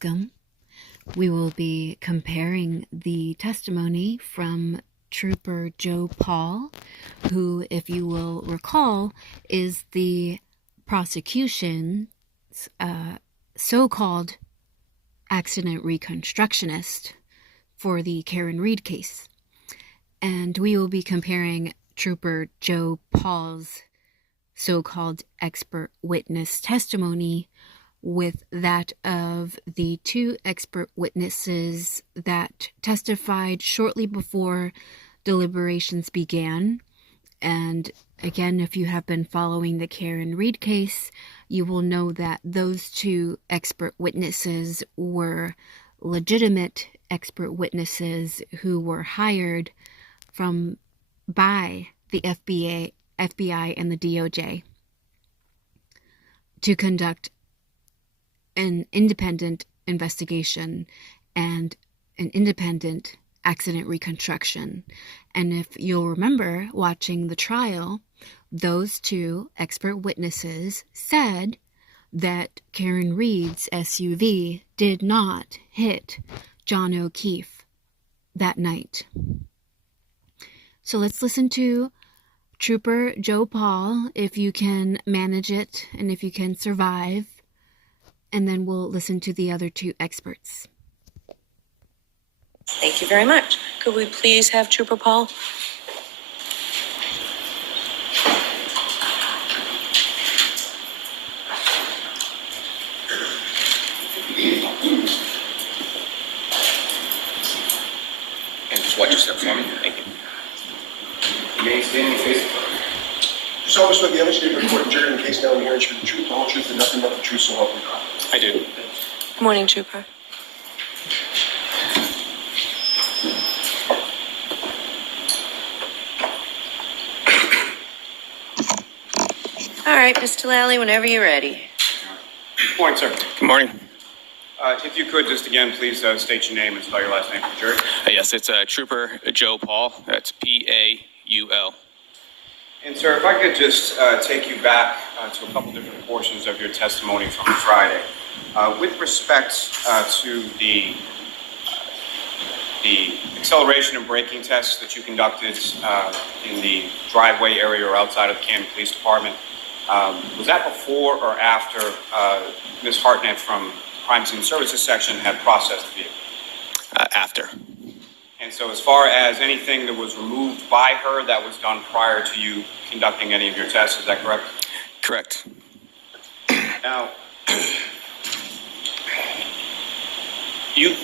welcome. We will be comparing the testimony from Trooper Joe Paul, who, if you will recall, is the prosecution's so-called accident reconstructionist for the Karen Reed case. And we will be comparing Trooper Joe Paul's so-called expert witness testimony with that of the two expert witnesses that testified shortly before deliberations began. And again, if you have been following the Karen Reed case, you will know that those two expert witnesses were legitimate expert witnesses who were hired by the FBI and the DOJ to conduct an independent investigation and an independent accident reconstruction. And if you'll remember watching the trial, those two expert witnesses said that Karen Reed's SUV did not hit John O'Keefe that night. So let's listen to Trooper Joe Paul, if you can manage it and if you can survive, and then we'll listen to the other two experts. Thank you very much. Could we please have Trooper Paul? And just watch yourself for me. Thank you. Remain standing face to front. Just always let the understatement report and jury in the case down here and should the truth, the whole truth, and nothing but the truth, so help me God. I do. Good morning, Trooper. All right, Mr. Lally, whenever you're ready. Good morning, sir. Good morning. If you could just again, please state your name and spell your last name for the jury. Yes, it's Trooper Joe Paul. That's Paul. And sir, if I could just take you back to a couple different portions of your testimony from Friday. With respect to the acceleration and braking tests that you conducted in the driveway area or outside of the Camden Police Department, was that before or after Ms. Hartnett from Crime Scene Services section had processed the vehicle? After. And so as far as anything that was removed by her, that was done prior to you conducting any of your tests, is that correct? Correct. Now, you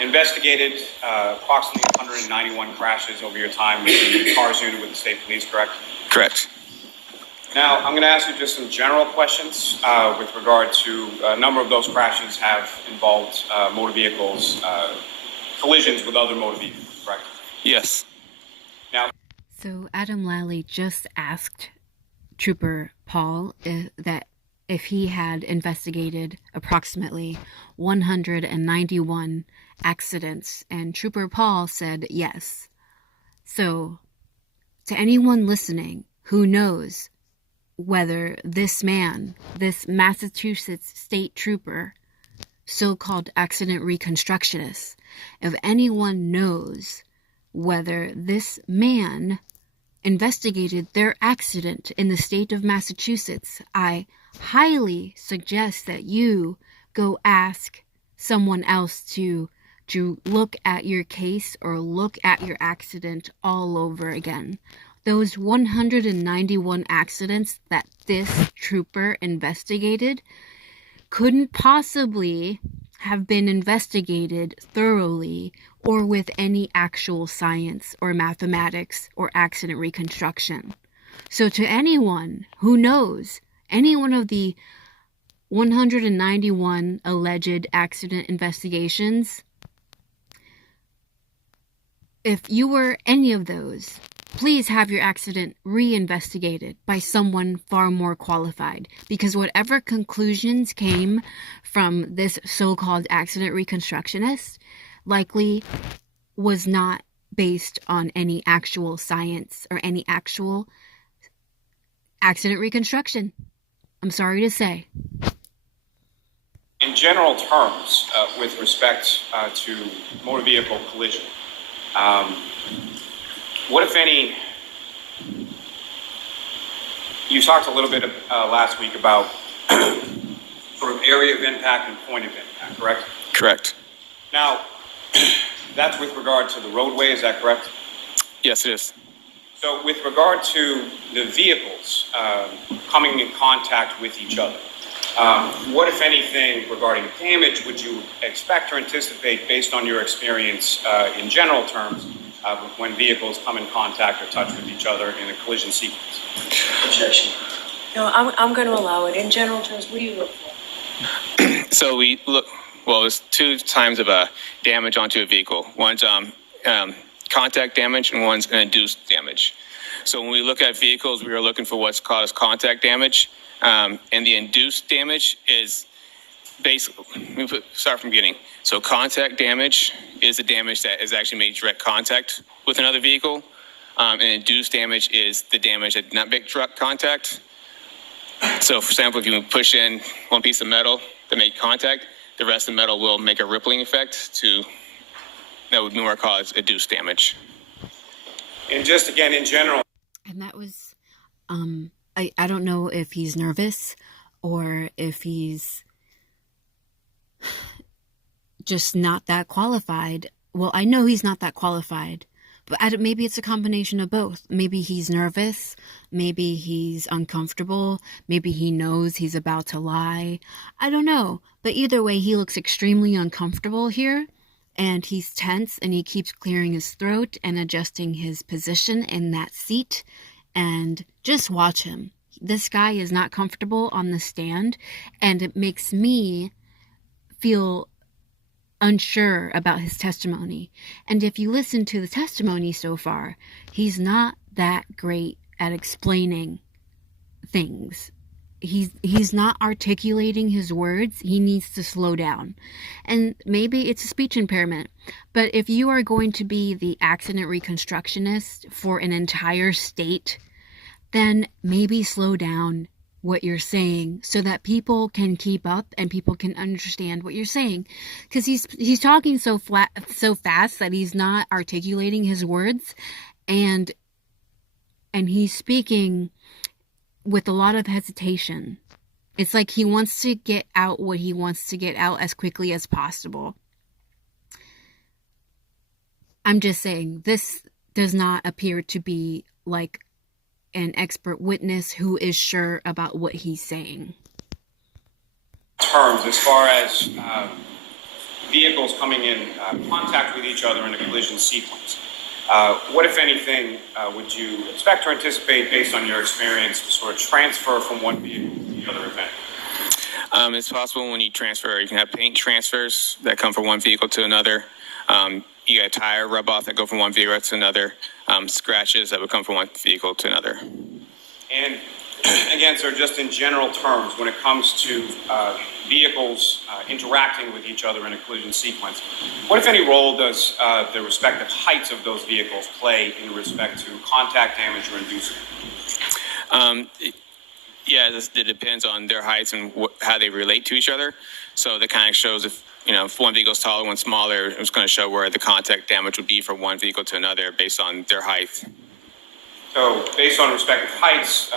investigated approximately 191 crashes over your time in the cars unit with the state police, correct? Correct. Now, I'm going to ask you just some general questions with regard to a number of those crashes have involved motor vehicles, collisions with other motor vehicles, correct? Yes. Now, So Adam Lally just asked Trooper Paul if he had investigated approximately 191 accidents, and Trooper Paul said yes. So, to anyone listening who knows whether this man, this Massachusetts state trooper, so-called accident reconstructionist, if anyone knows whether this man investigated their accident in the state of Massachusetts, I highly suggest that you go ask someone else to look at your case or look at your accident all over again. Those 191 accidents that this trooper investigated couldn't possibly have been investigated thoroughly or with any actual science or mathematics or accident reconstruction. So to anyone who knows any one of the 191 alleged accident investigations, if you were any of those, please have your accident reinvestigated by someone far more qualified, because whatever conclusions came from this so-called accident reconstructionist likely was not based on any actual science or any actual accident reconstruction. I'm sorry to say. in general terms, with respect to motor vehicle collision, what, if any, you talked a little bit last week about sort of area of impact and point of impact, correct? Correct. Now, that's with regard to the roadway, is that correct? Yes, it is. So with regard to the vehicles coming in contact with each other, what, if anything, regarding damage would you expect or anticipate based on your experience in general terms when vehicles come in contact or touch with each other in a collision sequence? Objection. No, I'm going to allow it. In general terms, what do you look for? So we look, well, there's two times of damage onto a vehicle. One's contact damage and one's induced damage. So when we look at vehicles, we are looking for what's called as contact damage. And the induced damage is basically, start from the beginning. So contact damage is the damage that is actually made direct contact with another vehicle. And induced damage is the damage that did not make direct contact. So for example, if you push in one piece of metal to make contact, the rest of the metal will make a rippling effect that would more cause induced damage. And just again, in general. And that was, I don't know if he's nervous or if he's just not that qualified. Well, I know he's not that qualified, but maybe it's a combination of both. Maybe he's nervous. Maybe he's uncomfortable. Maybe he knows he's about to lie. I don't know. But either way, he looks extremely uncomfortable here. And he's tense and he keeps clearing his throat and adjusting his position in that seat. And just watch him. This guy is not comfortable on the stand. And it makes me feel unsure about his testimony. And if you listen to the testimony so far, he's not that great at explaining things. He's not articulating his words. He needs to slow down. And maybe it's a speech impairment. But if you are going to be the accident reconstructionist for an entire state, then maybe slow down what you're saying so that people can keep up and people can understand what you're saying. Because he's talking so fast that he's not articulating his words, and he's speaking with a lot of hesitation. It's like he wants to get out what he wants to get out as quickly as possible. I'm just saying, this does not appear to be like an expert witness who is sure about what he's saying. Terms as far as vehicles coming in contact with each other in a collision sequence. What, if anything, would you expect or anticipate based on your experience to sort of transfer from one vehicle to the other event? It's possible when you transfer, you can have paint transfers that come from one vehicle to another. You got a tire rub off that go from one vehicle to another. Scratches that would come from one vehicle to another. And again, sir, just in general terms, when it comes to vehicles interacting with each other in a collision sequence, what, if any, role does the respective heights of those vehicles play in respect to contact damage or inducement? It depends on their heights and how they relate to each other. So that kind of shows if one vehicle is taller, one smaller, it's going to show where the contact damage would be from one vehicle to another based on their height. So based on respective heights,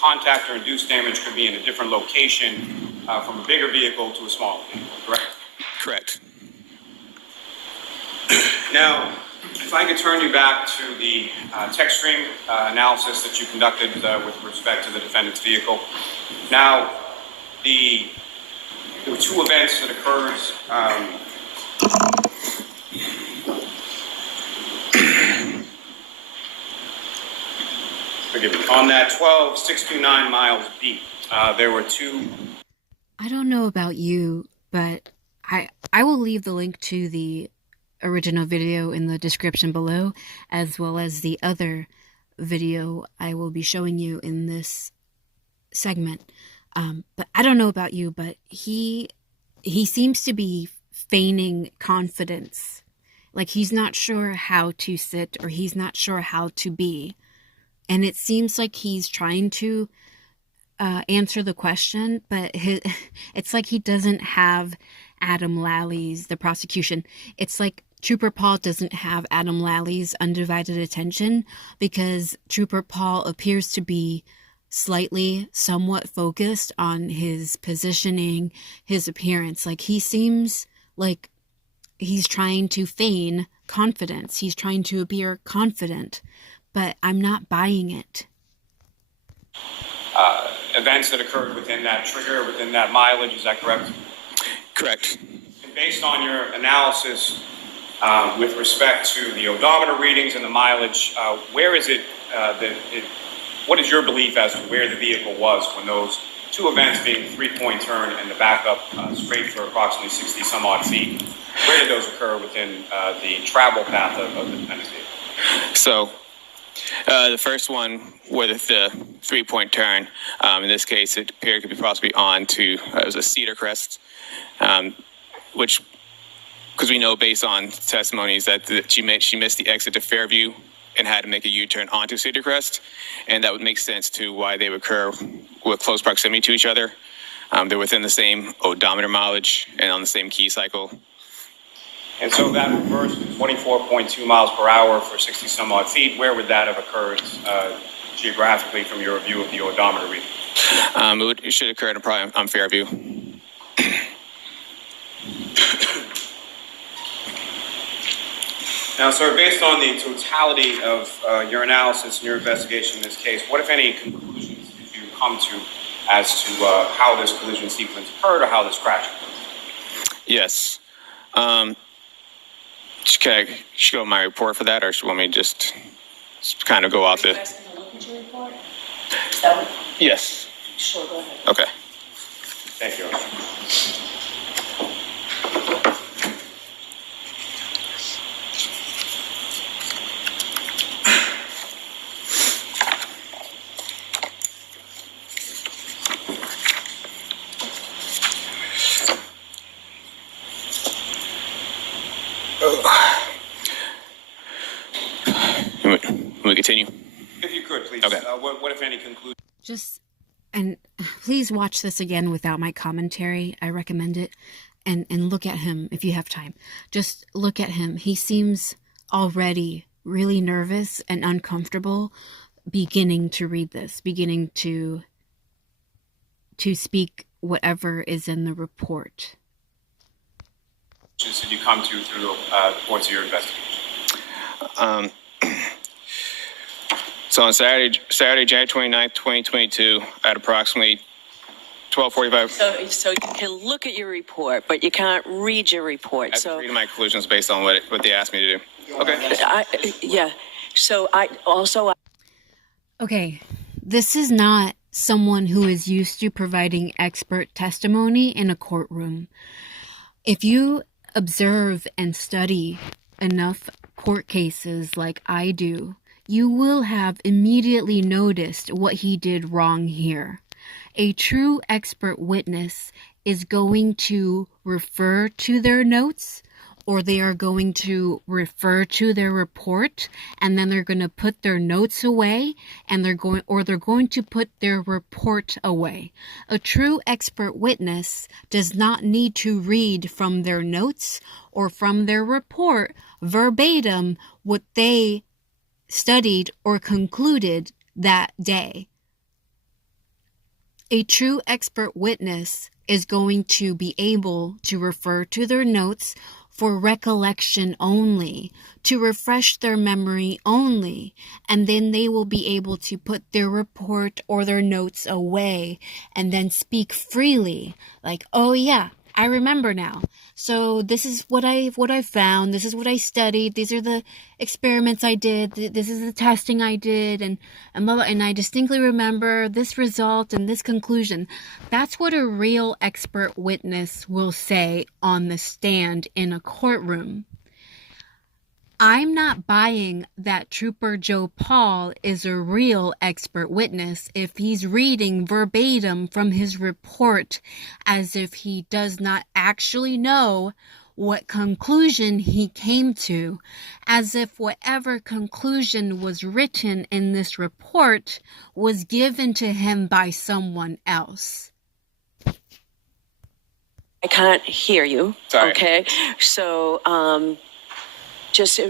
contact or induced damage could be in a different location from a bigger vehicle to a smaller vehicle, correct? Correct. Now, if I could turn you back to the tech stream analysis that you conducted with respect to the defendant's vehicle. Now, there were two events that occurred. Forgive me. On that 12629 miles deep, there were two. I don't know about you, but I will leave the link to the original video in the description below, as well as the other video I will be showing you in this segment. But I don't know about you, but he seems to be feigning confidence. Like he's not sure how to sit or he's not sure how to be. And it seems like he's trying to answer the question, but it's like he doesn't have Adam Lally's, the prosecution. It's like Trooper Paul doesn't have Adam Lally's undivided attention, because Trooper Paul appears to be somewhat focused on his positioning, his appearance. Like, he seems like he's trying to feign confidence. He's trying to appear confident, but I'm not buying it. Events that occurred within that trigger, within that mileage, is that correct? Correct. And based on your analysis with respect to the odometer readings and the mileage, where is it what is your belief as to where the vehicle was when those two events, being the 3-point turn and the backup straight for approximately 60 some odd feet, where did those occur within the travel path of the defendant's vehicle? So the first one with the 3-point turn, in this case, it appeared to be possibly on to, it was a Cedar Crest, which, because we know based on testimonies that she missed the exit to Fairview and had to make a U-turn onto Cedar Crest, and that would make sense to why they would occur with close proximity to each other. They're within the same odometer mileage and on the same key cycle. And so that reverse 24.2 miles per hour for 60 some odd feet, where would that have occurred geographically from your review of the odometer reading? It should occur probably on Fairview. Now, sir, based on the totality of your analysis and your investigation in this case, what, if any, conclusions did you come to as to how this collision sequence occurred or how this crash occurred? Yes. Should I go my report for that, or should you want me to just kind of go off Are you the... guys going to look into your report? Is that what? Yes. Sure, go ahead. Okay. Thank you. We continue? If you could, please. Okay. What, if any, conclusions? And please watch this again without my commentary. I recommend it. And look at him if you have time. Just look at him. He seems already really nervous and uncomfortable beginning to read this, beginning to speak whatever is in the report. Did you come to through the course of your investigation? So on Saturday, January 29th, 2022, at approximately 12:45. So you can look at your report, but you can't read your report. I read my conclusions based on what they asked me to do. Okay. Okay, this is not someone who is used to providing expert testimony in a courtroom. If you observe and study enough court cases like I do, you will have immediately noticed what he did wrong here. A true expert witness is going to refer to their notes, or they are going to refer to their report, and then they're going to put their notes away, and they're going to put their report away. A true expert witness does not need to read from their notes or from their report verbatim what they studied or concluded that day. A true expert witness is going to be able to refer to their notes for recollection only, to refresh their memory only, and then they will be able to put their report or their notes away and then speak freely, like, oh yeah, I remember now. So this is what I found. This is what I studied. These are the experiments I did. This is the testing I did, and blah, blah, and I distinctly remember this result and this conclusion. That's what a real expert witness will say on the stand in a courtroom. I'm not buying that Trooper Joe Paul is a real expert witness if he's reading verbatim from his report as if he does not actually know what conclusion he came to, as if whatever conclusion was written in this report was given to him by someone else. I can't hear you. Sorry. Okay. So just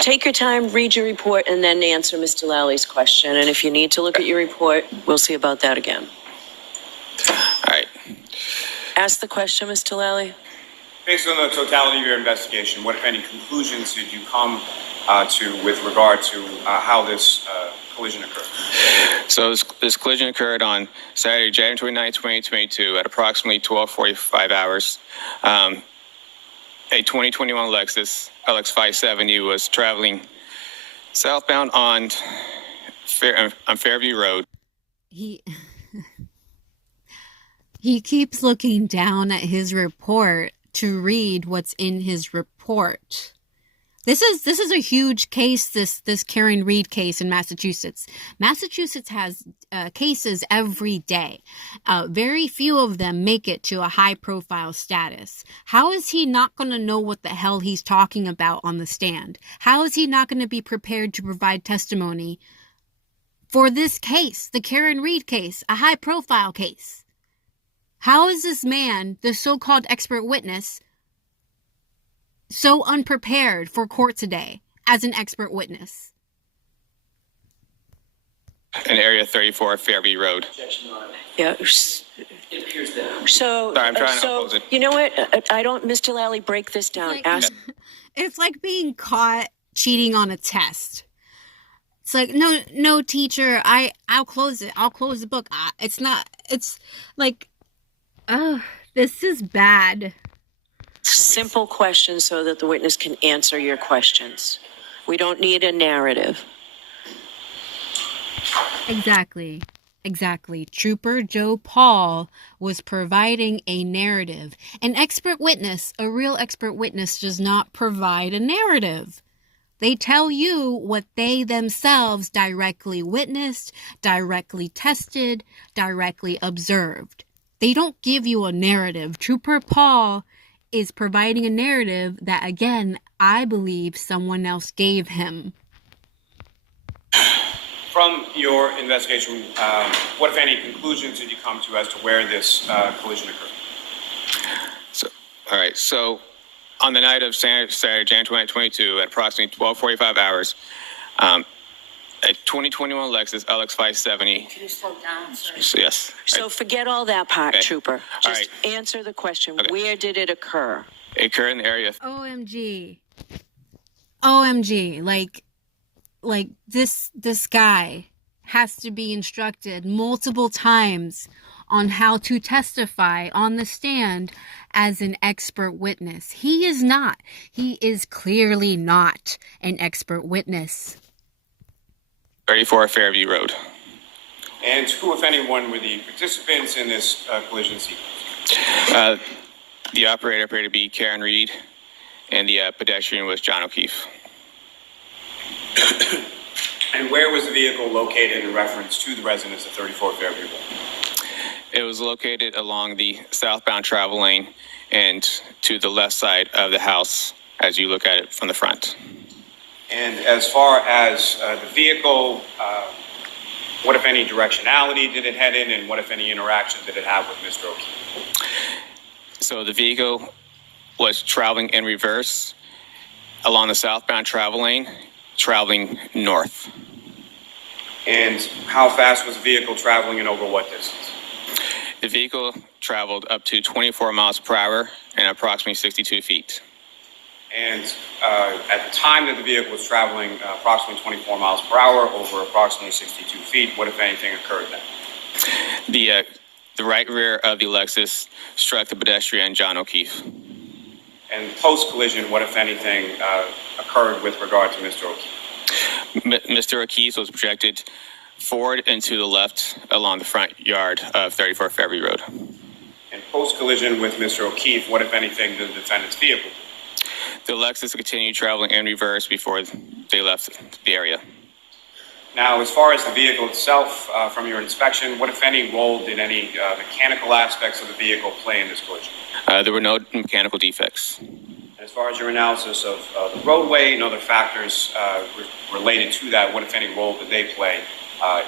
take your time, read your report, and then answer Mr. Lally's question. And if you need to look at your report, we'll see about that again. All right. Ask the question, Mr. Lally. Based on the totality of your investigation, what, if any, conclusions did you come to with regard to how this collision occurred? So this collision occurred on Saturday, January 29, 2022 at approximately 12:45 hours. A 2021 Lexus LX 570 was traveling southbound on Fairview Road. He keeps looking down at his report to read what's in his report. This is a huge case, this Karen Reed case in Massachusetts. Massachusetts has cases every day. Very few of them make it to a high-profile status. How is he not going to know what the hell he's talking about on the stand? How is he not going to be prepared to provide testimony for this case, the Karen Reed case, a high-profile case? How is this man, the so-called expert witness, so unprepared for court today as an expert witness? In Area 34, Fairview Road. Yeah. It appears that. So, Sorry, I'm trying to oppose it. you know what? Mr. Lally, break this down. It's like being caught cheating on a test. It's like, no, teacher, I'll close it. I'll close the book. It's like, this is bad. Simple questions so that the witness can answer your questions. We don't need a narrative. Exactly. Trooper Joe Paul was providing a narrative. An expert witness, a real expert witness, does not provide a narrative. They tell you what they themselves directly witnessed, directly tested, directly observed. They don't give you a narrative. Trooper Paul is providing a narrative that, again, I believe someone else gave him. From your investigation, what, if any, conclusions did you come to as to where this collision occurred? So on the night of Saturday, January 2022, at approximately 12:45 hours, a 2021 Lexus LX 570. Can you slow down, sir? Yes. So forget all that part, Okay. Trooper. Just right. answer the question. Okay. Where did it occur? It occurred in the area. OMG. Like this guy has to be instructed multiple times on how to testify on the stand as an expert witness. He is not. He is clearly not an expert witness. 34 Fairview Road. And who, if anyone, were the participants in this collision sequence? The operator appeared to be Karen Reed, and the pedestrian was John O'Keefe. And where was the vehicle located in reference to the residents of 34 Fairview Road? It was located along the southbound travel lane and to the left side of the house as you look at it from the front. And as far as the vehicle, what, if any, directionality did it head in, and what, if any, interaction did it have with Mr. O'Keefe? So the vehicle was traveling in reverse along the southbound travel lane, traveling north. And how fast was the vehicle traveling and over what distance? The vehicle traveled up to 24 miles per hour and approximately 62 feet. And at the time that the vehicle was traveling approximately 24 miles per hour over approximately 62 feet, what, if anything, occurred then? The right rear of the Lexus struck the pedestrian, John O'Keefe. And post-collision, what, if anything, occurred with regard to Mr. O'Keefe? Mr. O'Keefe was projected forward and to the left along the front yard of 34 Fairview Road. And post-collision with Mr. O'Keefe, what, if anything, did the defendant's vehicle do? The Lexus continued traveling in reverse before they left the area. Now, as far as the vehicle itself, from your inspection, what, if any, role did any mechanical aspects of the vehicle play in this collision? There were no mechanical defects. as far as your analysis of the roadway and other factors related to that, what, if any, role did they play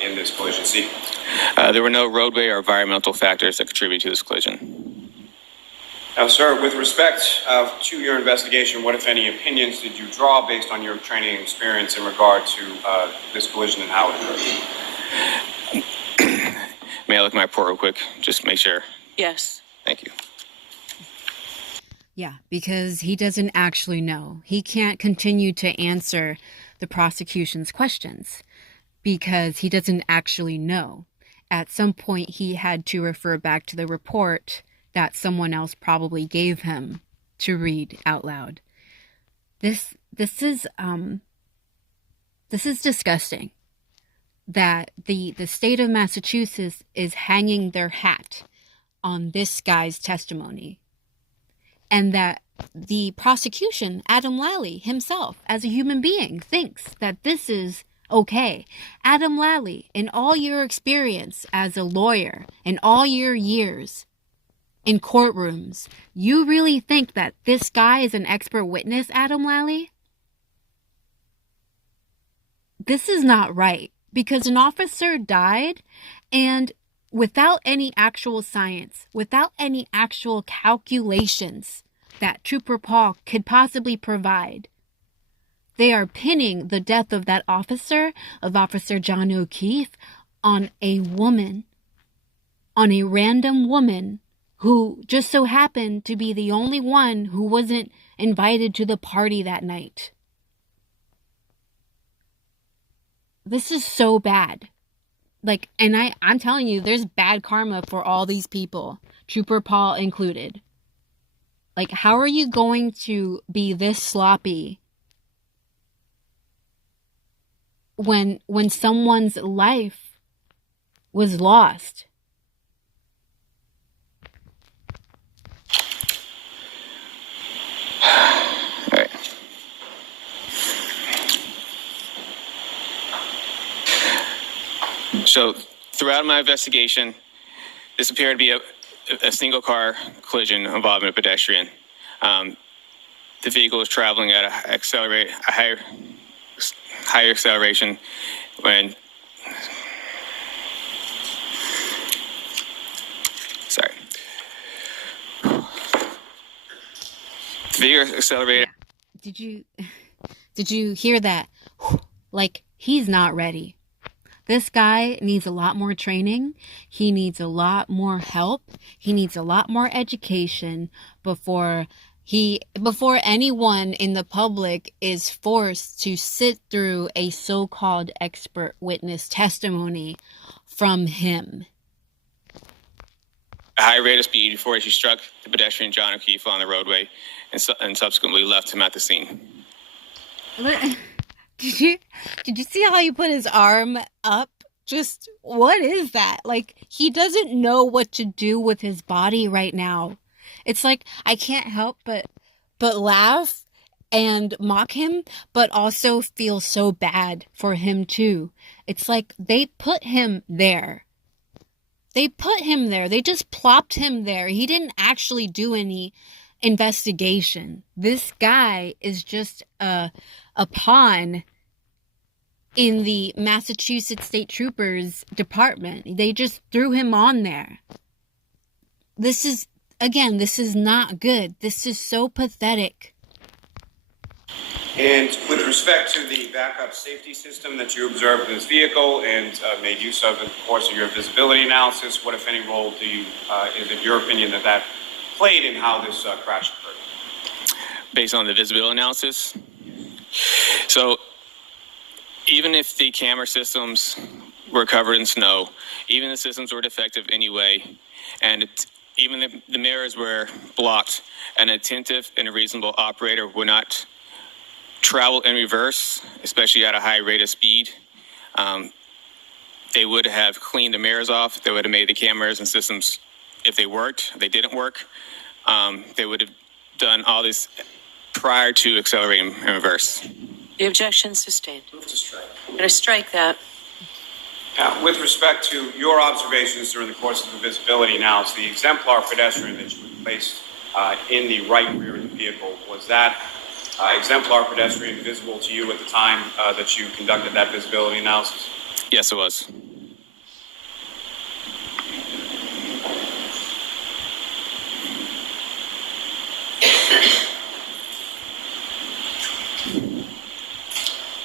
in this collision sequence? There were no roadway or environmental factors that contributed to this collision. Now, sir, with respect to your investigation, what, if any, opinions did you draw based on your training and experience in regard to this collision and how it occurred? May I look at my report real quick? Just make sure. Yes. Thank you. Yeah, because he doesn't actually know. He can't continue to answer the prosecution's questions because he doesn't actually know. At some point, he had to refer back to the report that someone else probably gave him to read out loud. This is disgusting. That the state of Massachusetts is hanging their hat on this guy's testimony. And that the prosecution, Adam Lally himself, as a human being, thinks that this is okay. Adam Lally, in all your experience as a lawyer, in all your years in courtrooms, you really think that this guy is an expert witness, Adam Lally? This is not right, because an officer died, and without any actual science, without any actual calculations that Trooper Paul could possibly provide, they are pinning the death of that officer, of Officer John O'Keefe, on a woman, on a random woman who just so happened to be the only one who wasn't invited to the party that night. This is so bad. Like, and I'm telling you, there's bad karma for all these people, Trooper Paul included. Like, how are you going to be this sloppy when someone's life was lost? All right. So throughout my investigation, this appeared to be a single car collision involving a pedestrian. The vehicle was traveling at a higher acceleration when, sorry. The vehicle accelerated. Did you hear that? Like, he's not ready. This guy needs a lot more training. He needs a lot more help. He needs a lot more education before anyone in the public is forced to sit through a so-called expert witness testimony from him. A high rate of speed before she struck the pedestrian John O'Keefe on the roadway and subsequently left him at the scene. Did you see how he put his arm up? Just, what is that? Like, he doesn't know what to do with his body right now. It's like, I can't help but laugh and mock him, but also feel so bad for him too. It's like, they put him there. They put him there. They just plopped him there. He didn't actually do any investigation. This guy is just a pawn in the Massachusetts State Troopers Department. They just threw him on there. This is not good. This is so pathetic. And with respect to the backup safety system that you observed in this vehicle and made use of in the course of your visibility analysis, what, if any, role is it your opinion that played in how this crash occurred? Based on the visibility analysis? So, even if the camera systems were covered in snow, even the systems were defective anyway, and even the mirrors were blocked, an attentive and a reasonable operator would not travel in reverse, especially at a high rate of speed. They would have cleaned the mirrors off. They would have made the cameras and systems, if they worked. If they didn't work, they would have done all this prior to accelerating in reverse. The objection sustained. Move to strike. I'm going to strike that. Now, with respect to your observations during the course of the visibility analysis, the exemplar pedestrian that you had placed in the right rear of the vehicle. Was that exemplar pedestrian visible to you at the time that you conducted that visibility analysis? Yes, it was.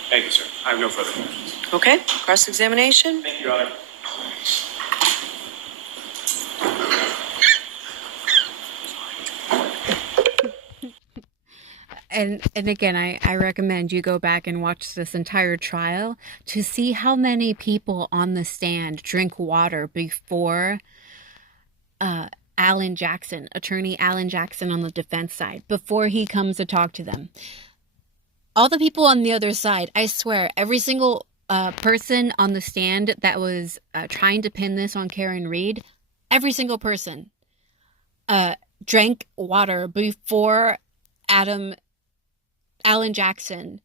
Thank you, sir. I have no further questions. Okay, cross-examination? Thank you, Your Honor. And again, I recommend you go back and watch this entire trial to see how many people on the stand drink water before Alan Jackson, attorney Alan Jackson on the defense side, before he comes to talk to them. All the people on the other side, I swear, every single person on the stand that was trying to pin this on Karen Reed, every single person drank water before Alan Jackson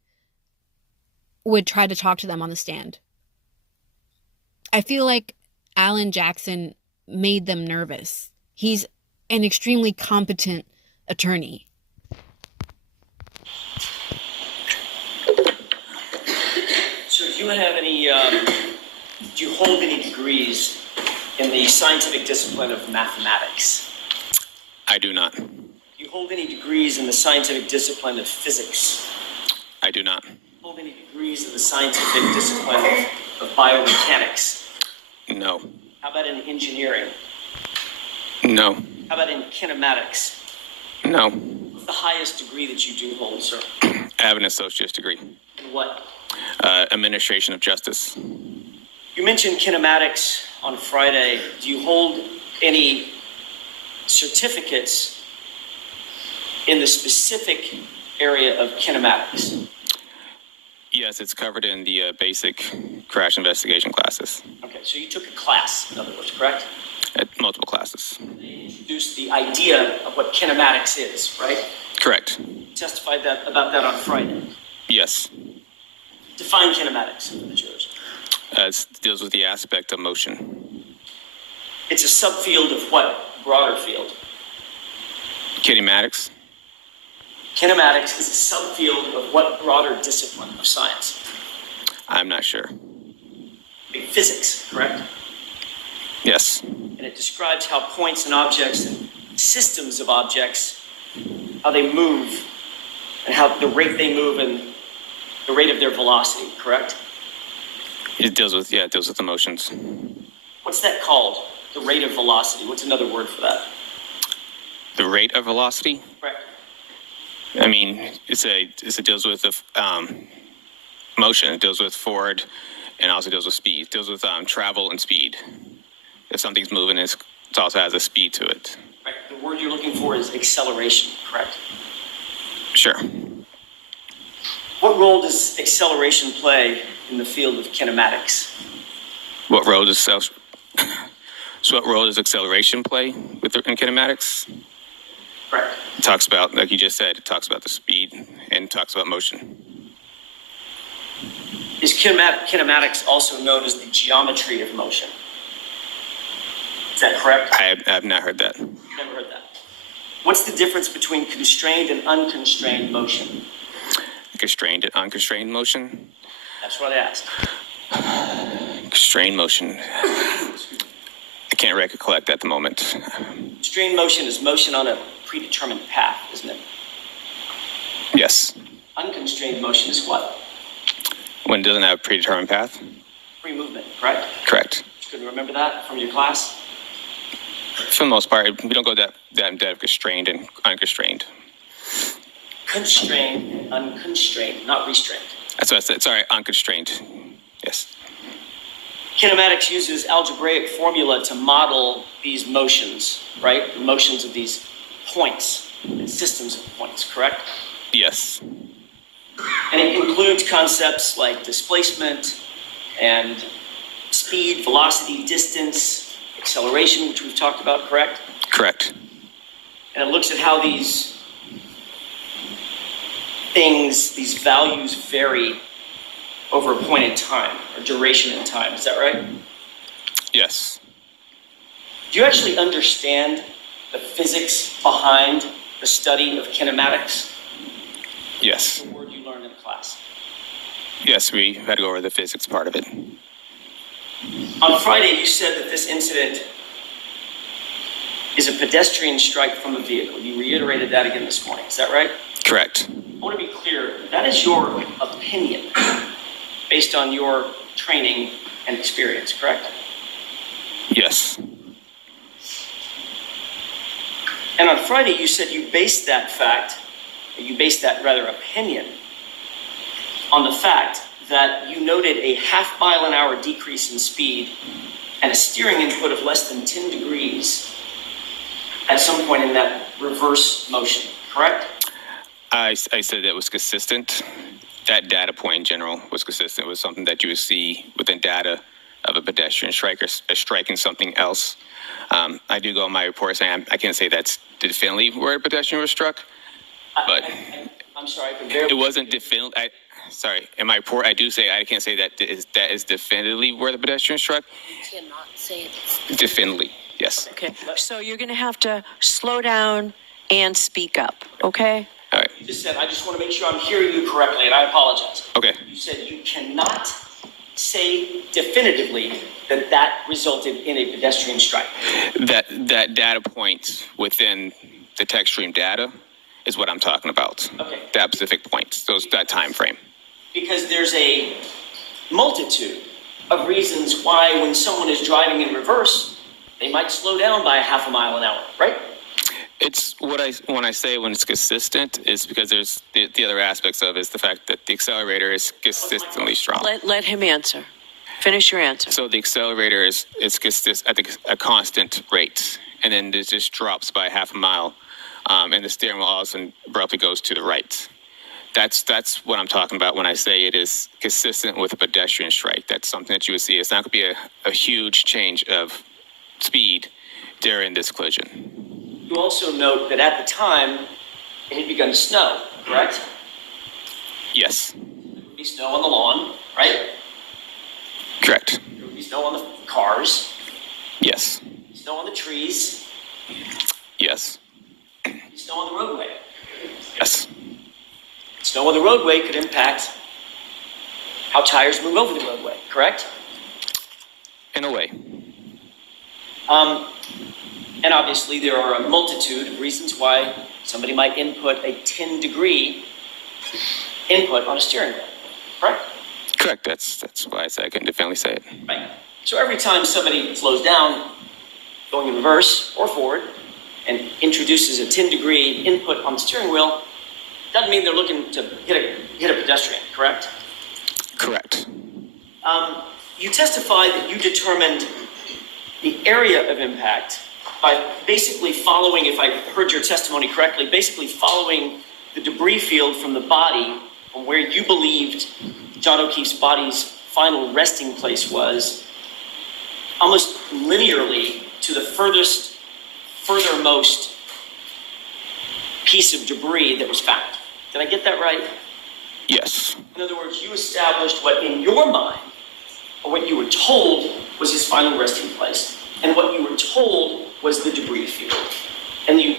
would try to talk to them on the stand. I feel like Alan Jackson made them nervous. He's an extremely competent attorney. So do you have any, do you hold any degrees in the scientific discipline of mathematics? I do not. Do you hold any degrees in the scientific discipline of physics? I do not. Hold any degrees in the scientific discipline of biomechanics? No. How about in engineering? No. How about in kinematics? No. What's the highest degree that you do hold, sir? I have an associate's degree. In what? Administration of Justice. You mentioned kinematics on Friday. Do you hold any certificates in the specific area of kinematics? Yes, it's covered in the basic crash investigation classes. Okay, so you took a class, in other words, correct? At multiple classes. They introduced the idea of what kinematics is, right? Correct. You testified about that on Friday. Yes. Define kinematics for the jurors. It deals with the aspect of motion. It's a subfield of what broader field? Kinematics. Kinematics is a subfield of what broader discipline of science? I'm not sure. Physics, correct? Yes. And it describes how points and objects and systems of objects, how they move, and how the rate they move and the rate of their velocity, correct? It deals with emotions. What's that called? The rate of velocity. What's another word for that? The rate of velocity? Correct. I mean, it deals with motion. It deals with forward, and also deals with speed. It deals with travel and speed. If something's moving, it also has a speed to it. Right. The word you're looking for is acceleration, correct? Sure. What role does acceleration play in the field of kinematics? What role does acceleration play in kinematics? Correct. It talks about, like you just said, it talks about the speed and talks about motion. Is kinematics also known as the geometry of motion? Is that correct? I have not heard that. Never heard that. What's the difference between constrained and unconstrained motion? Constrained and unconstrained motion? That's what I asked. Constrained motion. I can't recollect at the moment. Constrained motion is motion on a predetermined path, isn't it? Yes. Unconstrained motion is what? When it doesn't have a predetermined path? Free movement, correct? Correct. Can you remember that from your class? For the most part, we don't go that in depth, constrained and unconstrained. Constrained and unconstrained, not restrained. That's what I said. Sorry, unconstrained. Yes. Kinematics uses algebraic formula to model these motions, right? The motions of these points and systems of points, correct? Yes. And it includes concepts like displacement and speed, velocity, distance, acceleration, which we've talked about, correct? Correct. And it looks at how these things, these values vary over a point in time or duration in time. Is that right? Yes. Do you actually understand the physics behind the study of kinematics? Yes. The word you learned in class. Yes, we had to go over the physics part of it. On Friday, you said that this incident is a pedestrian strike from a vehicle. You reiterated that again this morning. Is that right? Correct. I want to be clear. That is your opinion based on your training and experience, correct? Yes. And on Friday, you said you based that opinion on the fact that you noted a half-mile-an-hour decrease in speed and a steering input of less than 10 degrees at some point in that reverse motion, correct? I said that was consistent. That data point in general was consistent with something that you would see within data of a pedestrian striker striking something else. I do go in my report saying I can't say that's definitely where a pedestrian was struck, but I'm sorry, it wasn't definitively. Sorry, in my report I do say I can't say that is definitively where the pedestrian struck. You cannot say this. Definitively, yes. Okay, so you're going to have to slow down and speak up, okay? All right. You just said, I just want to make sure I'm hearing you correctly, and I apologize. Okay. You said you cannot say definitively that that resulted in a pedestrian strike. That data point within the text stream data is what I'm talking about. Okay. That specific point, that time frame. Because there's a multitude of reasons why when someone is driving in reverse, they might slow down by a half a mile an hour, right? It's when I say when it's consistent is because there's the other aspects of it is the fact that the accelerator is consistently strong. Let him answer. Finish your answer. So the accelerator is at a constant rate, and then it just drops by half a mile, and the steering wheel all of a sudden abruptly goes to the right. That's what I'm talking about when I say it is consistent with a pedestrian strike. That's something that you would see. It's not going to be a huge change of speed during this collision. You also note that at the time, it had begun to snow, correct? Yes. There would be snow on the lawn, right? Correct. There would be snow on the cars, Yes. snow on the trees, Yes. snow on the roadway. Yes. Snow on the roadway could impact how tires move over the roadway, correct? In a way. And obviously there are a multitude of reasons why somebody might input a 10-degree input on a steering wheel, correct? Correct. That's why I said I couldn't definitely say it. Right. So every time somebody slows down, going in reverse or forward, and introduces a 10-degree input on the steering wheel, doesn't mean they're looking to hit a pedestrian, correct? Correct. You testified that you determined the area of impact by basically following, if I heard your testimony correctly, basically following the debris field from the body from where you believed John O'Keefe's body's final resting place was, almost linearly to the furthermost piece of debris that was found. Did I get that right? Yes. In other words, you established what in your mind, or what you were told was his final resting place, and what you were told was the debris field. And you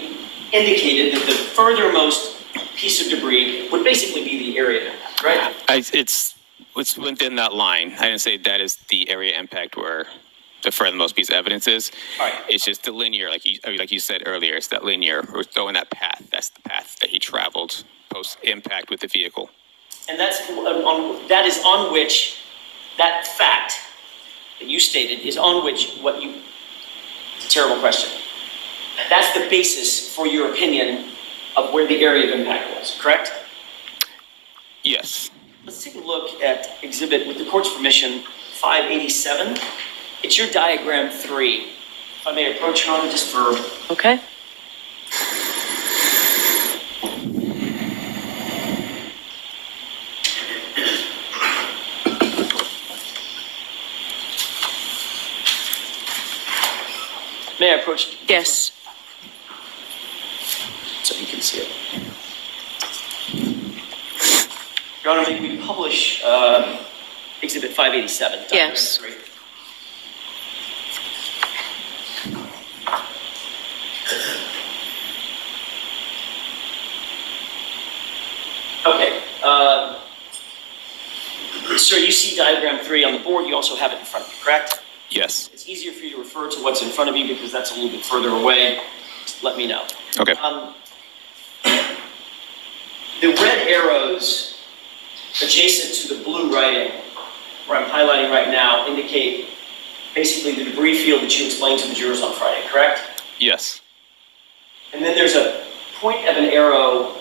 indicated that the furthermost piece of debris would basically be the area of impact, right? It's within that line. I didn't say that is the area impact where the furthermost piece of evidence is. All right. It's just the linear, like you said earlier, it's that linear. We're throwing that path. That's the path that he traveled post-impact with the vehicle. And that is on which that fact that you stated is on which it's a terrible question. That's the basis for your opinion of where the area of impact was, correct? Yes. Let's take a look at exhibit, with the court's permission, 587. It's your diagram 3. If I may approach you on it just for... Okay. May I approach? Yes. So you can see it. Your Honor, may we publish exhibit 587? Yes. Diagram 3. Sir, you see diagram 3 on the board. You also have it in front of you, correct? Yes. It's easier for you to refer to what's in front of you because that's a little bit further away. Just let me know. Okay. The red arrows adjacent to the blue writing, where I'm highlighting right now, indicate basically the debris field that you explained to the jurors on Friday, correct? Yes. And then there's a point of an arrow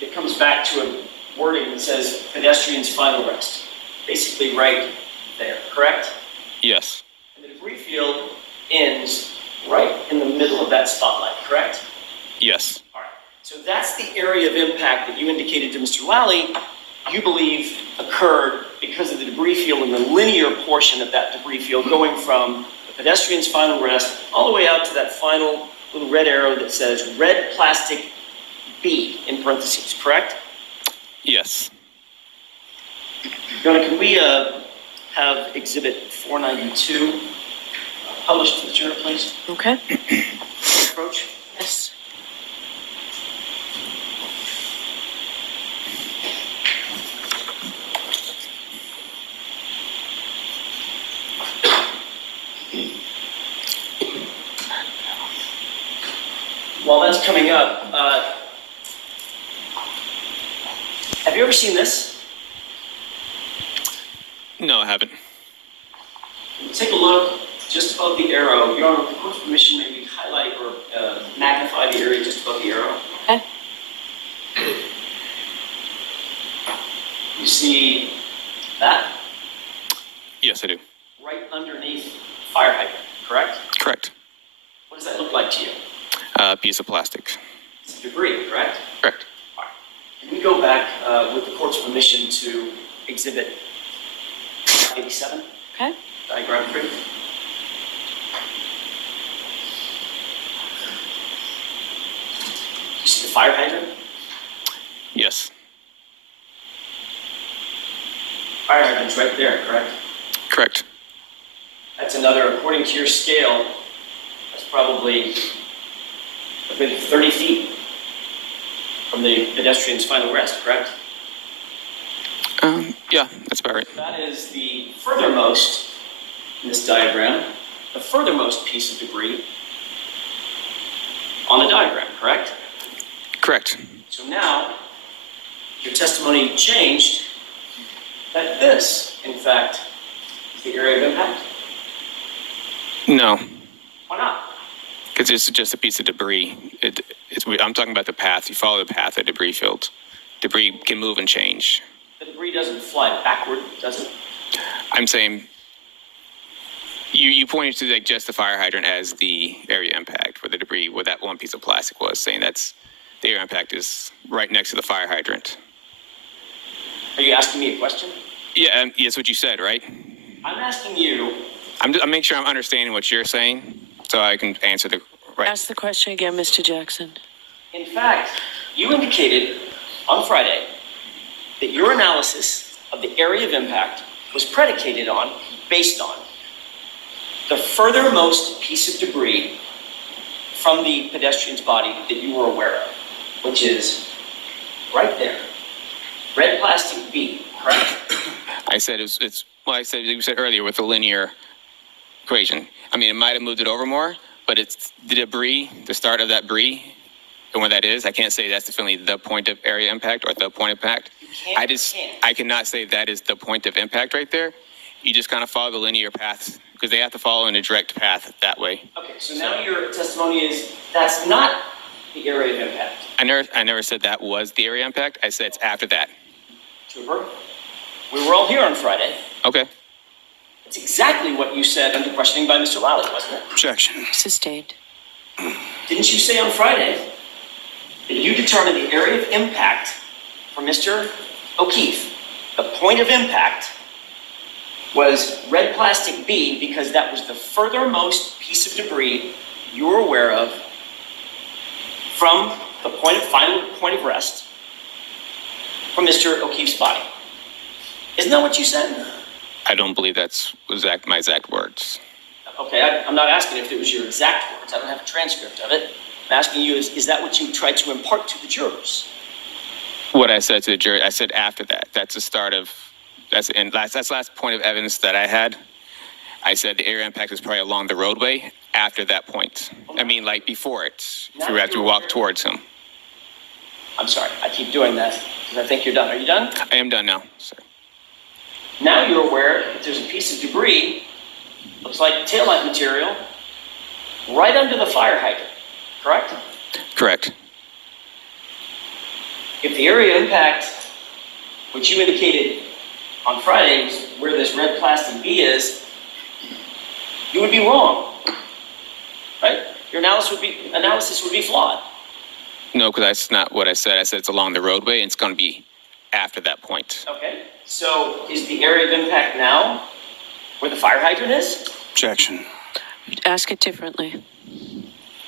that comes back to a wording that says pedestrian's final rest, basically right there, correct? Yes. And the debris field ends right in the middle of that spotlight, correct? Yes. All right. So that's the area of impact that you indicated to Mr. Lally you believe occurred because of the debris field and the linear portion of that debris field going from the pedestrian's final rest all the way out to that final little red arrow that says red plastic B in parentheses, correct? Yes. Donna, can we have exhibit 492 published to the journal, please? Okay. Approach. Yes. While that's coming up, have you ever seen this? No, I haven't. Take a look just above the arrow. Your Honor, with the court's permission, maybe highlight or magnify the area just above the arrow. Okay. You see that? Yes, I do. Right underneath fire hydrant, correct? Correct. What does that look like to you? Piece of plastic. It's debris, correct? Correct. All right. Can we go back with the court's permission to exhibit 87, Okay. diagram 3? You see the fire hydrant? Yes. Fire hydrant's right there, correct? Correct. That's another, according to your scale, that's probably a good 30 feet from the pedestrian's final rest, correct? Yeah, that's about right. That is the furthermost in this diagram, the furthermost piece of debris on the diagram, correct? Correct. So now, your testimony changed that this, in fact, is the area of impact. No, Why not? because it's just a piece of debris. I'm talking about the path. You follow the path of debris field. Debris can move and change. The debris doesn't fly backward, does it? I'm saying you pointed to like just the fire hydrant as the area impact where the debris, where that one piece of plastic was, saying that's the area impact is right next to the fire hydrant. Are you asking me a question? Yeah, that's what you said, right? I'm asking you, I'm making sure I'm understanding what you're saying so I can answer the right. Ask the question again, Mr. Jackson. in fact, you indicated on Friday that your analysis of the area of impact was predicated on, based on, the furthermost piece of debris from the pedestrian's body that you were aware of, which is right there. Red plastic B, correct? I said I said you said earlier with the linear equation. I mean, it might have moved it over more, but it's the debris, the start of that debris, and where that is. I can't say that's definitely the point of area impact or the point of impact. I cannot say that is the point of impact right there. You just kind of follow the linear path because they have to follow in a direct path that way. Okay, so now your testimony is that's not the area of impact. I never said that was the area impact. I said it's after that. Trooper, we were all here on Friday. Okay. It's exactly what you said under questioning by Mr. Lally, wasn't it? Objection. Sustained. Didn't you say on Friday that you determined the area of impact for Mr. O'Keefe, the point of impact, was red plastic B because that was the furthermost piece of debris you were aware of from the final point of rest from Mr. O'Keefe's body. Isn't that what you said? I don't believe that's my exact words. Okay, I'm not asking if it was your exact words. I don't have a transcript of it. I'm asking you, is that what you tried to impart to the jurors? What I said to the jury, I said after that. That's the start of That's the last point of evidence that I had. I said the area impact was probably along the roadway after that point. I mean, like before it, if you were to walk towards him. I'm sorry, I keep doing that because I think you're done. Are you done? I am done now, sir. Now you're aware that there's a piece of debris, looks like taillight material, right under the fire hydrant, correct? Correct. If the area impact, which you indicated on Friday, was where this red plastic B is, you would be wrong, right? Your analysis would be flawed. No, because that's not what I said. I said it's along the roadway, and it's going to be after that point. Okay, so is the area of impact now where the fire hydrant is? Objection. Ask it differently.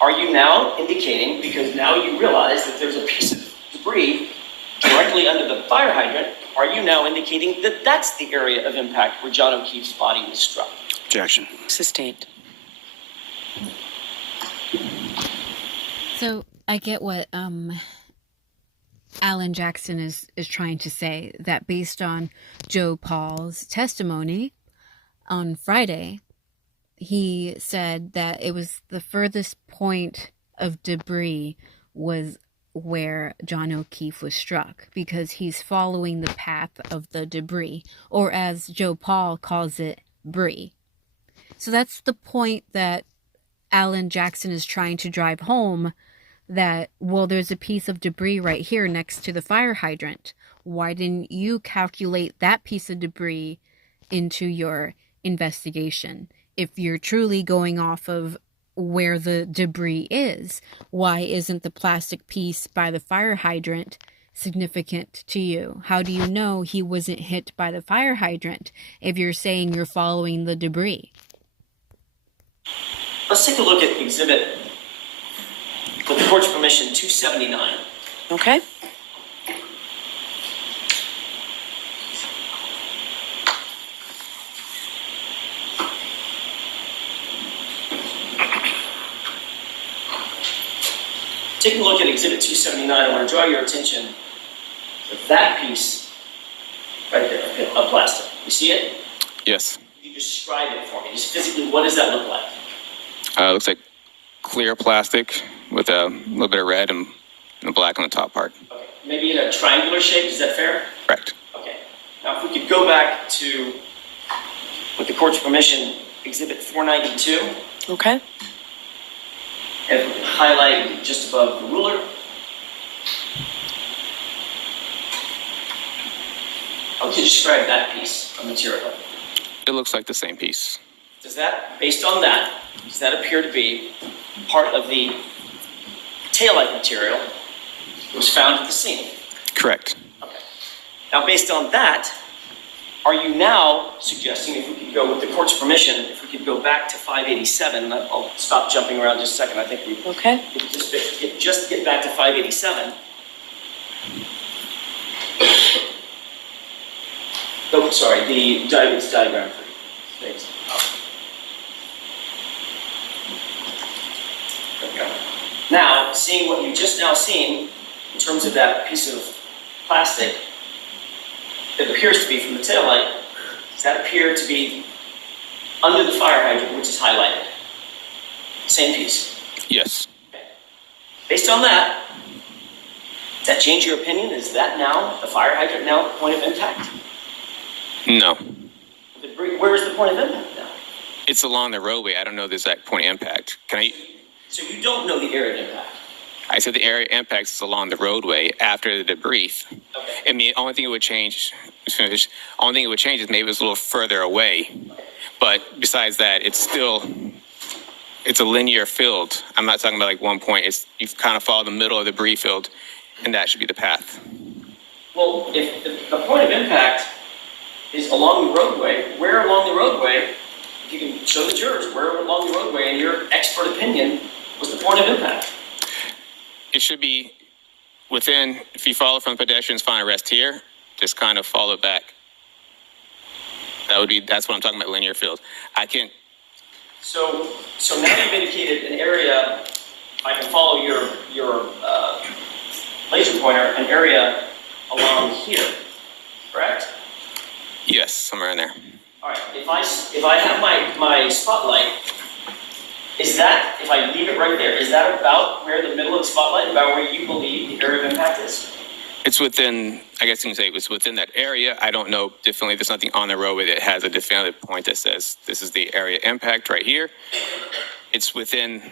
Are you now indicating, because now you realize that there's a piece of debris directly under the fire hydrant, are you now indicating that that's the area of impact where John O'Keefe's body was struck? Objection. Sustained. So I get what Alan Jackson is trying to say, that based on Joe Paul's testimony on Friday, he said that it was the furthest point of debris was where John O'Keefe was struck, because he's following the path of the debris, or as Joe Paul calls it, brie. So that's the point that Alan Jackson is trying to drive home, that, well, there's a piece of debris right here next to the fire hydrant. Why didn't you calculate that piece of debris into your investigation? If you're truly going off of where the debris is, why isn't the plastic piece by the fire hydrant significant to you? How do you know he wasn't hit by the fire hydrant if you're saying you're following the debris? Let's take a look at exhibit, with the court's permission, 279. Okay. Taking a look at exhibit 279, I want to draw your attention to that piece right there of plastic. You see it? Yes. You describe it for me. Just physically, what does that look like? It looks like clear plastic with a little bit of red and black on the top part. Okay. Maybe in a triangular shape, is that fair? Correct. Okay. Now, if we could go back to, with the court's permission, exhibit 492. Okay. And if we can highlight just above the ruler. How would you describe that piece of material? It looks like the same piece. Does that, based on that, does that appear to be part of the taillight material that was found at the scene? Correct. Okay. Now, based on that, are you now suggesting, if we could go with the court's permission, if we could go back to 587, and I'll stop jumping around just a second. I think we Okay. could just get back to 587. Oh, sorry, the diagram, please. Now, seeing what you've just now seen in terms of that piece of plastic that appears to be from the taillight, does that appear to be under the fire hydrant, which is highlighted? Same piece. Yes. Okay. Based on that, does that change your opinion? Is that now, the fire hydrant now, the point of impact? No. Where is the point of impact now? It's along the roadway. I don't know the exact point of impact. So you don't know the area of impact? I said the area of impact is along the roadway after the debris. Okay. I mean, the only thing it would change is maybe it was a little further away. But besides that, it's a linear field. I'm not talking about like one point. You kind of follow the middle of the debris field, and that should be the path. Well, if the point of impact is along the roadway, where along the roadway, if you can show the jurors, where along the roadway, in your expert opinion, was the point of impact? It should be within, if you follow from the pedestrian's final rest here, just kind of follow it back. That's what I'm talking about, linear field. So now you've indicated an area, if I can follow your laser pointer, an area along here, correct? Yes, somewhere in there. All right, if I have my spotlight, is that, if I leave it right there, is that about where the middle of the spotlight, about where you believe the area of impact is? It's within, I guess you can say it's within that area. I don't know definitely. There's nothing on the roadway that has a definitive point that says this is the area impact right here. It's within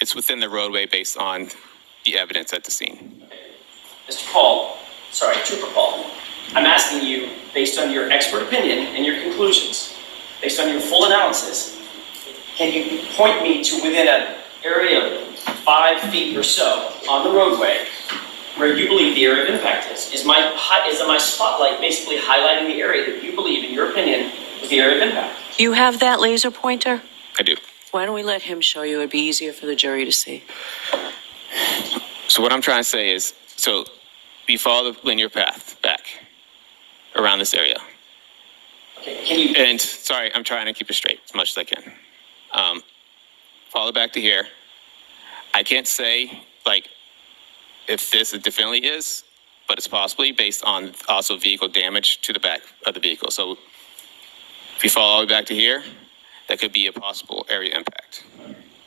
the roadway based on the evidence at the scene. Mr. Paul, sorry, Trooper Paul, I'm asking you, based on your expert opinion and your conclusions, based on your full analysis, can you point me to within an area of 5 feet or so on the roadway where you believe the area of impact is? Is my spotlight basically highlighting the area that you believe, in your opinion, is the area of impact? You have that laser pointer? I do. Why don't we let him show you? It'd be easier for the jury to see. So what I'm trying to say is, so we follow the linear path back around this area. Okay, can you? And sorry, I'm trying to keep it straight as much as I can. Follow back to here. I can't say like if this definitely is, but it's possibly based on also vehicle damage to the back of the vehicle. So if you follow all the way back to here, that could be a possible area impact.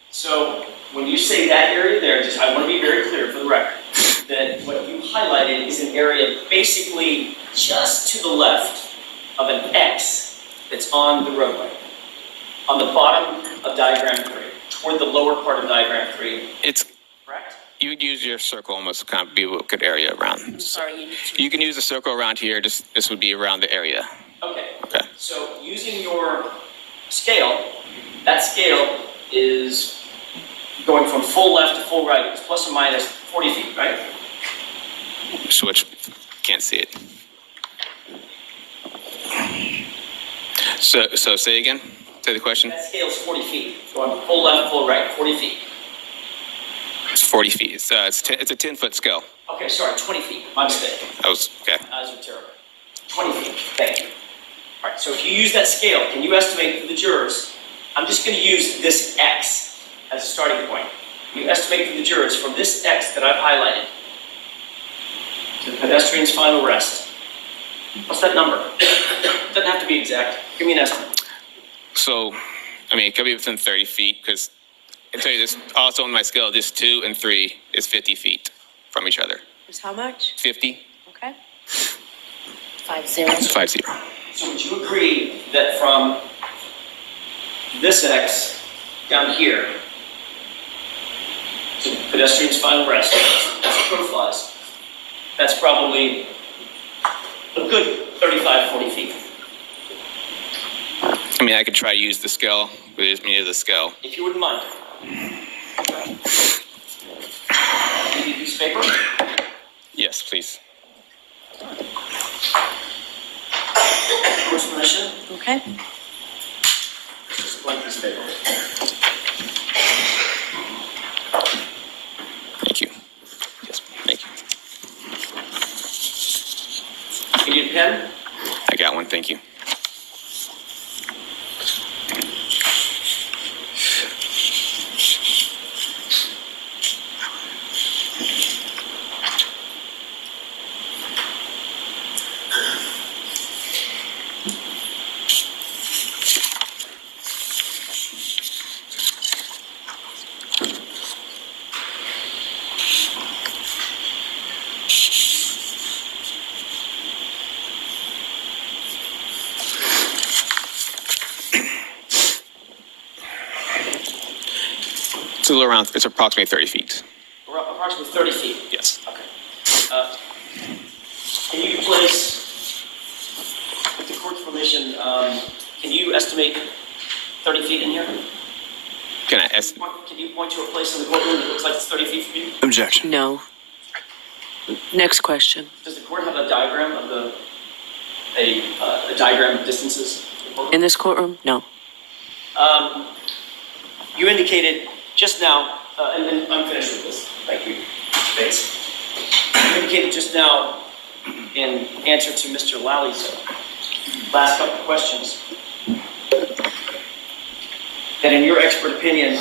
So when you say that area there, just I want to be very clear for the record that what you highlighted is an area basically just to the left of an X that's on the roadway, on the bottom of diagram 3, toward the lower part of diagram 3. It's Correct? you would use your circle almost to kind of be a good area around. Sorry, You can use a circle around here. This would be around the area. Okay. Okay. So using your scale, that scale is going from full left to full right. It's plus or minus 40 feet, right? Switch. Can't see it. So say again. Say the question. That scale is 40 feet. Going from full left, full right, 40 feet. It's 40 feet. It's a 10-foot scale. Okay, sorry, 20 feet. My mistake. That was okay. Eyes are terrible. 20 feet. Thank you. All right, so if you use that scale, can you estimate for the jurors? I'm just going to use this X as a starting point. Can you estimate for the jurors from this X that I've highlighted to the pedestrian's final rest? What's that number? Doesn't have to be exact. Give me an estimate. So, I mean, it could be within 30 feet because I tell you this. Also on my scale, this 2 and 3 is 50 feet from each other. Is how much? 50. Okay. 50. It's 50. So would you agree that from this X down here to pedestrian's final rest, as the crow flies, that's probably a good 35, 40 feet. I mean, I could try to use the scale. With me as a scale. If you wouldn't mind. Give you a piece of paper? Yes, please. Course permission? Okay. Just a blank piece of paper. Thank you. Yes, thank you. You need a pen? I got one. Thank you. It's a little around. It's approximately 30 feet. We're up approximately 30 feet. Yes. Okay. Can you place, with the court's permission, can you estimate 30 feet in here? Can I ask? Can you point to a place in the courtroom that looks like it's 30 feet from you? Objection. No. Next question. Does the court have a diagram of a diagram of distances? In this courtroom? No. You indicated just now, and then I'm finished with this. Thank you, Mr. Bates. You indicated just now, in answer to Mr. Lally,'s last couple of questions, that in your expert opinion,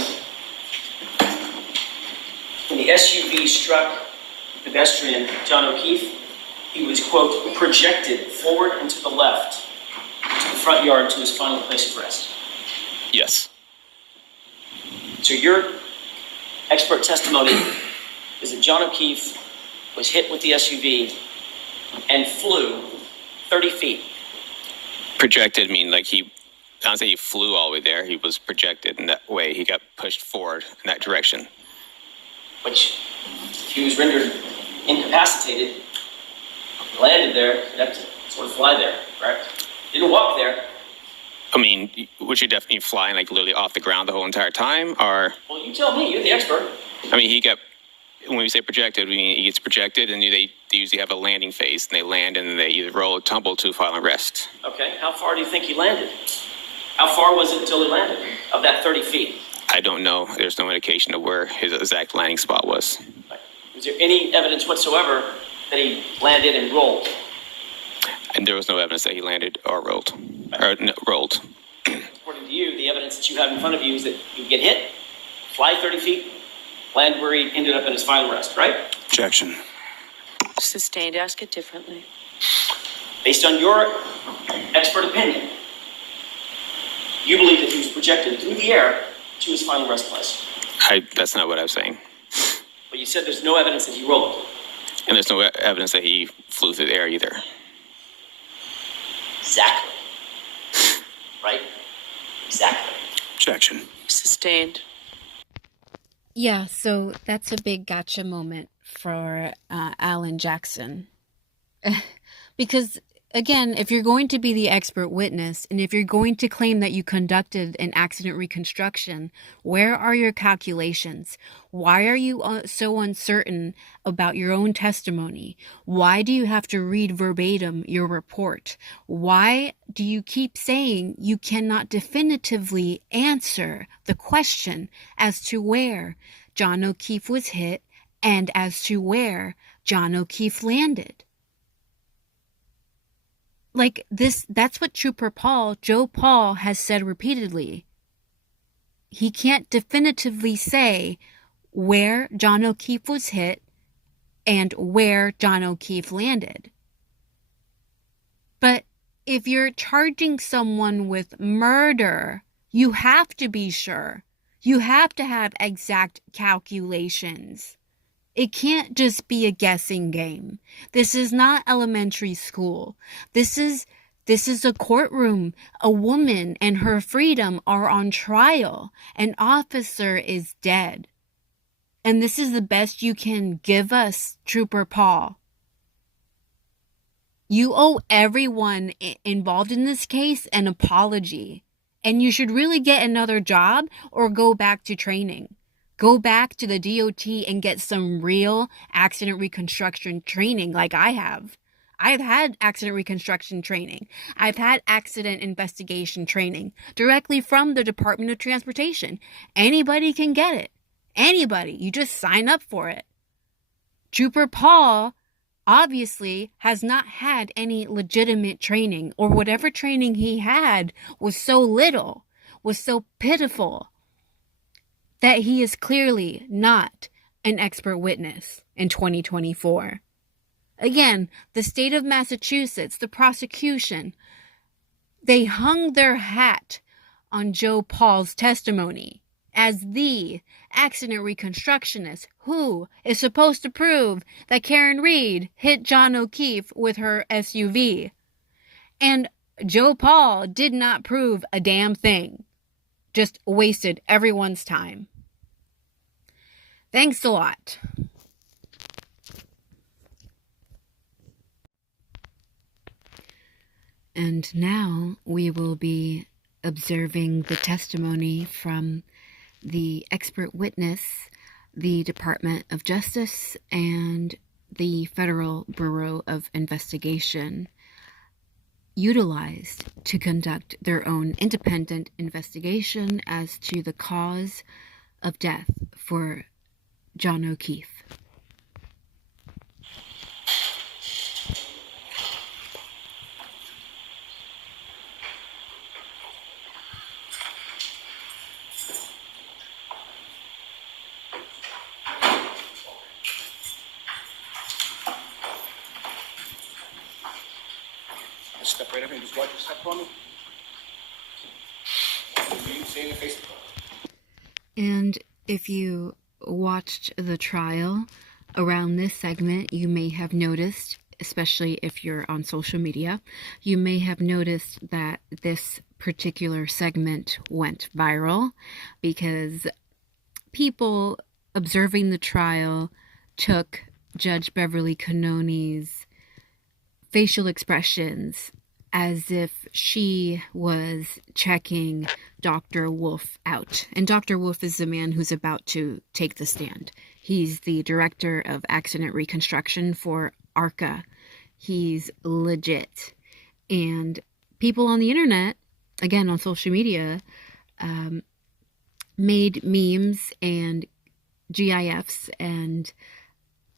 when the SUV struck the pedestrian, John O'Keefe, he was, quote, projected forward and to the left front yard to his final place of rest. Yes. So your expert testimony is that John O'Keefe was hit with the SUV and flew 30 feet. Projected mean like I don't say he flew all the way there. He was projected in that way. He got pushed forward in that direction. Which, if he was rendered incapacitated, landed there, he'd have to sort of fly there, right? Didn't walk there. I mean, was you definitely flying like literally off the ground the whole entire time, or? Well, you tell me. You're the expert. I mean, when we say projected, we mean he gets projected, and they usually have a landing phase, and they land, and then they either roll or tumble to final rest. Okay. How far do you think he landed? How far was it until he landed of that 30 feet? I don't know. There's no indication of where his exact landing spot was. Was there any evidence whatsoever that he landed and rolled? And there was no evidence that he landed or rolled. Or no, rolled. According to you, the evidence that you have in front of you is that you get hit, fly 30 feet, land where he ended up at his final rest, right? Objection. Sustained. Ask it differently. Based on your expert opinion, you believe that he was projected through the air to his final rest place. That's not what I was saying. But you said there's no evidence that he rolled. And there's no evidence that he flew through the air either. Exactly. Right? Exactly. Objection. Sustained. Yeah, so that's a big gotcha moment for Alan Jackson. Because, again, if you're going to be the expert witness, and if you're going to claim that you conducted an accident reconstruction, where are your calculations? Why are you so uncertain about your own testimony? Why do you have to read verbatim your report? Why do you keep saying you cannot definitively answer the question as to where John O'Keefe was hit and as to where John O'Keefe landed? Like this, that's what Trooper Joe Paul has said repeatedly. He can't definitively say where John O'Keefe was hit and where John O'Keefe landed. But if you're charging someone with murder, you have to be sure. You have to have exact calculations. It can't just be a guessing game. This is not elementary school. This is a courtroom. A woman and her freedom are on trial. An officer is dead. And this is the best you can give us, Trooper Paul. You owe everyone involved in this case an apology. And you should really get another job or go back to training. Go back to the DOT and get some real accident reconstruction training like I have. I've had accident reconstruction training. I've had accident investigation training directly from the Department of Transportation. Anybody can get it. Anybody. You just sign up for it. Trooper Paul obviously has not had any legitimate training, or whatever training he had was so little, was so pitiful, that he is clearly not an expert witness in 2024. Again, the state of Massachusetts, the prosecution, they hung their hat on Joe Paul's testimony as the accident reconstructionist who is supposed to prove that Karen Reed hit John O'Keefe with her SUV. And Joe Paul did not prove a damn thing. Just wasted everyone's time. Thanks a lot. And now we will be observing the testimony from the expert witness, the Department of Justice, and the Federal Bureau of Investigation utilized to conduct their own independent investigation as to the cause of death for John O'Keefe. Step right up and just watch your step for me. We ain't seeing any Facebook. And if you watched the trial around this segment, you may have noticed, especially if you're on social media, you may have noticed that this particular segment went viral because people observing the trial took Judge Beverly Cannoni's facial expressions as if she was checking Dr. Wolfe out. And Dr. Wolfe is the man who's about to take the stand. He's the director of accident reconstruction for ARCCA. He's legit. And people on the internet, again on social media, made memes and GIFs and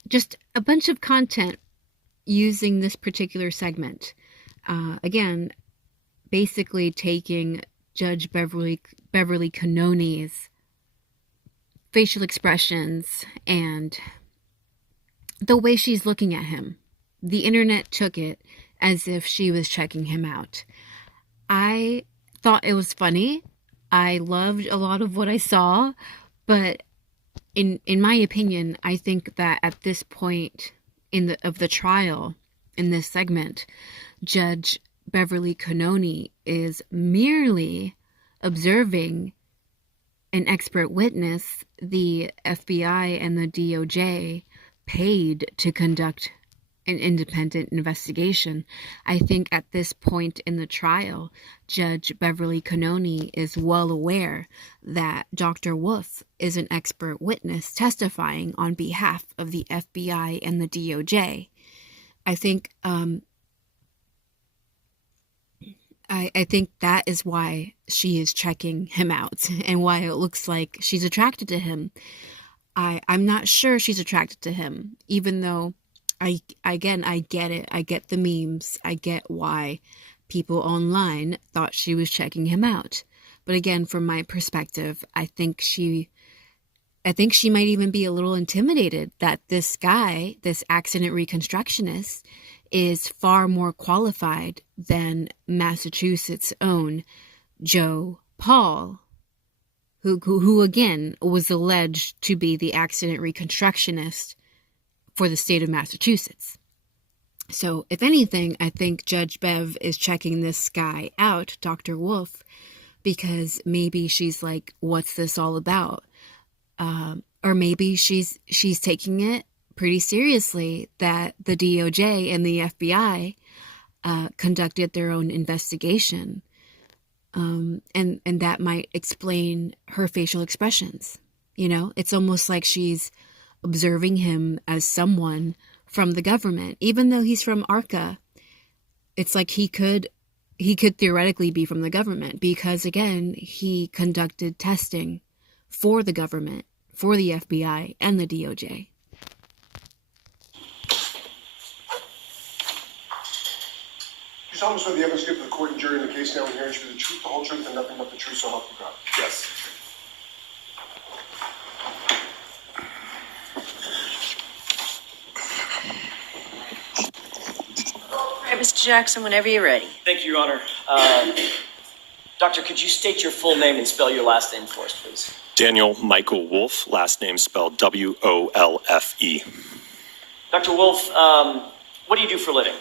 just a bunch of content using this particular segment. Again, basically taking Judge Beverly Cannoni's facial expressions and the way she's looking at him. The internet took it as if she was checking him out. I thought it was funny. I loved a lot of what I saw, but in my opinion, I think that at this point of the trial, in this segment, Judge Beverly Cannoni is merely observing an expert witness the FBI and the DOJ paid to conduct an independent investigation. I think at this point in the trial, Judge Beverly Cannoni is well aware that Dr. Wolfe is an expert witness testifying on behalf of the FBI and the DOJ. I think I think that is why she is checking him out and why it looks like she's attracted to him. I'm not sure she's attracted to him, even though I get it. I get the memes. I get why people online thought she was checking him out. But again, from my perspective, I think she might even be a little intimidated that this guy, this accident reconstructionist, is far more qualified than Massachusetts' own Joe Paul, who again was alleged to be the accident reconstructionist for the state of Massachusetts. So if anything, I think Judge Bev is checking this guy out, Dr. Wolfe, because maybe she's like, what's this all about? Or maybe she's taking it pretty seriously that the DOJ and the FBI conducted their own investigation. And that might explain her facial expressions. You know, it's almost like she's observing him as someone from the government, even though he's from ARCCA. It's like he could theoretically be from the government because, again, he conducted testing for the government, for the FBI and the DOJ. You solemnly swear the evidence given to the court and jury in the case now and hearing the truth, the whole truth, and nothing but the truth, so help you God. Yes. All right, Mr. Jackson, whenever you're ready. Thank you, Your Honor. Doctor, could you state your full name and spell your last name for us, please? Daniel Michael Wolfe, last name spelled W-O-L-F-E. Dr. Wolfe, what do you do for a living?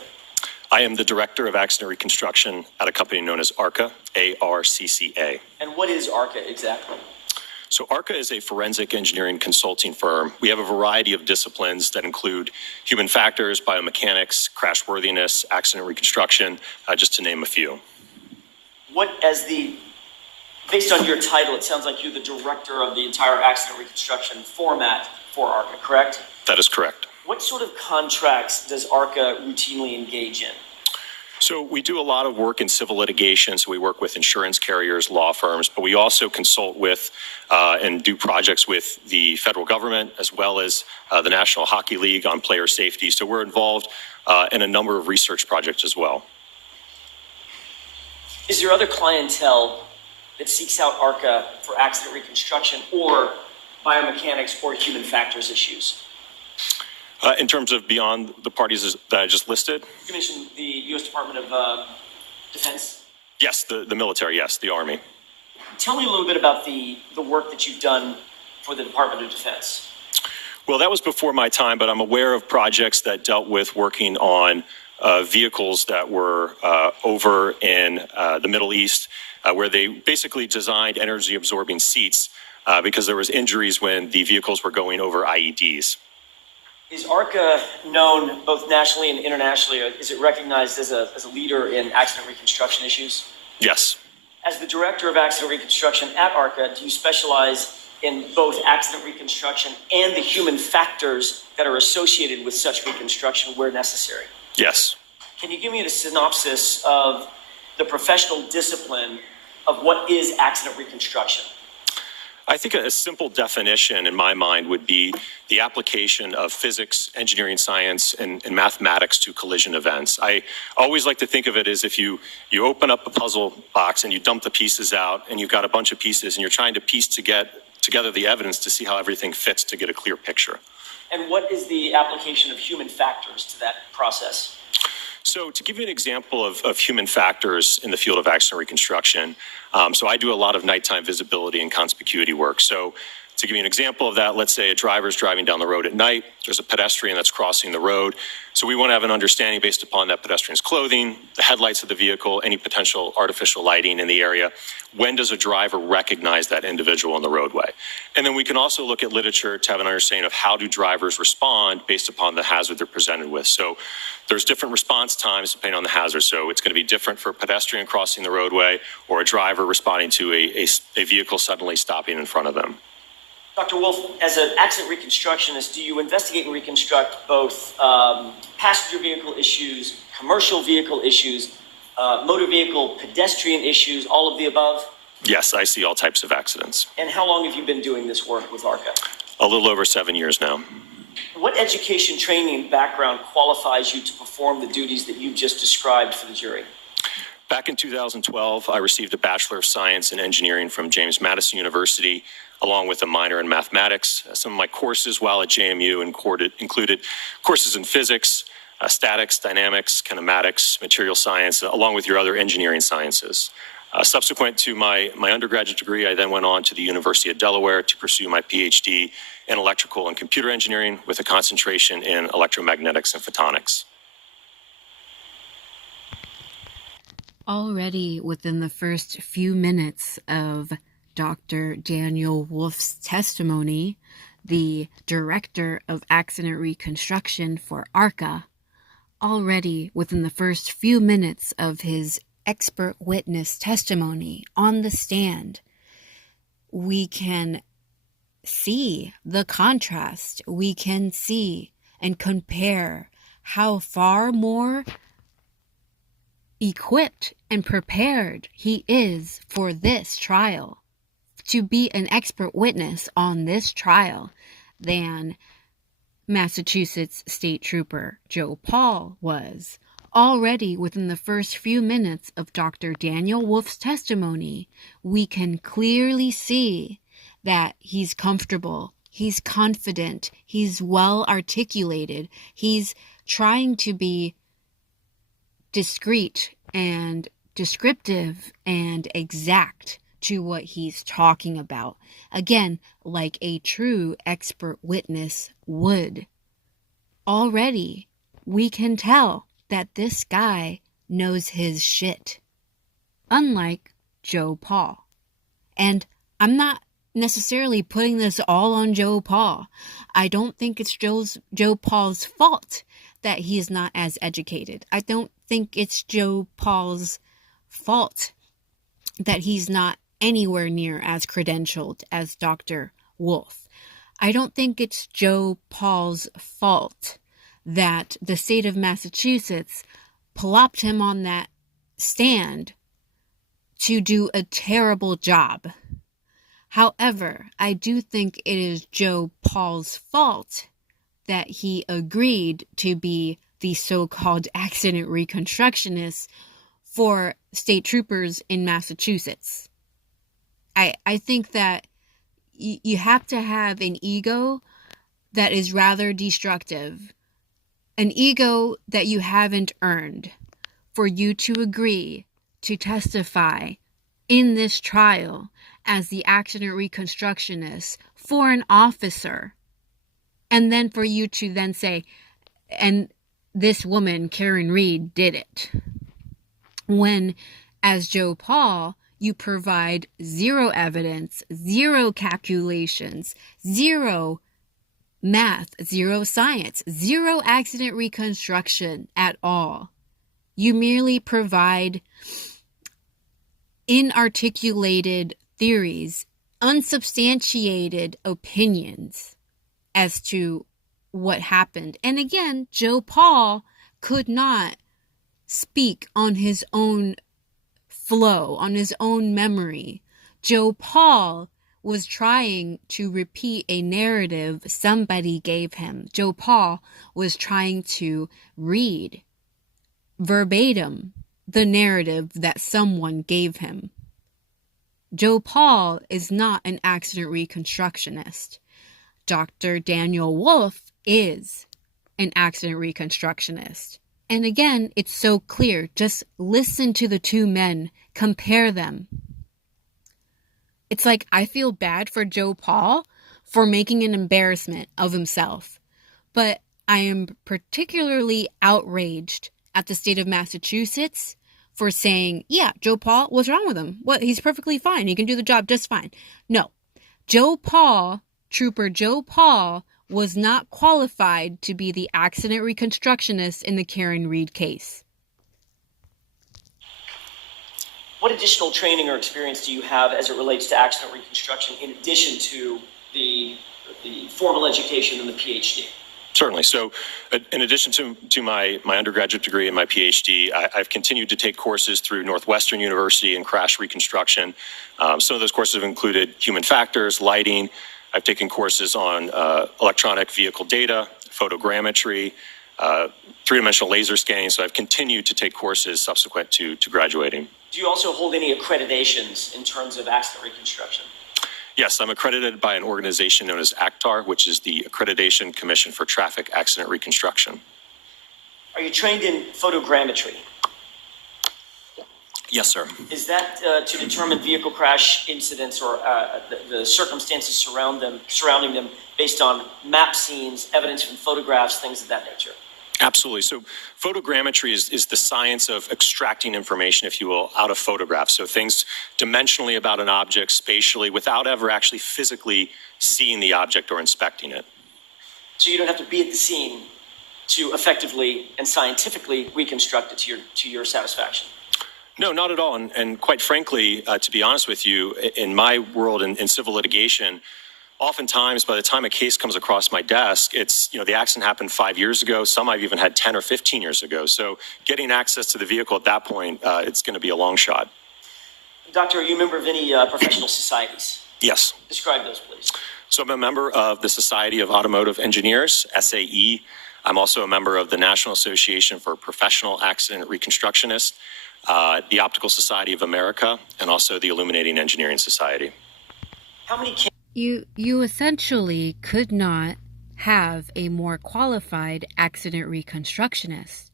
I am the Director of Accident Reconstruction at a company known as ARCCA, A-R-C-C-A. And what is ARCCA exactly? So ARCCA is a forensic engineering consulting firm. We have a variety of disciplines that include human factors, biomechanics, crashworthiness, accident reconstruction, just to name a few. Based on your title, it sounds like you're the director of the entire accident reconstruction format for ARCCA, correct? That is correct. What sort of contracts does ARCCA routinely engage in? So we do a lot of work in civil litigation. So we work with insurance carriers, law firms, but we also consult with and do projects with the federal government as well as the National Hockey League on player safety. So we're involved in a number of research projects as well. Is there other clientele that seeks out ARCCA for accident reconstruction or biomechanics or human factors issues? In terms of beyond the parties that I just listed? You mentioned the U.S. Department of Defense. Yes, the military, yes, the Army. Tell me a little bit about the work that you've done for the Department of Defense. Well, that was before my time, but I'm aware of projects that dealt with working on vehicles that were over in the Middle East, where they basically designed energy-absorbing seats because there was injuries when the vehicles were going over IEDs. Is ARCCA known both nationally and internationally? Or is it recognized as a leader in accident reconstruction issues? Yes. As the director of accident reconstruction at ARCCA, do you specialize in both accident reconstruction and the human factors that are associated with such reconstruction where necessary? Yes. Can you give me a synopsis of the professional discipline of what is accident reconstruction? I think a simple definition in my mind would be the application of physics, engineering science, and mathematics to collision events. I always like to think of it as if you open up a puzzle box and you dump the pieces out and you've got a bunch of pieces and you're trying to piece together the evidence to see how everything fits to get a clear picture. And what is the application of human factors to that process? So to give you an example of human factors in the field of accident reconstruction, so I do a lot of nighttime visibility and conspicuity work. So to give you an example of that, let's say a driver's driving down the road at night. There's a pedestrian that's crossing the road. So we want to have an understanding based upon that pedestrian's clothing, the headlights of the vehicle, any potential artificial lighting in the area. When does a driver recognize that individual on the roadway? And then we can also look at literature to have an understanding of how do drivers respond based upon the hazard they're presented with. So there's different response times depending on the hazard. So it's going to be different for a pedestrian crossing the roadway or a driver responding to a vehicle suddenly stopping in front of them. Dr. Wolfe, as an accident reconstructionist, do you investigate and reconstruct both passenger vehicle issues, commercial vehicle issues, motor vehicle pedestrian issues, all of the above? Yes, I see all types of accidents. And how long have you been doing this work with ARCCA? A little over 7 years now. What education, training, and background qualifies you to perform the duties that you've just described for the jury? Back in 2012, I received a Bachelor of Science in Engineering from James Madison University, along with a minor in mathematics. Some of my courses while at JMU included courses in physics, statics, dynamics, kinematics, material science, along with your other engineering sciences. Subsequent to my undergraduate degree, I then went on to the University of Delaware to pursue my PhD in electrical and computer engineering with a concentration in electromagnetics and photonics. Already within the first few minutes of Dr. Daniel Wolfe's testimony, the director of accident reconstruction for ARCCA, already within the first few minutes of his expert witness testimony on the stand, we can see the contrast. We can see and compare how far more equipped and prepared he is for this trial, to be an expert witness on this trial, than Massachusetts State Trooper Joe Paul was. Already within the first few minutes of Dr. Daniel Wolfe's testimony, we can clearly see that he's comfortable, he's confident, he's well articulated, he's trying to be discreet and descriptive and exact to what he's talking about. Again, like a true expert witness would. Already, we can tell that this guy knows his shit. Unlike Joe Paul. And I'm not necessarily putting this all on Joe Paul. I don't think it's Joe Paul's fault that he is not as educated. I don't think it's Joe Paul's fault that he's not anywhere near as credentialed as Dr. Wolfe. I don't think it's Joe Paul's fault that the state of Massachusetts plopped him on that stand to do a terrible job. However, I do think it is Joe Paul's fault that he agreed to be the so-called accident reconstructionist for state troopers in Massachusetts. I think that you have to have an ego that is rather destructive, an ego that you haven't earned, for you to agree to testify in this trial as the accident reconstructionist for an officer. And then for you to then say, and this woman, Karen Reed, did it. When, as Joe Paul, you provide zero evidence, zero calculations, zero math, zero science, zero accident reconstruction at all. You merely provide inarticulated theories, unsubstantiated opinions as to what happened. And again, Joe Paul could not speak on his own flow, on his own memory. Joe Paul was trying to repeat a narrative somebody gave him. Joe Paul was trying to read verbatim the narrative that someone gave him. Joe Paul is not an accident reconstructionist. Dr. Daniel Wolfe is an accident reconstructionist. And again, it's so clear. Just listen to the two men, compare them. It's like I feel bad for Joe Paul for making an embarrassment of himself. But I am particularly outraged at the state of Massachusetts for saying, yeah, Joe Paul, what's wrong with him? What? He's perfectly fine. He can do the job just fine. No, Joe Paul, Trooper Joe Paul, was not qualified to be the accident reconstructionist in the Karen Reed case. What additional training or experience do you have as it relates to accident reconstruction in addition to the formal education and the PhD? Certainly. So in addition to my undergraduate degree and my PhD, I've continued to take courses through Northwestern University in crash reconstruction. Some of those courses have included human factors, lighting. I've taken courses on electronic vehicle data, photogrammetry, three-dimensional laser scanning. So I've continued to take courses subsequent to graduating. Do you also hold any accreditations in terms of accident reconstruction? Yes, I'm accredited by an organization known as ACTAR, which is the Accreditation Commission for Traffic Accident Reconstruction. Are you trained in photogrammetry? Yes, sir. Is that to determine vehicle crash incidents or the circumstances surrounding them based on map scenes, evidence from photographs, things of that nature? Absolutely. So photogrammetry is the science of extracting information, if you will, out of photographs. So things dimensionally about an object, spatially, without ever actually physically seeing the object or inspecting it. So you don't have to be at the scene to effectively and scientifically reconstruct it to your satisfaction? No, not at all. And quite frankly, to be honest with you, in my world in civil litigation, oftentimes by the time a case comes across my desk, it's, the accident happened 5 years ago. Some I've even had 10 or 15 years ago. So getting access to the vehicle at that point, it's going to be a long shot. Doctor, are you a member of any professional societies? Yes. Describe those, please. So I'm a member of the Society of Automotive Engineers, SAE. I'm also a member of the National Association for Professional Accident Reconstructionists, the Optical Society of America, and also the Illuminating Engineering Society. How many You essentially could not have a more qualified accident reconstructionist.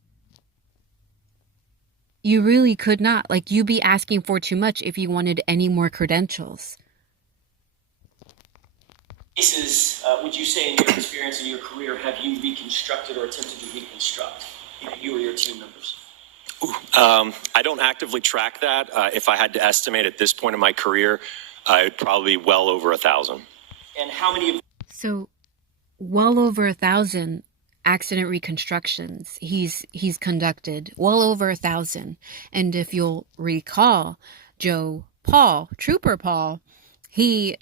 You really could not. Like, you'd be asking for too much if you wanted any more credentials. cases would you say in your experience in your career have you reconstructed or attempted to reconstruct, you or your team members? I don't actively track that. If I had to estimate at this point in my career, it'd probably be well over 1,000. And how many of So, well over 1,000 accident reconstructions he's conducted. Well over 1,000. And if you'll recall, Joe Paul, Trooper Paul, he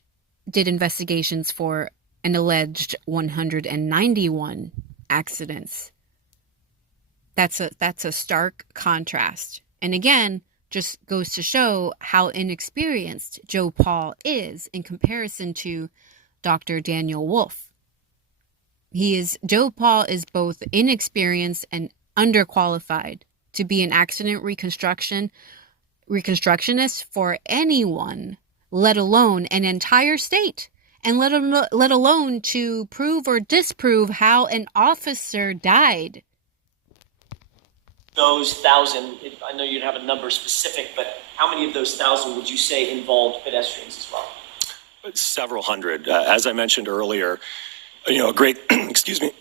did investigations for an alleged 191 accidents. That's a stark contrast. And again, just goes to show how inexperienced Joe Paul is in comparison to Dr. Daniel Wolfe. Joe Paul is both inexperienced and underqualified to be an accident reconstructionist for anyone, let alone an entire state, and let alone to prove or disprove how an officer died. those 1,000, I know you don't have a number specific, but how many of those 1,000 would you say involved pedestrians as well? Several hundred. As I mentioned earlier, a great, excuse me,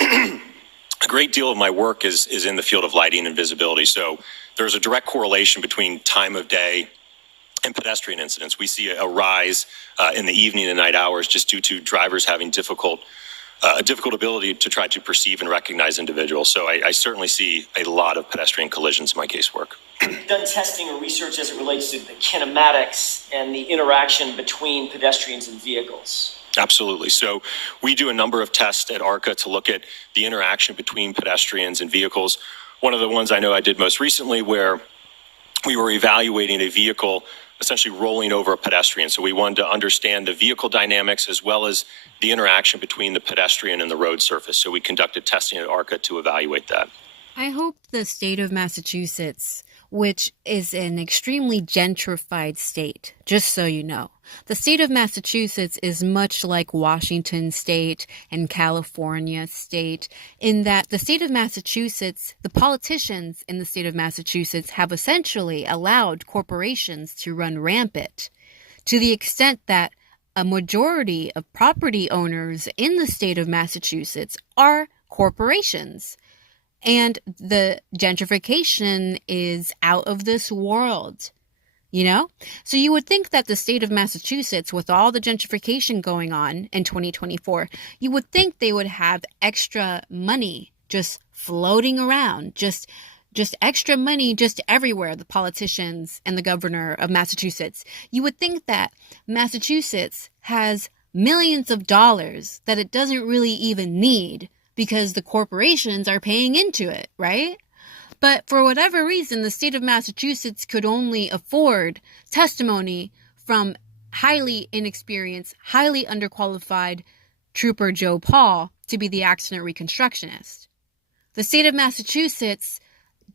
a great deal of my work is in the field of lighting and visibility. So there's a direct correlation between time of day and pedestrian incidents. We see a rise in the evening and night hours just due to drivers having a difficult ability to try to perceive and recognize individuals. So I certainly see a lot of pedestrian collisions in my casework. You've done testing or research as it relates to the kinematics and the interaction between pedestrians and vehicles. Absolutely. So we do a number of tests at ARCCA to look at the interaction between pedestrians and vehicles. One of the ones I know I did most recently where we were evaluating a vehicle essentially rolling over a pedestrian. So we wanted to understand the vehicle dynamics as well as the interaction between the pedestrian and the road surface. So we conducted testing at ARCCA to evaluate that. I hope the state of Massachusetts, which is an extremely gentrified state, just so you know. The state of Massachusetts is much like Washington state and California state in that the state of Massachusetts, the politicians in the state of Massachusetts have essentially allowed corporations to run rampant to the extent that a majority of property owners in the state of Massachusetts are corporations. And the gentrification is out of this world, So you would think that the state of Massachusetts, with all the gentrification going on in 2024, you would think they would have extra money just floating around, just extra money just everywhere, the politicians and the governor of Massachusetts. You would think that Massachusetts has millions of dollars that it doesn't really even need, because the corporations are paying into it, right? But for whatever reason, the state of Massachusetts could only afford testimony from highly inexperienced, highly underqualified Troopah Joe Paul to be the accident reconstructionist. The state of Massachusetts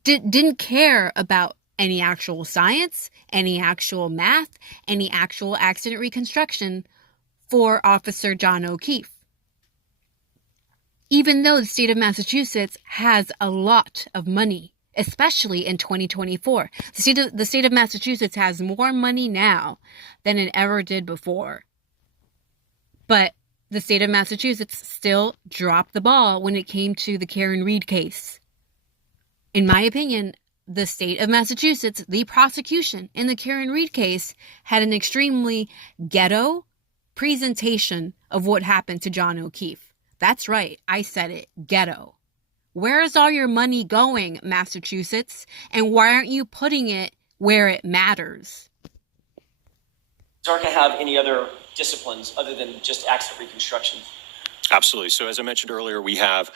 didn't care about any actual science, any actual math, any actual accident reconstruction for Officer John O'Keefe. Even though the state of Massachusetts has a lot of money, especially in 2024. The state of Massachusetts has more money now than it ever did before. But the state of Massachusetts still dropped the ball when it came to the Karen Read case. In my opinion, the state of Massachusetts, the prosecution in the Karen Read case, had an extremely ghetto presentation of what happened to John O'Keefe. That's right, I said it, ghetto. Where is all your money going, Massachusetts? And why aren't you putting it where it matters? Does ARCCA have any other disciplines other than just accident reconstruction? Absolutely. So as I mentioned earlier, we have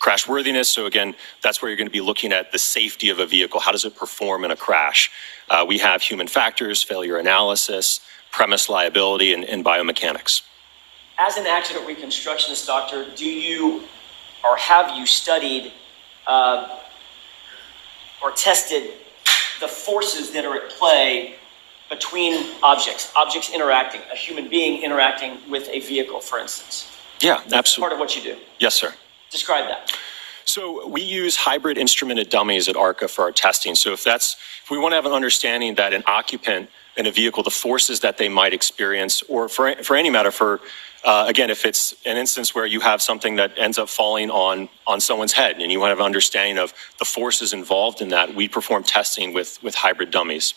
crash worthiness. So again, that's where you're going to be looking at the safety of a vehicle. How does it perform in a crash? We have human factors, failure analysis, premise liability, and biomechanics. As an accident reconstructionist, doctor, do you or have you studied or tested the forces that are at play between objects interacting, a human being interacting with a vehicle, for instance? Yeah, absolutely. That's part of what you do. Yes, sir. Describe that. So we use hybrid instrumented dummies at ARCCA for our testing. So if we want to have an understanding that an occupant in a vehicle, the forces that they might experience, or for any matter, again, if it's an instance where you have something that ends up falling on someone's head and you want to have an understanding of the forces involved in that, we perform testing with hybrid dummies.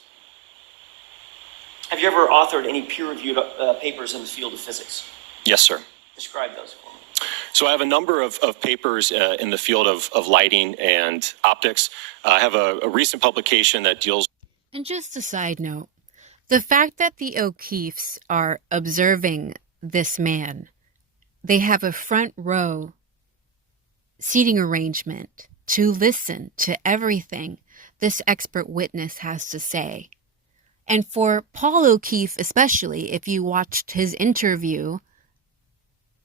Have you ever authored any peer-reviewed papers in the field of physics? Yes, sir. Describe those for me. So I have a number of papers in the field of lighting and optics. I have a recent publication that deals. And just a side note, the fact that the O'Keefes are observing this man, they have a front row seating arrangement to listen to everything this expert witness has to say. And for Paul O'Keefe especially, if you watched his interview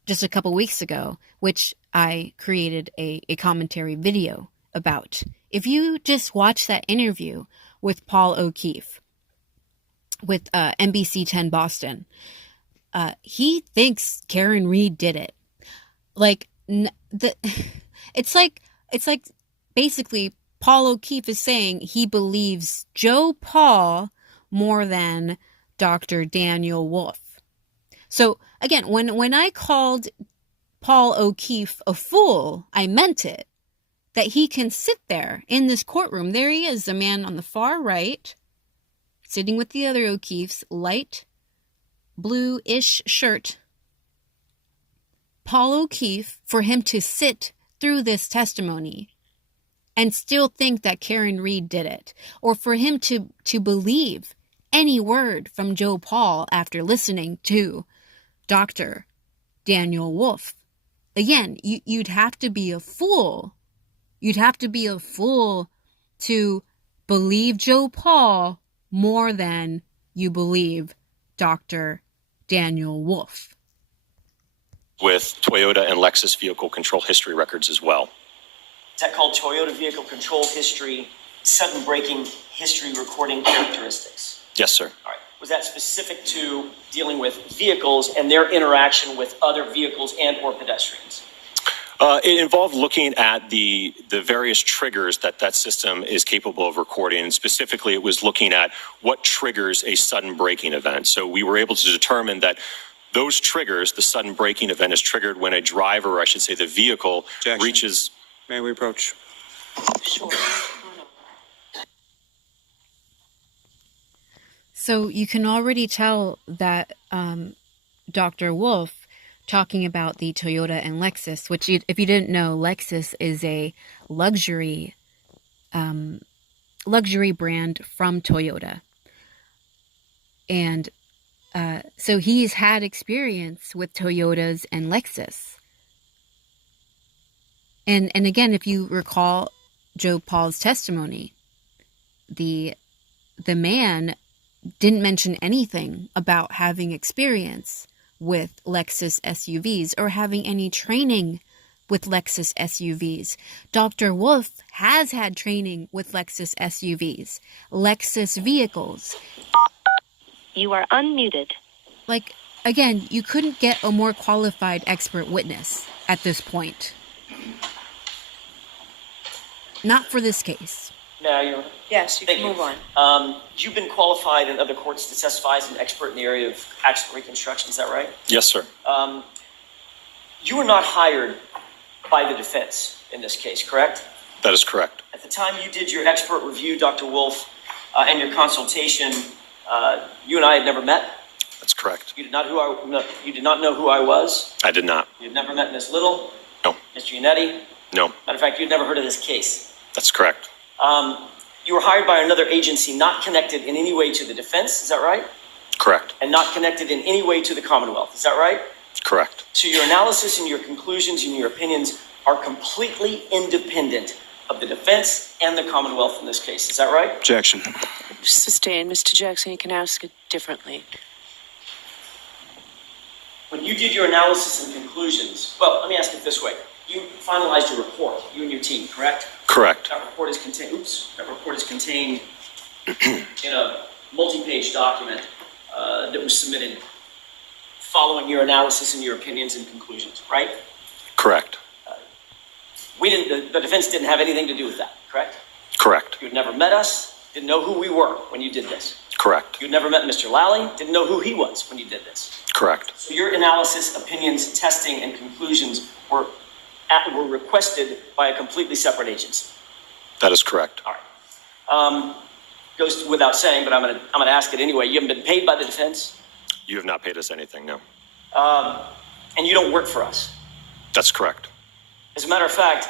just a couple weeks ago, which I created a commentary video about, if you just watch that interview with Paul O'Keefe with NBC 10 Boston, he thinks Karen Read did it. It's like basically Paul O'Keefe is saying he believes Joe Paul more than Dr. Daniel Wolfe. So again, when I called Paul O'Keefe a fool, I meant it. That he can sit there in this courtroom. There he is, the man on the far right, sitting with the other O'Keefes, light blue-ish shirt. Paul O'Keefe, for him to sit through this testimony and still think that Karen Reed did it, or for him to believe any word from Joe Paul after listening to Dr. Daniel Wolfe. Again, you'd have to be a fool. You'd have to be a fool to believe Joe Paul more than you believe Dr. Daniel Wolfe. With Toyota and Lexus vehicle control history records as well. Is that called Toyota vehicle control history, sudden braking history recording characteristics? Yes, sir. All right. Was that specific to dealing with vehicles and their interaction with other vehicles and or pedestrians? It involved looking at the various triggers that system is capable of recording, and specifically it was looking at what triggers a sudden braking event. So we were able to determine that those triggers, the sudden braking event is triggered when a driver, or I should say the vehicle, Objection. reaches... May we approach? Sure. So you can already tell that Dr. Wolfe, talking about the Toyota and Lexus, which if you didn't know, Lexus is a luxury brand from Toyota. And so he's had experience with Toyotas and Lexus. And again, if you recall Joe Paul's testimony, the man didn't mention anything about having experience with Lexus SUVs or having any training with Lexus SUVs. Dr. Wolfe has had training with Lexus SUVs, Lexus vehicles. You are unmuted. Like, again, you couldn't get a more qualified expert witness at this point. Not for this case. Now you're... Yes, you Thank can you. move on. You've been qualified in other courts to testify as an expert in the area of accident reconstruction, is that right? Yes, sir. You were not hired by the defense in this case, correct? That is correct. At the time you did your expert review, Dr. Wolfe, and your consultation, you and I had never met. That's correct. You did not know who I was. I did not. You'd never met Ms. Little. No. Mr. Unetti. No. Matter of fact, you'd never heard of this case. That's correct. You were hired by another agency not connected in any way to the defense, is that right? Correct. And not connected in any way to the Commonwealth, is that right? Correct. So your analysis and your conclusions and your opinions are completely independent of the defense and the Commonwealth in this case, is that right? Objection. Sustained. Mr. Jackson, you can ask it differently. When you did your analysis and conclusions, well, let me ask it this way. You finalized your report, you and your team, correct? Correct. That report is contained in a multi-page document that was submitted following your analysis and your opinions and conclusions, right? Correct. The defense didn't have anything to do with that, correct? Correct. You had never met us, didn't know who we were when you did this. Correct. You had never met Mr. Lally, didn't know who he was when you did this. Correct. So your analysis, opinions, testing, and conclusions were requested by a completely separate agency. That is correct. All right. Goes without saying, but I'm gonna ask it anyway. You haven't been paid by the defense? You have not paid us anything, no. And you don't work for us. That's correct. As a matter of fact,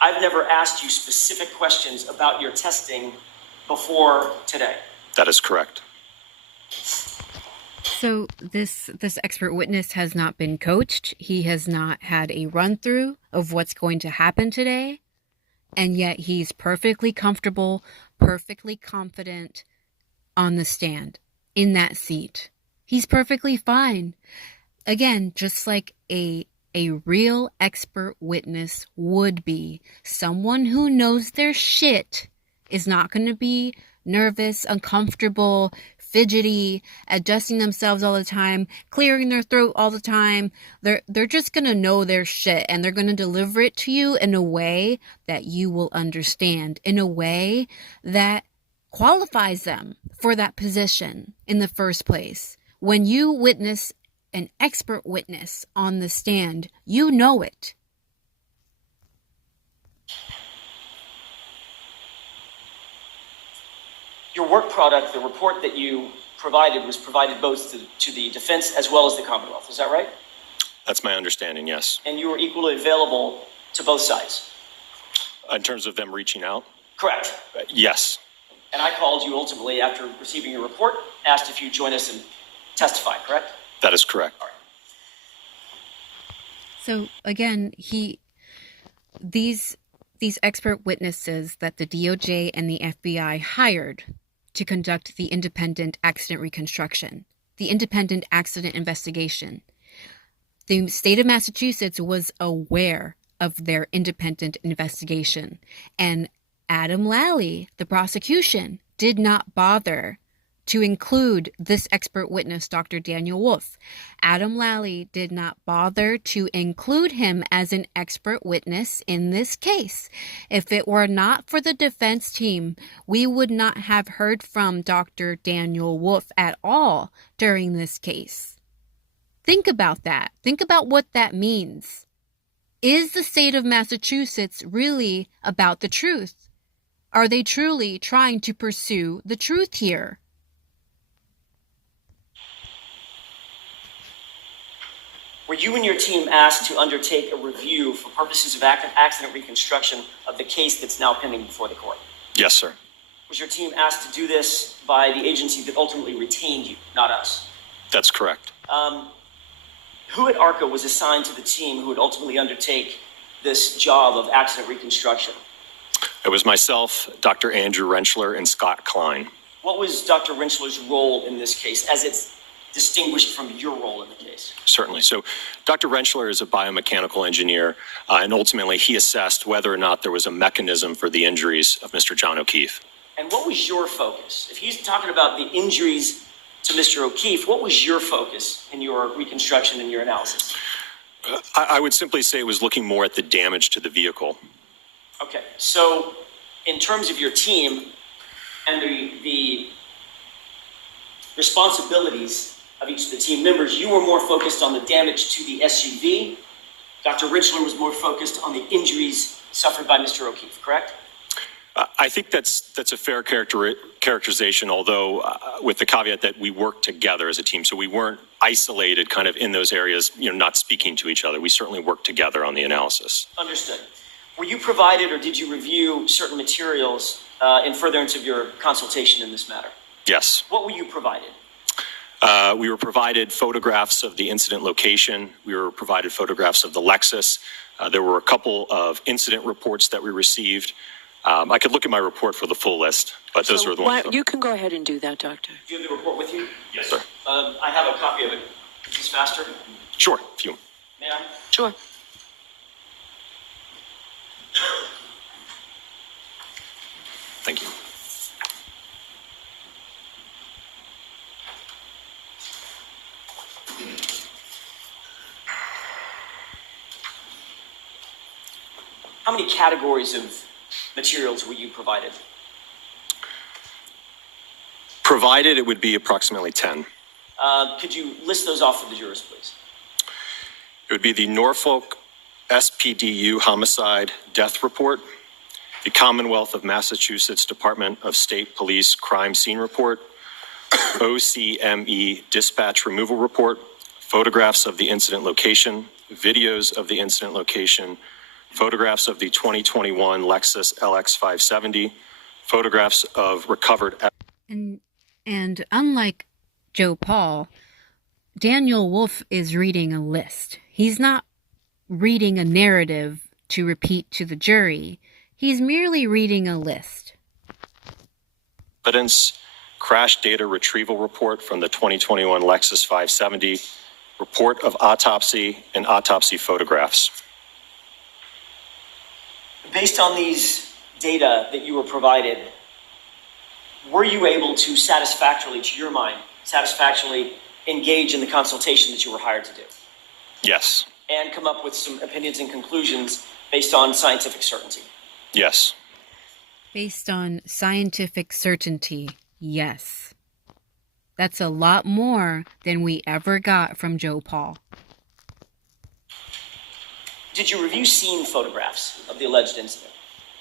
I've never asked you specific questions about your testing before today. That is correct. So this expert witness has not been coached. He has not had a run through of what's going to happen today. And yet he's perfectly comfortable, perfectly confident on the stand, in that seat. He's perfectly fine. Again, just like a real expert witness would be. Someone who knows their shit is not going to be nervous, uncomfortable, fidgety, adjusting themselves all the time, clearing their throat all the time. They're just going to know their shit, and they're going to deliver it to you in a way that you will understand, in a way that qualifies them for that position in the first place. When you witness an expert witness on the stand, you know it. Your work product, the report that you provided, was provided both to the defense as well as the Commonwealth. Is that right? That's my understanding, yes. And you were equally available to both sides? In terms of them reaching out? Correct. Yes. And I called you ultimately after receiving your report, asked if you'd join us and testify, correct? That is correct. All right. So again, these expert witnesses that the DOJ and the FBI hired to conduct the independent accident reconstruction, the independent accident investigation, the state of Massachusetts was aware of their independent investigation, and Adam Lally, the prosecution, did not bother to include this expert witness, Dr. Daniel Wolfe. Adam Lally did not bother to include him as an expert witness in this case. If it were not for the defense team, we would not have heard from Dr. Daniel Wolfe at all during this case. Think about that. Think about what that means. Is the state of Massachusetts really about the truth? Are they truly trying to pursue the truth here? Were you and your team asked to undertake a review for purposes of accident reconstruction of the case that's now pending before the court? Yes, sir. Was your team asked to do this by the agency that ultimately retained you, not us? That's correct. Who at ARCCA was assigned to the team who would ultimately undertake this job of accident reconstruction? It was myself, Dr. Andrew Rentschler, and Scott Klein. What was Dr. Rentschler's role in this case as it's distinguished from your role in the case? Certainly. So Dr. Rentschler is a biomechanical engineer, and ultimately he assessed whether or not there was a mechanism for the injuries of Mr. John O'Keefe. And what was your focus? If he's talking about the injuries to Mr. O'Keefe, what was your focus in your reconstruction and your analysis? I would simply say it was looking more at the damage to the vehicle. Okay, so in terms of your team and the responsibilities of each of the team members, you were more focused on the damage to the SUV. Dr. Rentschler was more focused on the injuries suffered by Mr. O'Keefe, correct? I think that's a fair characterization, although with the caveat that we worked together as a team. So we weren't isolated kind of in those areas, not speaking to each other. We certainly worked together on the analysis. Understood. Were you provided or did you review certain materials in furtherance of your consultation in this matter? Yes. What were you provided? We were provided photographs of the incident location. We were provided photographs of the Lexus. There were a couple of incident reports that we received. I could look at my report for the full list, but those are the ones. You can go ahead and do that, Doctor. Do you have the report with you? Yes, sir. I have a copy of it. Is this faster? Sure, if you. May I? Sure. Thank you. How many categories of materials were you provided? Provided, it would be approximately 10. Could you list those off for the jurors, please? It would be the Norfolk SPDU homicide death report, the Commonwealth of Massachusetts Department of State Police crime scene report, OCME dispatch removal report, photographs of the incident location, videos of the incident location, photographs of the 2021 Lexus LX 570, photographs of recovered. And unlike Joe Paul, Daniel Wolfe is reading a list. He's not reading a narrative to repeat to the jury. He's merely reading a list. Evidence, crash data retrieval report from the 2021 Lexus 570, report of autopsy, and autopsy photographs. Based on these data that you were provided, were you able to satisfactorily, to your mind, satisfactorily engage in the consultation that you were hired to do? Yes. And come up with some opinions and conclusions based on scientific certainty? Yes. Based on scientific certainty, yes. That's a lot more than we ever got from Joe Paul. Did you review scene photographs of the alleged incident?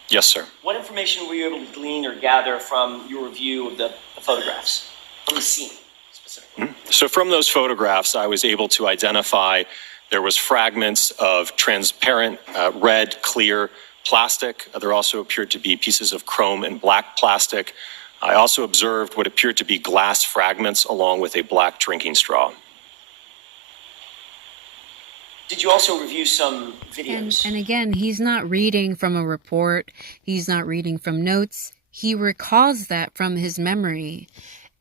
Yes, sir. What information were you able to glean or gather from your review of the photographs, from the scene specifically? So from those photographs, I was able to identify there was fragments of transparent red, clear plastic. There also appeared to be pieces of chrome and black plastic. I also observed what appeared to be glass fragments along with a black drinking straw. Did you also review some videos? And again, he's not reading from a report. He's not reading from notes. He recalls that from his memory.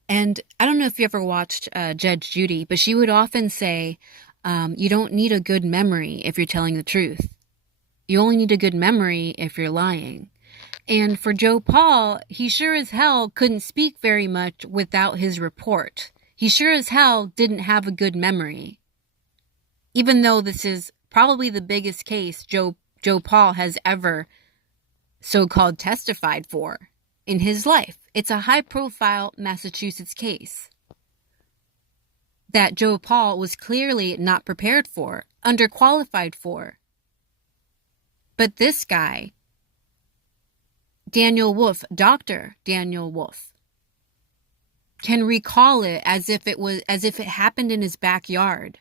And I don't know if you ever watched Judge Judy, but she would often say, you don't need a good memory if you're telling the truth. You only need a good memory if you're lying. And for Joe Paul, he sure as hell couldn't speak very much without his report. He sure as hell didn't have a good memory. Even though this is probably the biggest case Joe Paul has ever so-called testified for in his life. It's a high-profile Massachusetts case that Joe Paul was clearly not prepared for, underqualified for. But this guy, Daniel Wolfe, Dr. Daniel Wolfe, can recall it as if it happened in his backyard.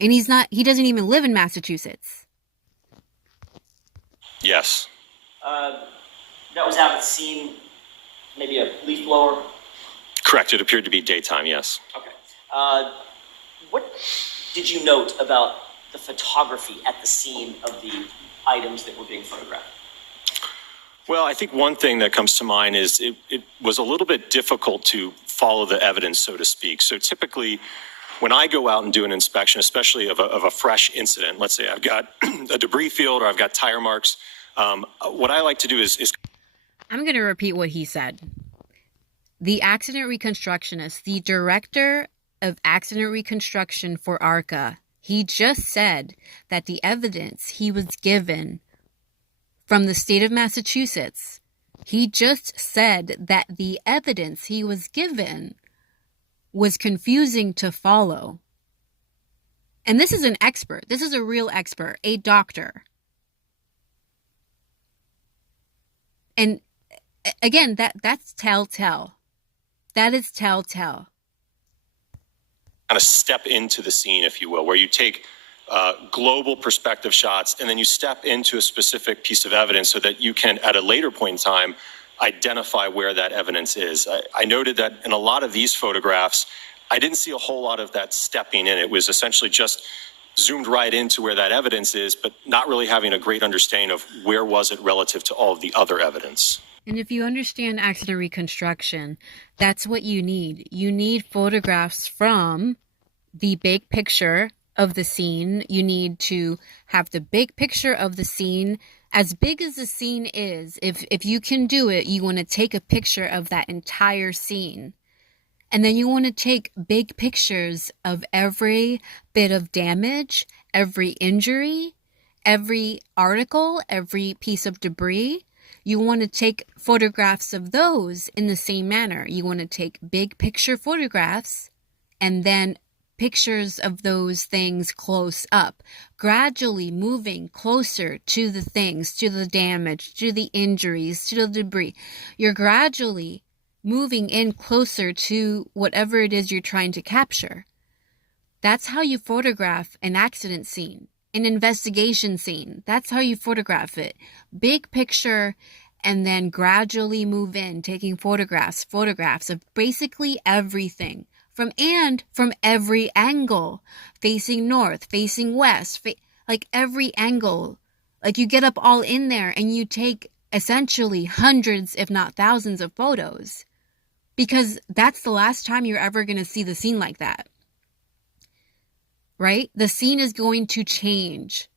And he doesn't even live in Massachusetts. Yes. That was out at the scene, maybe a leaf blower? Correct. It appeared to be daytime, yes. Okay. What did you note about the photography at the scene of the items that were being photographed? Well, I think one thing that comes to mind is it was a little bit difficult to follow the evidence, so to speak. So typically, when I go out and do an inspection, especially of a fresh incident, let's say I've got a debris field or I've got tire marks, what I like to do is... I'm going to repeat what he said. The accident reconstructionist, the director of accident reconstruction for ARCCA, he just said that the evidence he was given from the state of Massachusetts, he just said that the evidence he was given was confusing to follow. And this is an expert. This is a real expert, a doctor. And again, that's telltale. That is telltale. Kind of step into the scene, if you will, where you take global perspective shots and then you step into a specific piece of evidence so that you can, at a later point in time, identify where that evidence is. I noted that in a lot of these photographs, I didn't see a whole lot of that stepping in. It was essentially just zoomed right into where that evidence is, but not really having a great understanding of where was it relative to all of the other evidence. And if you understand accident reconstruction, that's what you need. You need photographs from the big picture of the scene. You need to have the big picture of the scene. As big as the scene is, if you can do it, you want to take a picture of that entire scene. And then you want to take big pictures of every bit of damage, every injury, every article, every piece of debris. You want to take photographs of those in the same manner. You want to take big picture photographs and then pictures of those things close up, gradually moving closer to the things, to the damage, to the injuries, to the debris. You're gradually moving in closer to whatever it is you're trying to capture. That's how you photograph an accident scene, an investigation scene. That's how you photograph it. Big picture, and then gradually move in, taking photographs of basically everything. From every angle, facing north, facing west, like every angle. Like you get up all in there and you take essentially hundreds, if not thousands of photos. Because that's the last time you're ever going to see the scene like that. Right? The scene is going to change.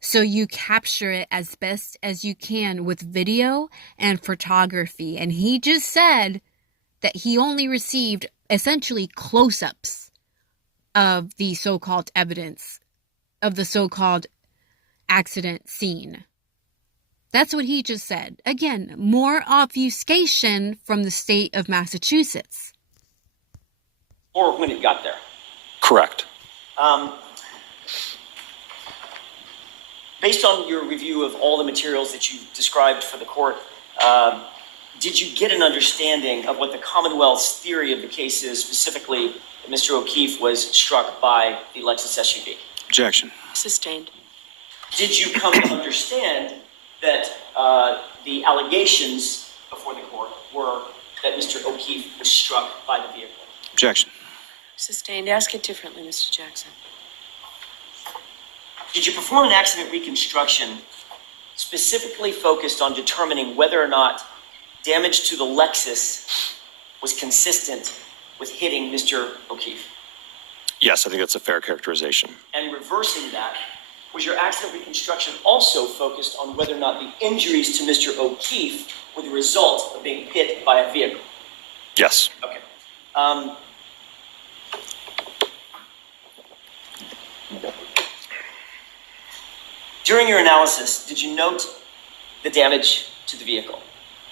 So you capture it as best as you can with video and photography. And he just said that he only received essentially close-ups of the so-called evidence, of the so-called accident scene. That's what he just said. Again, more obfuscation from the state of Massachusetts. Or when it got there. Correct. Based on your review of all the materials that you described for the court, did you get an understanding of what the Commonwealth's theory of the case is, specifically that Mr. O'Keefe was struck by the Lexus SUV? Objection. Sustained. Did you come to understand that the allegations before the court were that Mr. O'Keefe was struck by the vehicle? Objection. Sustained. Ask it differently, Mr. Jackson. Did you perform an accident reconstruction specifically focused on determining whether or not damage to the Lexus was consistent with hitting Mr. O'Keefe? Yes, I think that's a fair characterization. And reversing that, was your accident reconstruction also focused on whether or not the injuries to Mr. O'Keefe were the result of being hit by a vehicle? Yes. Okay. During your analysis, did you note the damage to the vehicle?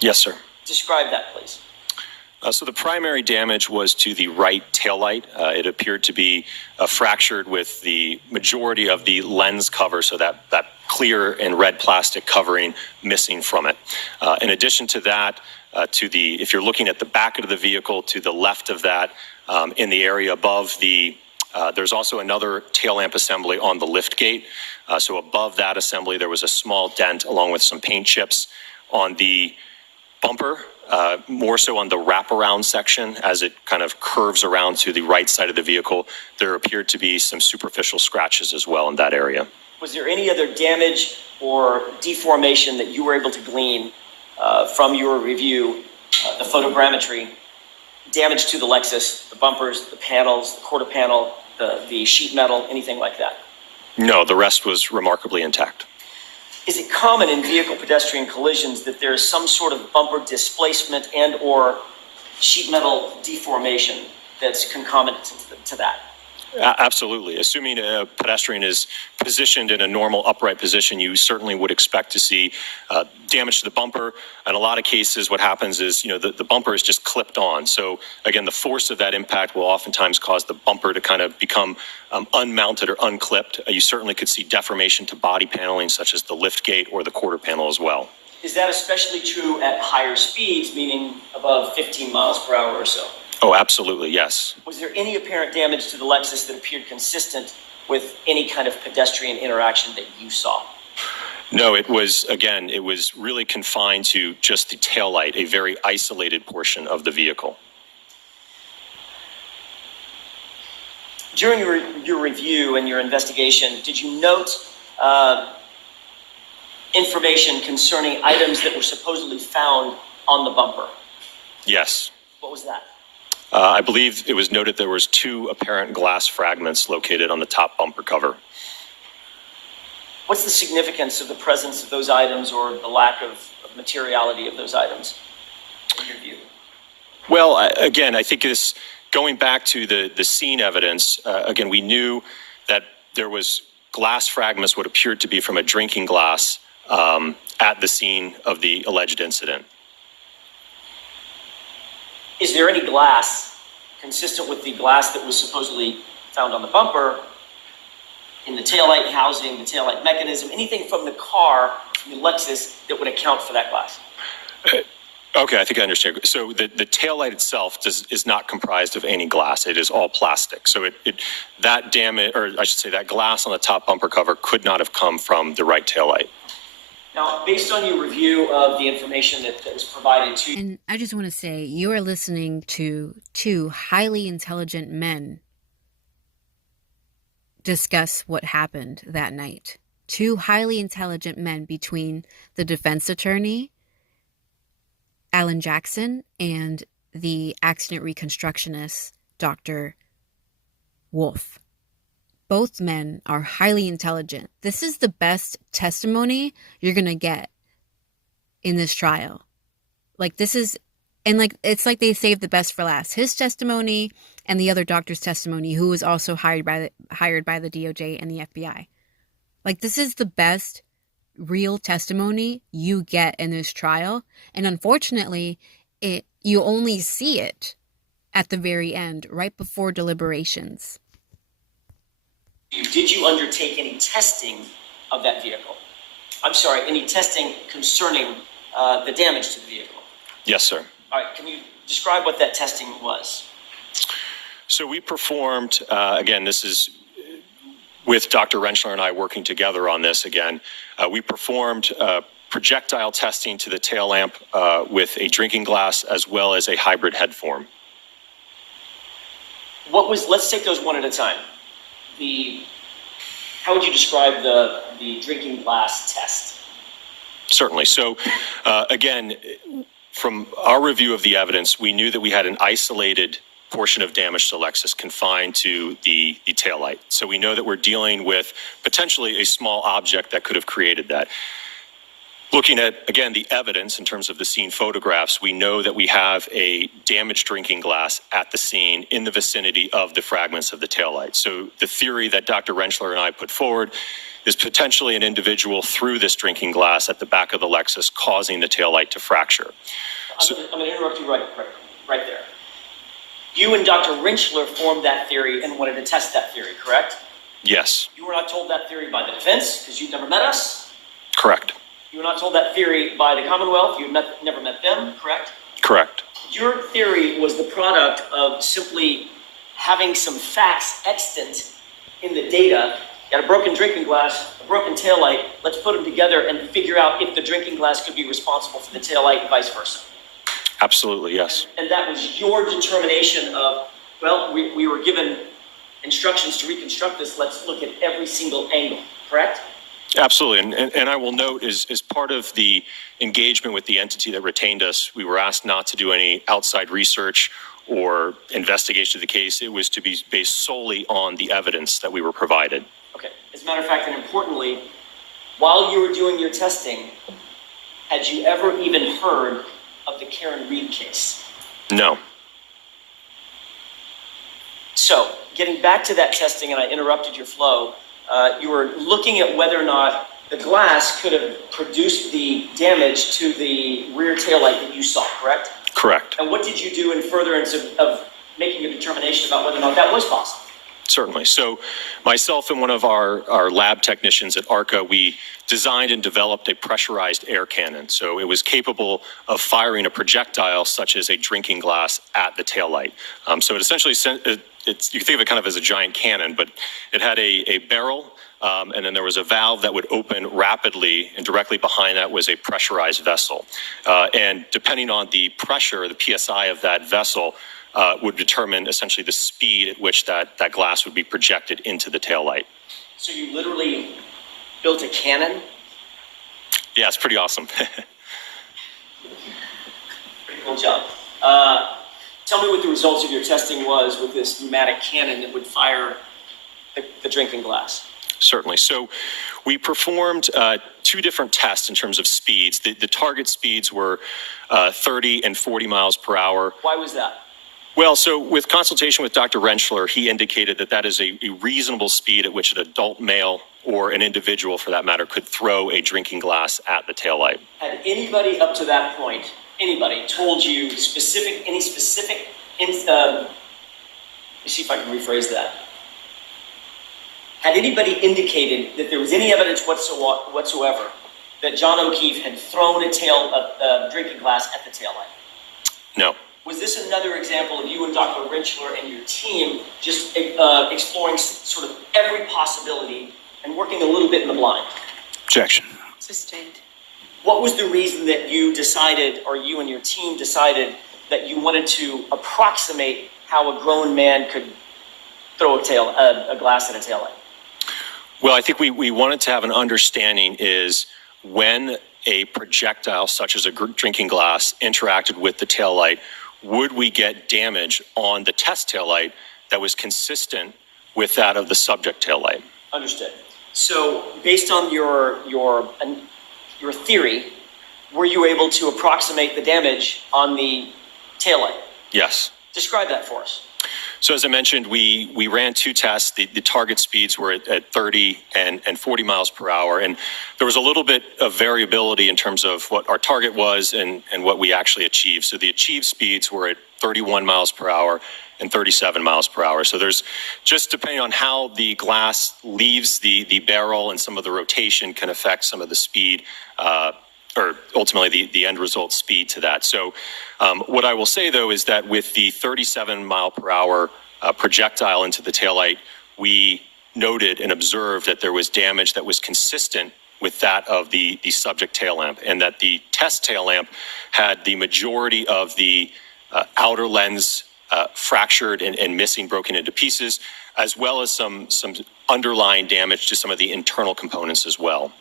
Yes, sir. Describe that, please. So the primary damage was to the right taillight. It appeared to be fractured with the majority of the lens cover, so that clear and red plastic covering missing from it. In addition to that, if you're looking at the back of the vehicle, to the left of that, in the area above there's also another tail lamp assembly on the lift gate. So above that assembly, there was a small dent along with some paint chips on the bumper, more so on the wraparound section as it kind of curves around to the right side of the vehicle. There appeared to be some superficial scratches as well in that area. Was there any other damage or deformation that you were able to glean from your review, the photogrammetry, damage to the Lexus, the bumpers, the panels, the quarter panel, the sheet metal, anything like that? No, the rest was remarkably intact. Is it common in vehicle pedestrian collisions that there is some sort of bumper displacement and or sheet metal deformation that's concomitant to that? Absolutely. Assuming a pedestrian is positioned in a normal upright position, you certainly would expect to see damage to the bumper. In a lot of cases, what happens is, the bumper is just clipped on. So again, the force of that impact will oftentimes cause the bumper to kind of become unmounted or unclipped. You certainly could see deformation to body paneling, such as the lift gate or the quarter panel as well. Is that especially true at higher speeds, meaning above 15 miles per hour or so? Oh, absolutely, yes. Was there any apparent damage to the Lexus that appeared consistent with any kind of pedestrian interaction that you saw? No, it was really confined to just the taillight, a very isolated portion of the vehicle. During your review and your investigation, did you note information concerning items that were supposedly found on the bumper? Yes. What was that? I believe it was noted there was 2 apparent glass fragments located on the top bumper cover. What's the significance of the presence of those items or the lack of materiality of those items in your view? Well, again, I think this, going back to the scene evidence, again, we knew that there was glass fragments, what appeared to be from a drinking glass, at the scene of the alleged incident. Is there any glass consistent with the glass that was supposedly found on the bumper, in the taillight housing, the taillight mechanism, anything from the car, from the Lexus, that would account for that glass? Okay, I think I understand. So the taillight itself is not comprised of any glass. It is all plastic. So that damage, or I should say that glass on the top bumper cover could not have come from the right taillight. Now, based on your review of the information that was provided to you. And I just want to say, you are listening to 2 highly intelligent men discuss what happened that night. 2 highly intelligent men between the defense attorney, Alan Jackson, and the accident reconstructionist, Dr. Wolfe. Both men are highly intelligent. This is the best testimony you're going to get in this trial. It's like they saved the best for last. His testimony and the other doctor's testimony, who was also hired by the DOJ and the FBI. This is the best real testimony you get in this trial. And unfortunately, you only see it at the very end, right before deliberations. Did you undertake any testing of that vehicle? I'm sorry, any testing concerning the damage to the vehicle? Yes, sir. All right, can you describe what that testing was? So we performed, again, this is with Dr. Rentschler and I working together on this again. We performed projectile testing to the tail lamp with a drinking glass as well as a hybrid head form. Let's take those one at a time. How would you describe the drinking glass test? Certainly. So, again, from our review of the evidence, we knew that we had an isolated portion of damage to Lexus confined to the taillight. So we know that we're dealing with potentially a small object that could have created that. Looking at, again, the evidence in terms of the scene photographs, we know that we have a damaged drinking glass at the scene in the vicinity of the fragments of the taillight. So the theory that Dr. Rentschler and I put forward is potentially an individual threw this drinking glass at the back of the Lexus, causing the taillight to fracture. I'm going to interrupt you right there. You and Dr. Rentschler formed that theory and wanted to test that theory, correct? Yes. You were not told that theory by the defense because you'd never met us? Correct. You were not told that theory by the Commonwealth. You never met them, correct? Correct. Your theory was the product of simply having some facts extant in the data. You had a broken drinking glass, a broken taillight. Let's put them together and figure out if the drinking glass could be responsible for the taillight and vice versa. Absolutely, yes. And that was your determination of, well, we were given instructions to reconstruct this. Let's look at every single angle, correct? Absolutely. And I will note, as part of the engagement with the entity that retained us, we were asked not to do any outside research or investigation of the case. It was to be based solely on the evidence that we were provided. Okay. As a matter of fact, and importantly, while you were doing your testing, had you ever even heard of the Karen Reed case? No. So, getting back to that testing, and I interrupted your flow, you were looking at whether or not the glass could have produced the damage to the rear taillight that you saw, correct? Correct. And what did you do in furtherance of making a determination about whether or not that was possible? Certainly. So myself and one of our lab technicians at ARCCA, we designed and developed a pressurized air cannon. So it was capable of firing a projectile such as a drinking glass at the taillight. So it essentially you can think of it kind of as a giant cannon, but it had a barrel, and then there was a valve that would open rapidly, and directly behind that was a pressurized vessel. And depending on the pressure, the PSI of that vessel, would determine essentially the speed at which that glass would be projected into the taillight. So you literally built a cannon? Yeah, it's pretty awesome. Pretty cool job. Tell me what the results of your testing was with this pneumatic cannon that would fire the drinking glass. Certainly. So we performed two different tests in terms of speeds. The target speeds were 30 and 40 miles per hour. Why was that? Well, so with consultation with Dr. Rentschler, he indicated that is a reasonable speed at which an adult male or an individual, for that matter, could throw a drinking glass at the taillight. Had anybody up to that point, told you any specific, let me see if I can rephrase that. Had anybody indicated that there was any evidence whatsoever that John O'Keefe had thrown a drinking glass at the taillight? No. Was this another example of you and Dr. Rentschler and your team just exploring sort of every possibility and working a little bit in the blind? Objection. Sustained. What was the reason that you decided, or you and your team decided, that you wanted to approximate how a grown man could throw a glass at a taillight? Well, I think we wanted to have an understanding is when a projectile such as a drinking glass interacted with the taillight, would we get damage on the test taillight that was consistent with that of the subject taillight? Understood. So based on your theory, were you able to approximate the damage on the taillight? Yes. Describe that for us. So as I mentioned, we ran two tests. The target speeds were at 30 and 40 miles per hour. And there was a little bit of variability in terms of what our target was and what we actually achieved. So the achieved speeds were at 31 miles per hour and 37 miles per hour. So there's just depending on how the glass leaves the barrel and some of the rotation can affect some of the speed or ultimately the end result speed to that. So what I will say, though, is that with the 37 mile per hour projectile into the taillight, we noted and observed that there was damage that was consistent with that of the subject tail lamp, and that the test tail lamp had the majority of the outer lens fractured and missing, broken into pieces, as well as some underlying damage to some of the internal components as well.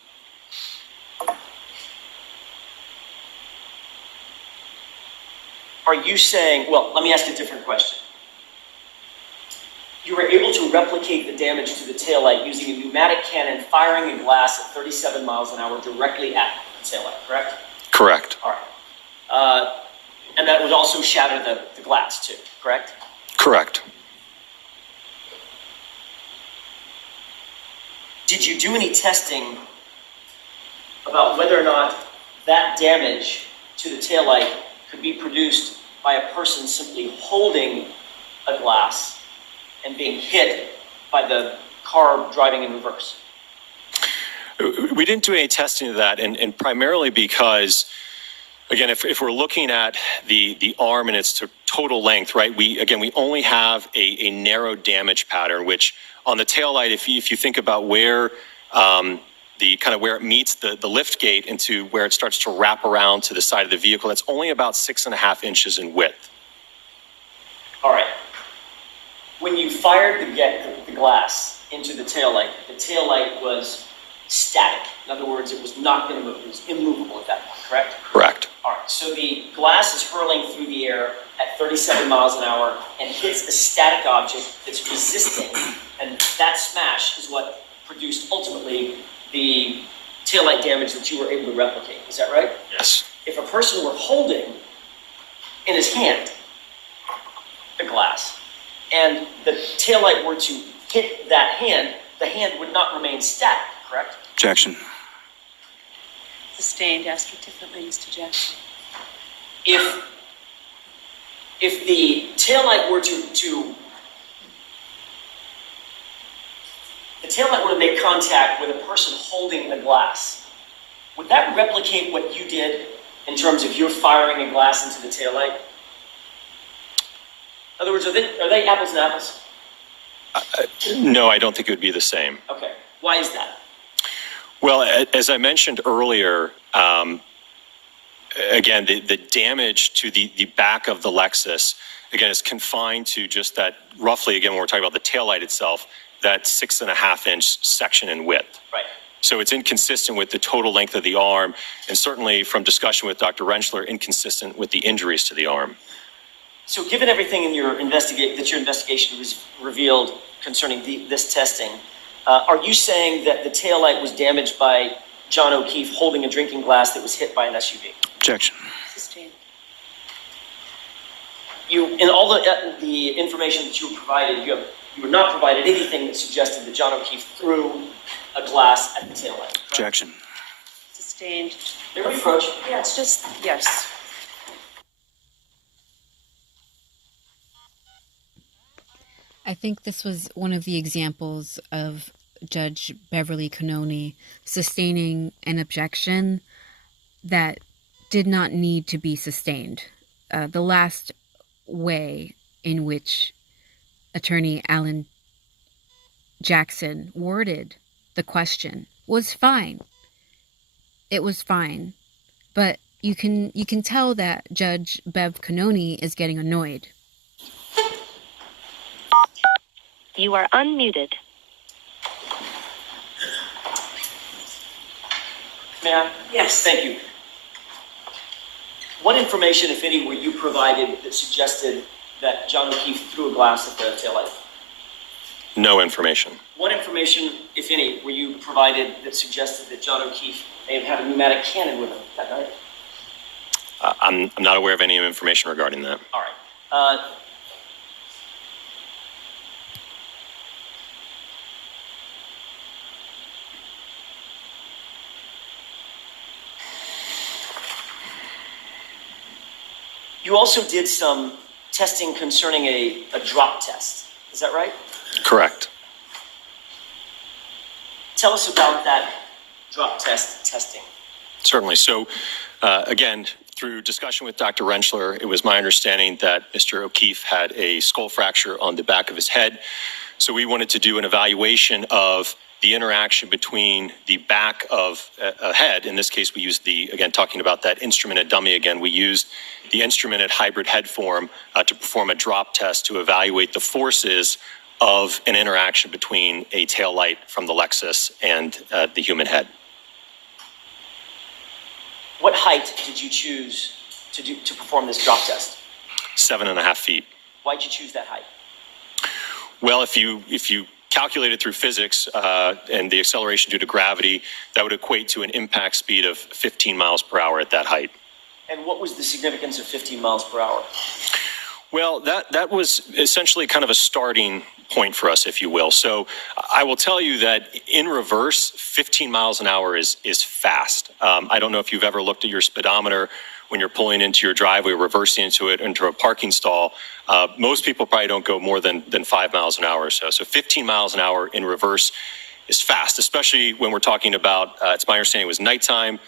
Are you saying, well, let me ask a different question. You were able to replicate the damage to the taillight using a pneumatic cannon firing a glass at 37 miles an hour directly at the taillight, correct? Correct. All right. And that would also shatter the glass too, correct? Correct. Did you do any testing about whether or not that damage to the taillight could be produced by a person simply holding a glass and being hit by the car driving in reverse? We didn't do any testing of that, and primarily because, again, if we're looking at the arm and its total length, right, we only have a narrow damage pattern, which on the taillight, if you think about where where it meets the lift gate into where it starts to wrap around to the side of the vehicle, that's only about 6.5 inches in width. All right. When you fired the glass into the taillight was static. In other words, it was not going to move. It was immovable at that point, correct? Correct. All right. So the glass is hurling through the air at 37 miles an hour and hits a static object that's resisting, and that smash is what produced ultimately the taillight damage that you were able to replicate. Is that right? Yes. If a person were holding in his hand the glass and the taillight were to hit that hand, the hand would not remain static, correct? Objection. Sustained. Ask it differently, Mr. Jackson. If the taillight were to make contact with a person holding a glass, would that replicate what you did in terms of your firing a glass into the taillight? In other words, are they apples and apples? No, I don't think it would be the same. Okay. Why is that? Well, as I mentioned earlier, again, the damage to the back of the Lexus, again, is confined to just that roughly, again, when we're talking about the taillight itself, that 6.5 inch section in width. Right. So it's inconsistent with the total length of the arm, and certainly from discussion with Dr. Rentschler, inconsistent with the injuries to the arm. So given everything in your investigation was revealed concerning this testing, are you saying that the taillight was damaged by John O'Keefe holding a drinking glass that was hit by an SUV? Objection. Sustained. In all the information that you were provided, you were not provided anything that suggested that John O'Keefe threw a glass at the taillight. Objection. Sustained. May we approach? Yeah, it's just, yes. I think this was one of the examples of Judge Beverly Cannoni sustaining an objection that did not need to be sustained. The last way in which Attorney Alan Jackson worded the question was fine. It was fine. But you can tell that Judge Bev Cannoni is getting annoyed. You are unmuted. May I? Yes. Thank you. What information, if any, were you provided that suggested that John O'Keefe threw a glass at the taillight? No information. What information, if any, were you provided that suggested that John O'Keefe may have had a pneumatic cannon with him that night? I'm not aware of any information regarding that. All right. You also did some testing concerning a drop test. Is that right? Correct. Tell us about that drop test testing. Certainly. So, again, through discussion with Dr. Rentschler, it was my understanding that Mr. O'Keefe had a skull fracture on the back of his head. So we wanted to do an evaluation of the interaction between the back of a head. In this case, we used again, talking about that instrumented dummy again, we used the instrumented hybrid head form to perform a drop test to evaluate the forces of an interaction between a tail light from the Lexus and the human head. What height did you choose to perform this drop test? 7.5 feet. Why did you choose that height? Well, if you calculate it through physics and the acceleration due to gravity, that would equate to an impact speed of 15 miles per hour at that height. And what was the significance of 15 miles per hour? Well, that was essentially kind of a starting point for us, if you will. So I will tell you that in reverse, 15 miles an hour is fast. I don't know if you've ever looked at your speedometer when you're pulling into your driveway, reversing into a parking stall. Most people probably don't go more than 5 miles an hour or so. So 15 miles an hour in reverse is fast, especially when we're talking about, it's my understanding it was nighttime.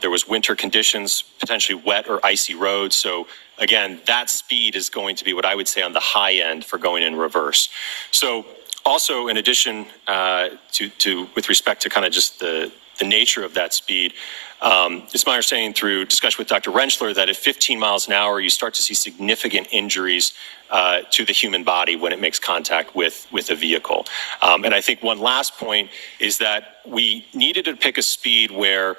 There was winter conditions, potentially wet or icy roads. So again, that speed is going to be what I would say on the high end for going in reverse. So also in addition to with respect to kind of just the nature of that speed, it's my understanding through discussion with Dr. Rentschler that at 15 miles an hour, you start to see significant injuries to the human body when it makes contact with a vehicle. And I think one last point is that we needed to pick a speed where,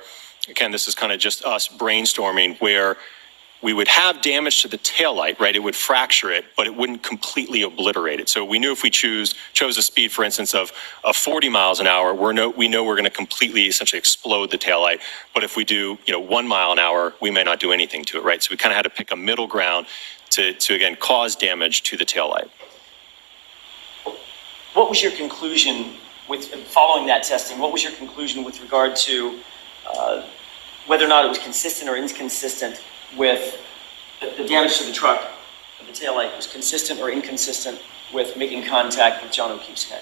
again, this is kind of just us brainstorming, where we would have damage to the taillight, right? It would fracture it, but it wouldn't completely obliterate it. So we knew if we chose a speed, for instance, of 40 miles an hour, we know we're going to completely essentially explode the taillight. But if we do, 1 mile an hour, we may not do anything to it, right? So we kind of had to pick a middle ground to again, cause damage to the taillight. What was your conclusion following that testing? What was your conclusion with regard to whether or not it was consistent or inconsistent with the damage to the truck, the taillight was consistent or inconsistent with making contact with John O'Keefe's head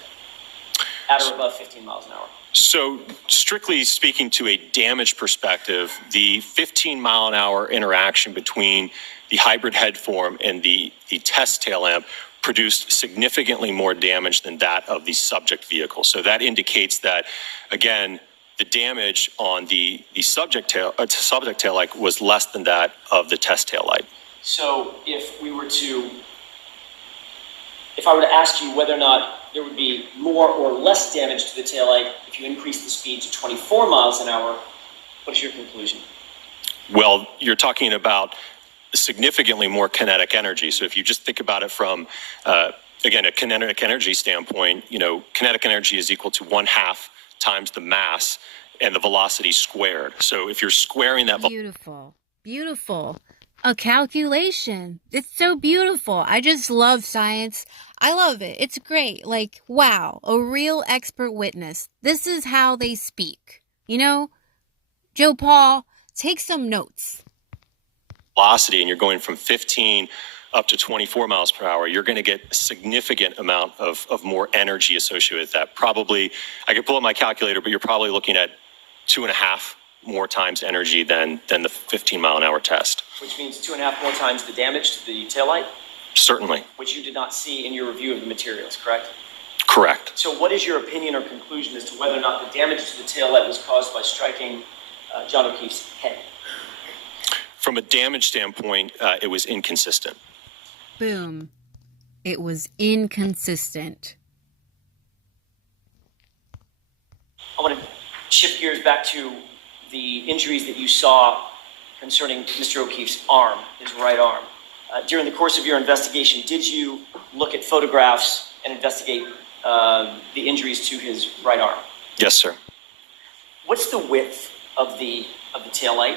at or above 15 miles an hour? So strictly speaking to a damage perspective, the 15 mile an hour interaction between the hybrid head form and the test tail lamp produced significantly more damage than that of the subject vehicle. So that indicates that, again, the damage on the subject tail light was less than that of the test tail light. So if I were to ask you whether or not there would be more or less damage to the tail light if you increase the speed to 24 miles an hour, what is your conclusion? Well, you're talking about significantly more kinetic energy. So if you just think about it from, again, a kinetic energy standpoint, kinetic energy is equal to 1/2 times the mass and the velocity squared. So if you're squaring that... Beautiful. A calculation. It's so beautiful. I just love science. I love it. It's great. Like, wow, a real expert witness. This is how they speak. Joe Paul, take some notes. Velocity, and you're going from 15 up to 24 miles per hour, you're going to get a significant amount of more energy associated with that. Probably, I could pull up my calculator, but you're probably looking at 2.5 more times energy than the 15 mile an hour test. Which means 2.5 more times the damage to the taillight? Certainly. Which you did not see in your review of the materials, correct? Correct. So what is your opinion or conclusion as to whether or not the damage to the taillight was caused by striking John O'Keefe's head? From a damage standpoint, it was inconsistent. Boom. It was inconsistent. I want to shift gears back to the injuries that you saw concerning Mr. O'Keefe's arm, his right arm. During the course of your investigation, did you look at photographs and investigate the injuries to his right arm? Yes, sir. What's the width of the taillight?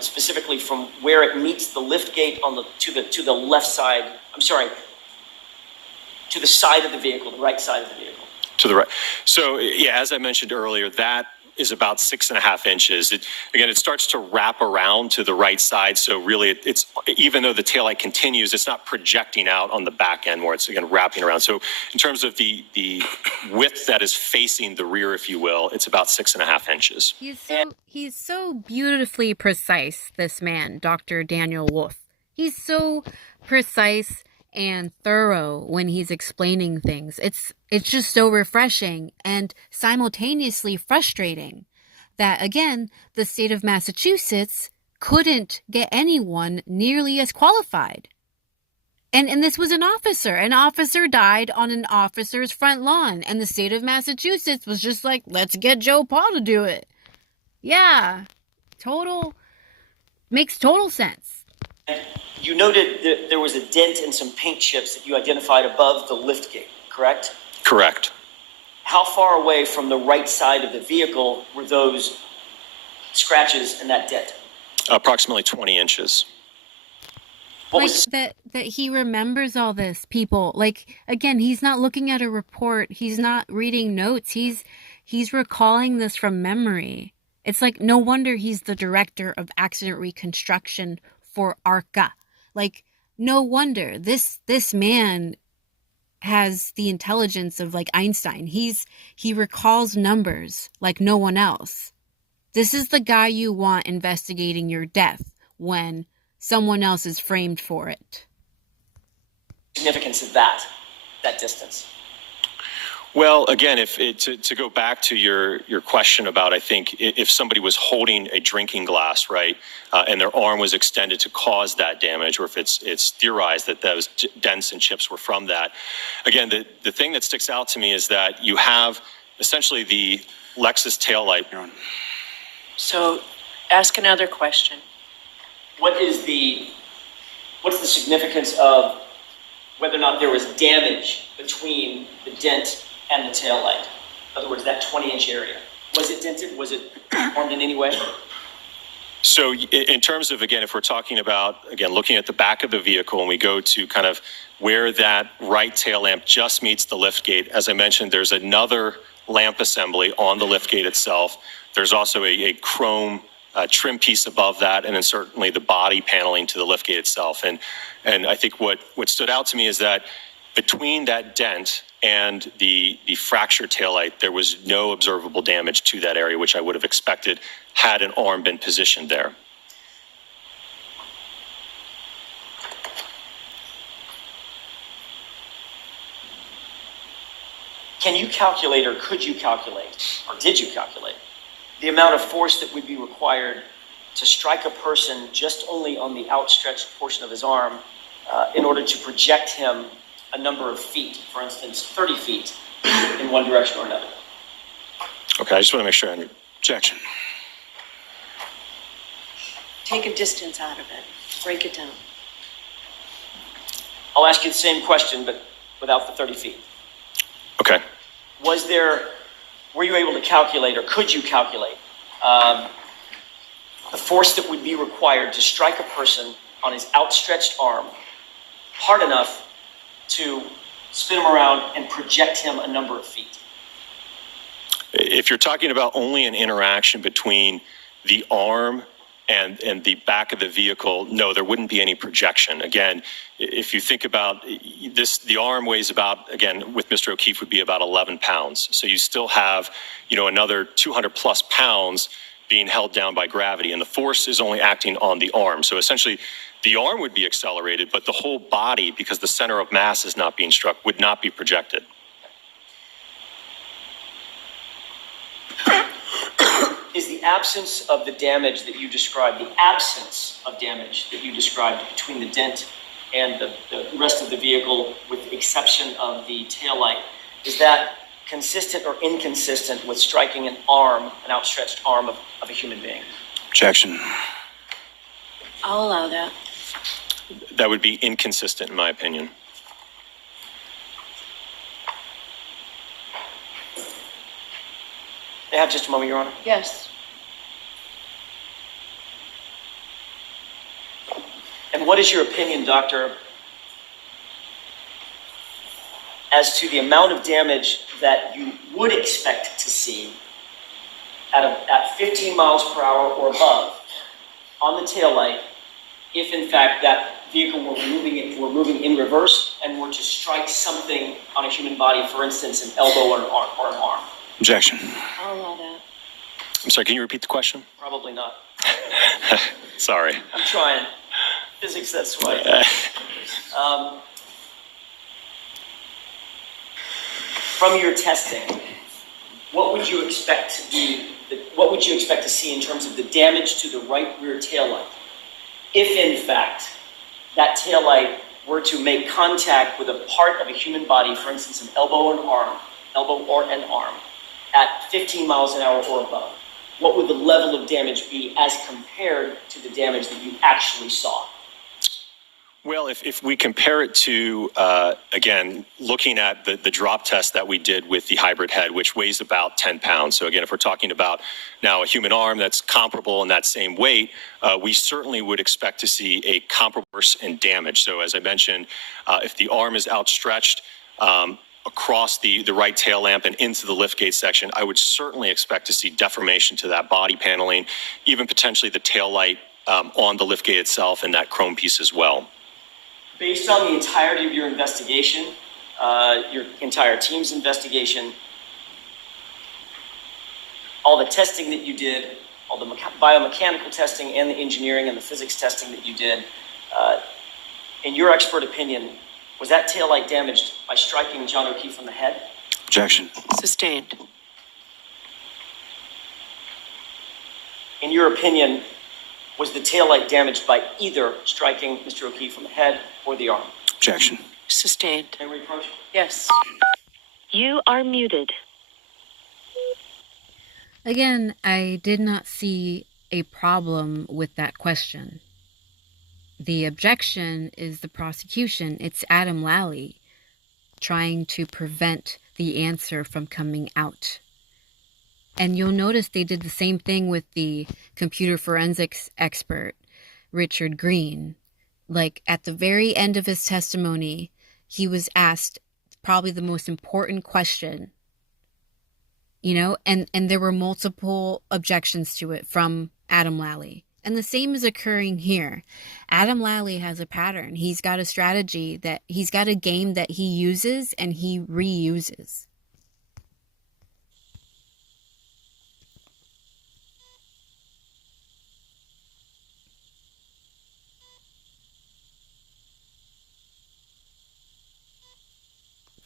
Specifically from where it meets the lift gate to the left side. I'm sorry, to the side of the vehicle, the right side of the vehicle. To the right. So yeah, as I mentioned earlier, that is about 6.5 inches. It starts to wrap around to the right side. So really, it's even though the taillight continues, it's not projecting out on the back end where it's, again, wrapping around. So in terms of the width that is facing the rear, if you will, it's about 6.5 inches. He's so beautifully precise, this man, Dr. Daniel Wolfe. He's so precise and thorough when he's explaining things. It's just so refreshing and simultaneously frustrating that, again, the state of Massachusetts couldn't get anyone nearly as qualified. And this was an officer. An officer died on an officer's front lawn, and the state of Massachusetts was just like, let's get Joe Paul to do it. Yeah, makes total sense. You noted that there was a dent and some paint chips that you identified above the lift gate, correct? Correct. How far away from the right side of the vehicle were those scratches and that dent? Approximately 20 inches. That he remembers all this, people. Like, again, he's not looking at a report. He's not reading notes. He's recalling this from memory. It's like, no wonder he's the director of accident reconstruction for ARCCA. Like, no wonder this man has the intelligence of, like, Einstein. He recalls numbers like no one else. This is the guy you want investigating your death when someone else is framed for it. Significance of that distance. Well, again, to go back to your question about, I think, if somebody was holding a drinking glass, right, and their arm was extended to cause that damage, or if it's theorized that those dents and chips were from that. Again, the thing that sticks out to me is that you have essentially the Lexus taillight. So ask another question. What's the significance of whether or not there was damage between the dent and the taillight? In other words, that 20-inch area. Was it dented? Was it harmed in any way? So in terms of, again, if we're talking about, again, looking at the back of the vehicle and we go to kind of where that right tail lamp just meets the lift gate, as I mentioned, there's another lamp assembly on the lift gate itself. There's also a chrome trim piece above that, and then certainly the body paneling to the liftgate itself. And I think what stood out to me is that between that dent and the fractured taillight, there was no observable damage to that area, which I would have expected had an arm been positioned there. Can you calculate, or could you calculate, or did you calculate the amount of force that would be required to strike a person just only on the outstretched portion of his arm in order to project him a number of feet, for instance, 30 feet in one direction or another? Okay, I just want to make sure I understand. Objection. Take a distance out of it. Break it down. I'll ask you the same question, but without the 30 feet. Okay. Were you able to calculate, or could you calculate the force that would be required to strike a person on his outstretched arm hard enough to spin him around and project him a number of feet? If you're talking about only an interaction between the arm and the back of the vehicle, no, there wouldn't be any projection. Again, if you think about this, the arm weighs about, again, with Mr. O'Keefe would be about 11 pounds. So you still have, another 200 plus pounds being held down by gravity, and the force is only acting on the arm. So essentially, the arm would be accelerated, but the whole body, because the center of mass is not being struck, would not be projected. Is the absence of the damage that you described, the absence of damage that you described between the dent and the rest of the vehicle, with the exception of the taillight, is that consistent or inconsistent with striking an outstretched arm of a human being? Objection. I'll allow that. That would be inconsistent, in my opinion. May I have just a moment, Your Honor? Yes. And what is your opinion, Doctor, as to the amount of damage that you would expect to see at 15 miles per hour or above on the taillight if in fact that vehicle were moving in reverse and were to strike something on a human body, for instance, an elbow or an arm? Objection. I'll allow that. I'm sorry, can you repeat the question? Probably not. Sorry. I'm trying. Physics, that's why. From your testing, what would you expect to see in terms of the damage to the right rear taillight if in fact that taillight were to make contact with a part of a human body, for instance, an elbow or an arm, at 15 miles an hour or above? What would the level of damage be as compared to the damage that you actually saw? Well, if we compare it to, again, looking at the drop test that we did with the hybrid head, which weighs about 10 pounds. So again, if we're talking about now a human arm that's comparable in that same weight, we certainly would expect to see a comparable force and damage. So as I mentioned, if the arm is outstretched across the right tail lamp and into the liftgate section, I would certainly expect to see deformation to that body paneling, even potentially the tail light on the liftgate itself and that chrome piece as well. Based on the entirety of your investigation, your entire team's investigation, all the testing that you did, all the biomechanical testing and the engineering and the physics testing that you did, in your expert opinion, was that taillight damaged by striking John O'Keefe on the head? Objection. Sustained. In your opinion, was the taillight damaged by either striking Mr. O'Keefe on the head or the arm? Objection. Sustained. May we approach? Yes. You are muted. Again, I did not see a problem with that question. The objection is the prosecution. It's Adam Lally trying to prevent the answer from coming out. And you'll notice they did the same thing with the computer forensics expert, Richard Green. Like at the very end of his testimony, he was asked probably the most important question, and there were multiple objections to it from Adam Lally. And the same is occurring here. Adam Lally has a pattern. He's got a strategy he's got a game that he uses and he reuses.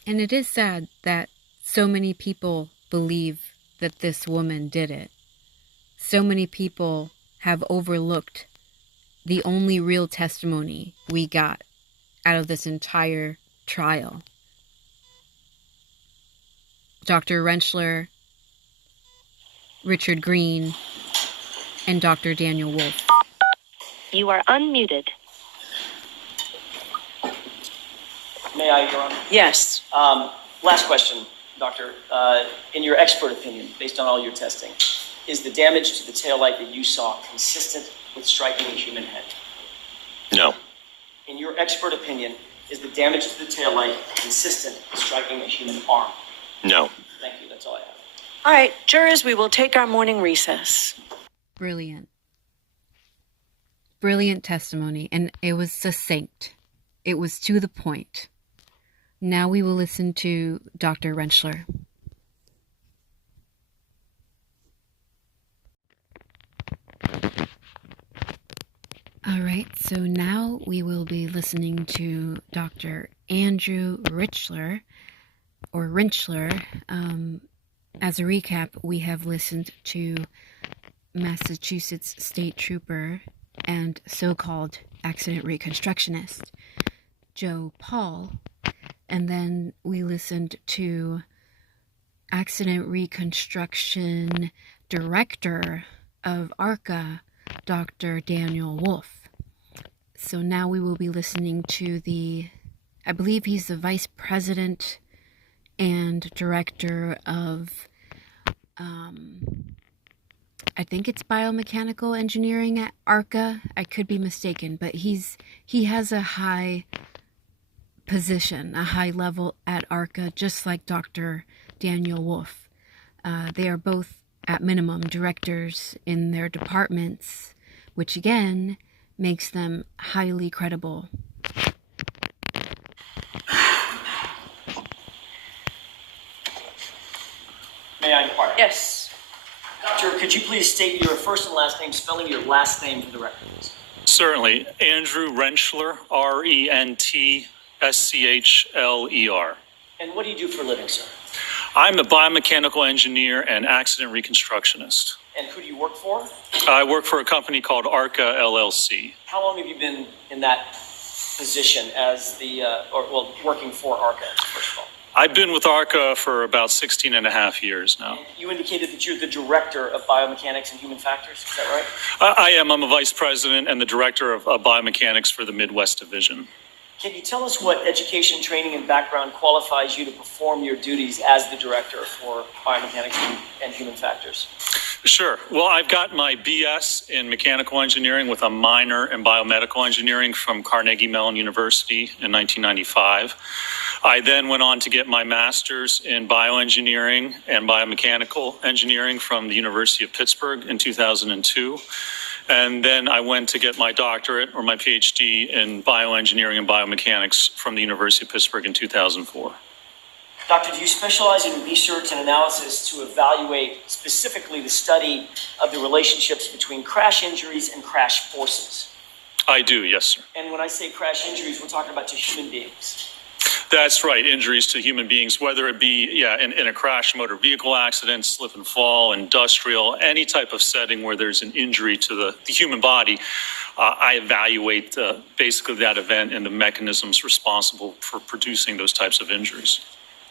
And it is sad that so many people believe that this woman did it. So many people have overlooked the only real testimony we got out of this entire trial. Dr. Rentschler, Richard Green, and Dr. Daniel Wolfe. You are unmuted. May I, Your Honor? Yes. Last question, Doctor. In your expert opinion, based on all your testing, is the damage to the taillight that you saw consistent with striking a human head? No. In your expert opinion, is the damage to the taillight consistent with striking a human arm? No. Thank you. That's all I have. All right, jurors, we will take our morning recess. Brilliant. Brilliant testimony, and it was succinct. It was to the point. Now we will listen to Dr. Rentschler. All right, so now we will be listening to Dr. Andrew Rentschler, or Rentschler. As a recap, we have listened to Massachusetts State Trooper and so-called accident reconstructionist Joe Paul, and then we listened to accident reconstruction director of ARCCA, Dr. Daniel Wolfe. So now we will be listening to I believe he's the vice president and director of, I think it's biomechanical engineering at ARCCA. I could be mistaken, but he has a high position, a high level at ARCCA, just like Dr. Daniel Wolfe. They are both at minimum, directors in their departments, which again makes them highly credible. May I inquire? Yes. Doctor, could you please state your first and last name, spelling your last name for the record, please? Certainly. Andrew Rentschler, Rentschler. And what do you do for a living, sir? I'm a biomechanical engineer and accident reconstructionist. And who do you work for? I work for a company called ARCCA LLC. How long have you been in that position as working for ARCCA, first of all? I've been with ARCCA for about 16 and a half years now. And you indicated that you're the director of Biomechanics and Human Factors, is that right? I am. I'm a vice president and the director of Biomechanics for the Midwest Division. Can you tell us what education, training, and background qualifies you to perform your duties as the director for Biomechanics and Human Factors? Sure. Well, I've got my BS in mechanical engineering with a minor in biomedical engineering from Carnegie Mellon University in 1995. I then went on to get my master's in bioengineering and biomechanical engineering from the University of Pittsburgh in 2002. And then I went to get my doctorate or my PhD in bioengineering and biomechanics from the University of Pittsburgh in 2004. Doctor, do you specialize in research and analysis to evaluate specifically the study of the relationships between crash injuries and crash forces? I do, yes, sir. And when I say crash injuries, we're talking about to human beings. That's right, injuries to human beings, whether it be in a crash, motor vehicle accident, slip and fall, industrial, any type of setting where there's an injury to the human body. I evaluate basically that event and the mechanisms responsible for producing those types of injuries.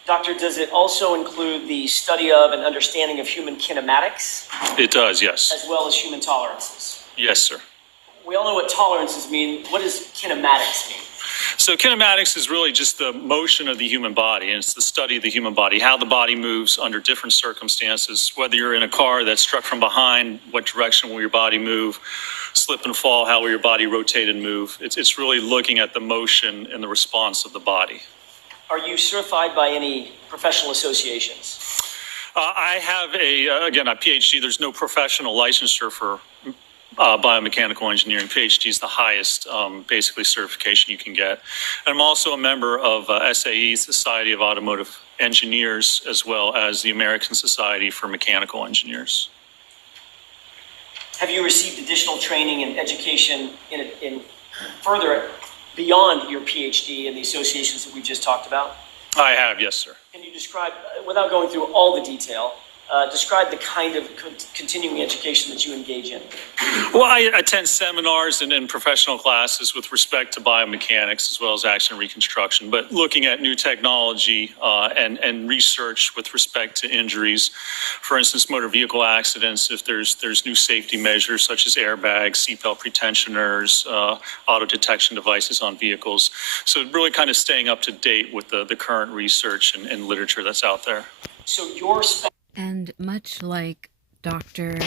Doctor, does it also include the study of and understanding of human kinematics? It does, yes. As well as human tolerances? Yes, sir. We all know what tolerances mean. What does kinematics mean? So kinematics is really just the motion of the human body, and it's the study of the human body, how the body moves under different circumstances, whether you're in a car that's struck from behind, what direction will your body move, slip and fall, how will your body rotate and move. It's really looking at the motion and the response of the body. Are you certified by any professional associations? I have a PhD. There's no professional licensure for biomechanical engineering. PhD is the highest basically certification you can get. And I'm also a member of SAE, Society of Automotive Engineers, as well as the American Society for Mechanical Engineers. Have you received additional training and education in further beyond your PhD and the associations that we just talked about? I have, yes, sir. Can you describe, without going through all the detail, describe the kind of continuing education that you engage in? Well, I attend seminars and professional classes with respect to biomechanics as well as accident reconstruction, but looking at new technology and research with respect to injuries. For instance, motor vehicle accidents, if there's new safety measures such as airbags, seatbelt pretensioners, auto detection devices on vehicles. So really kind of staying up to date with the current research and literature that's out there. So your And much like Dr.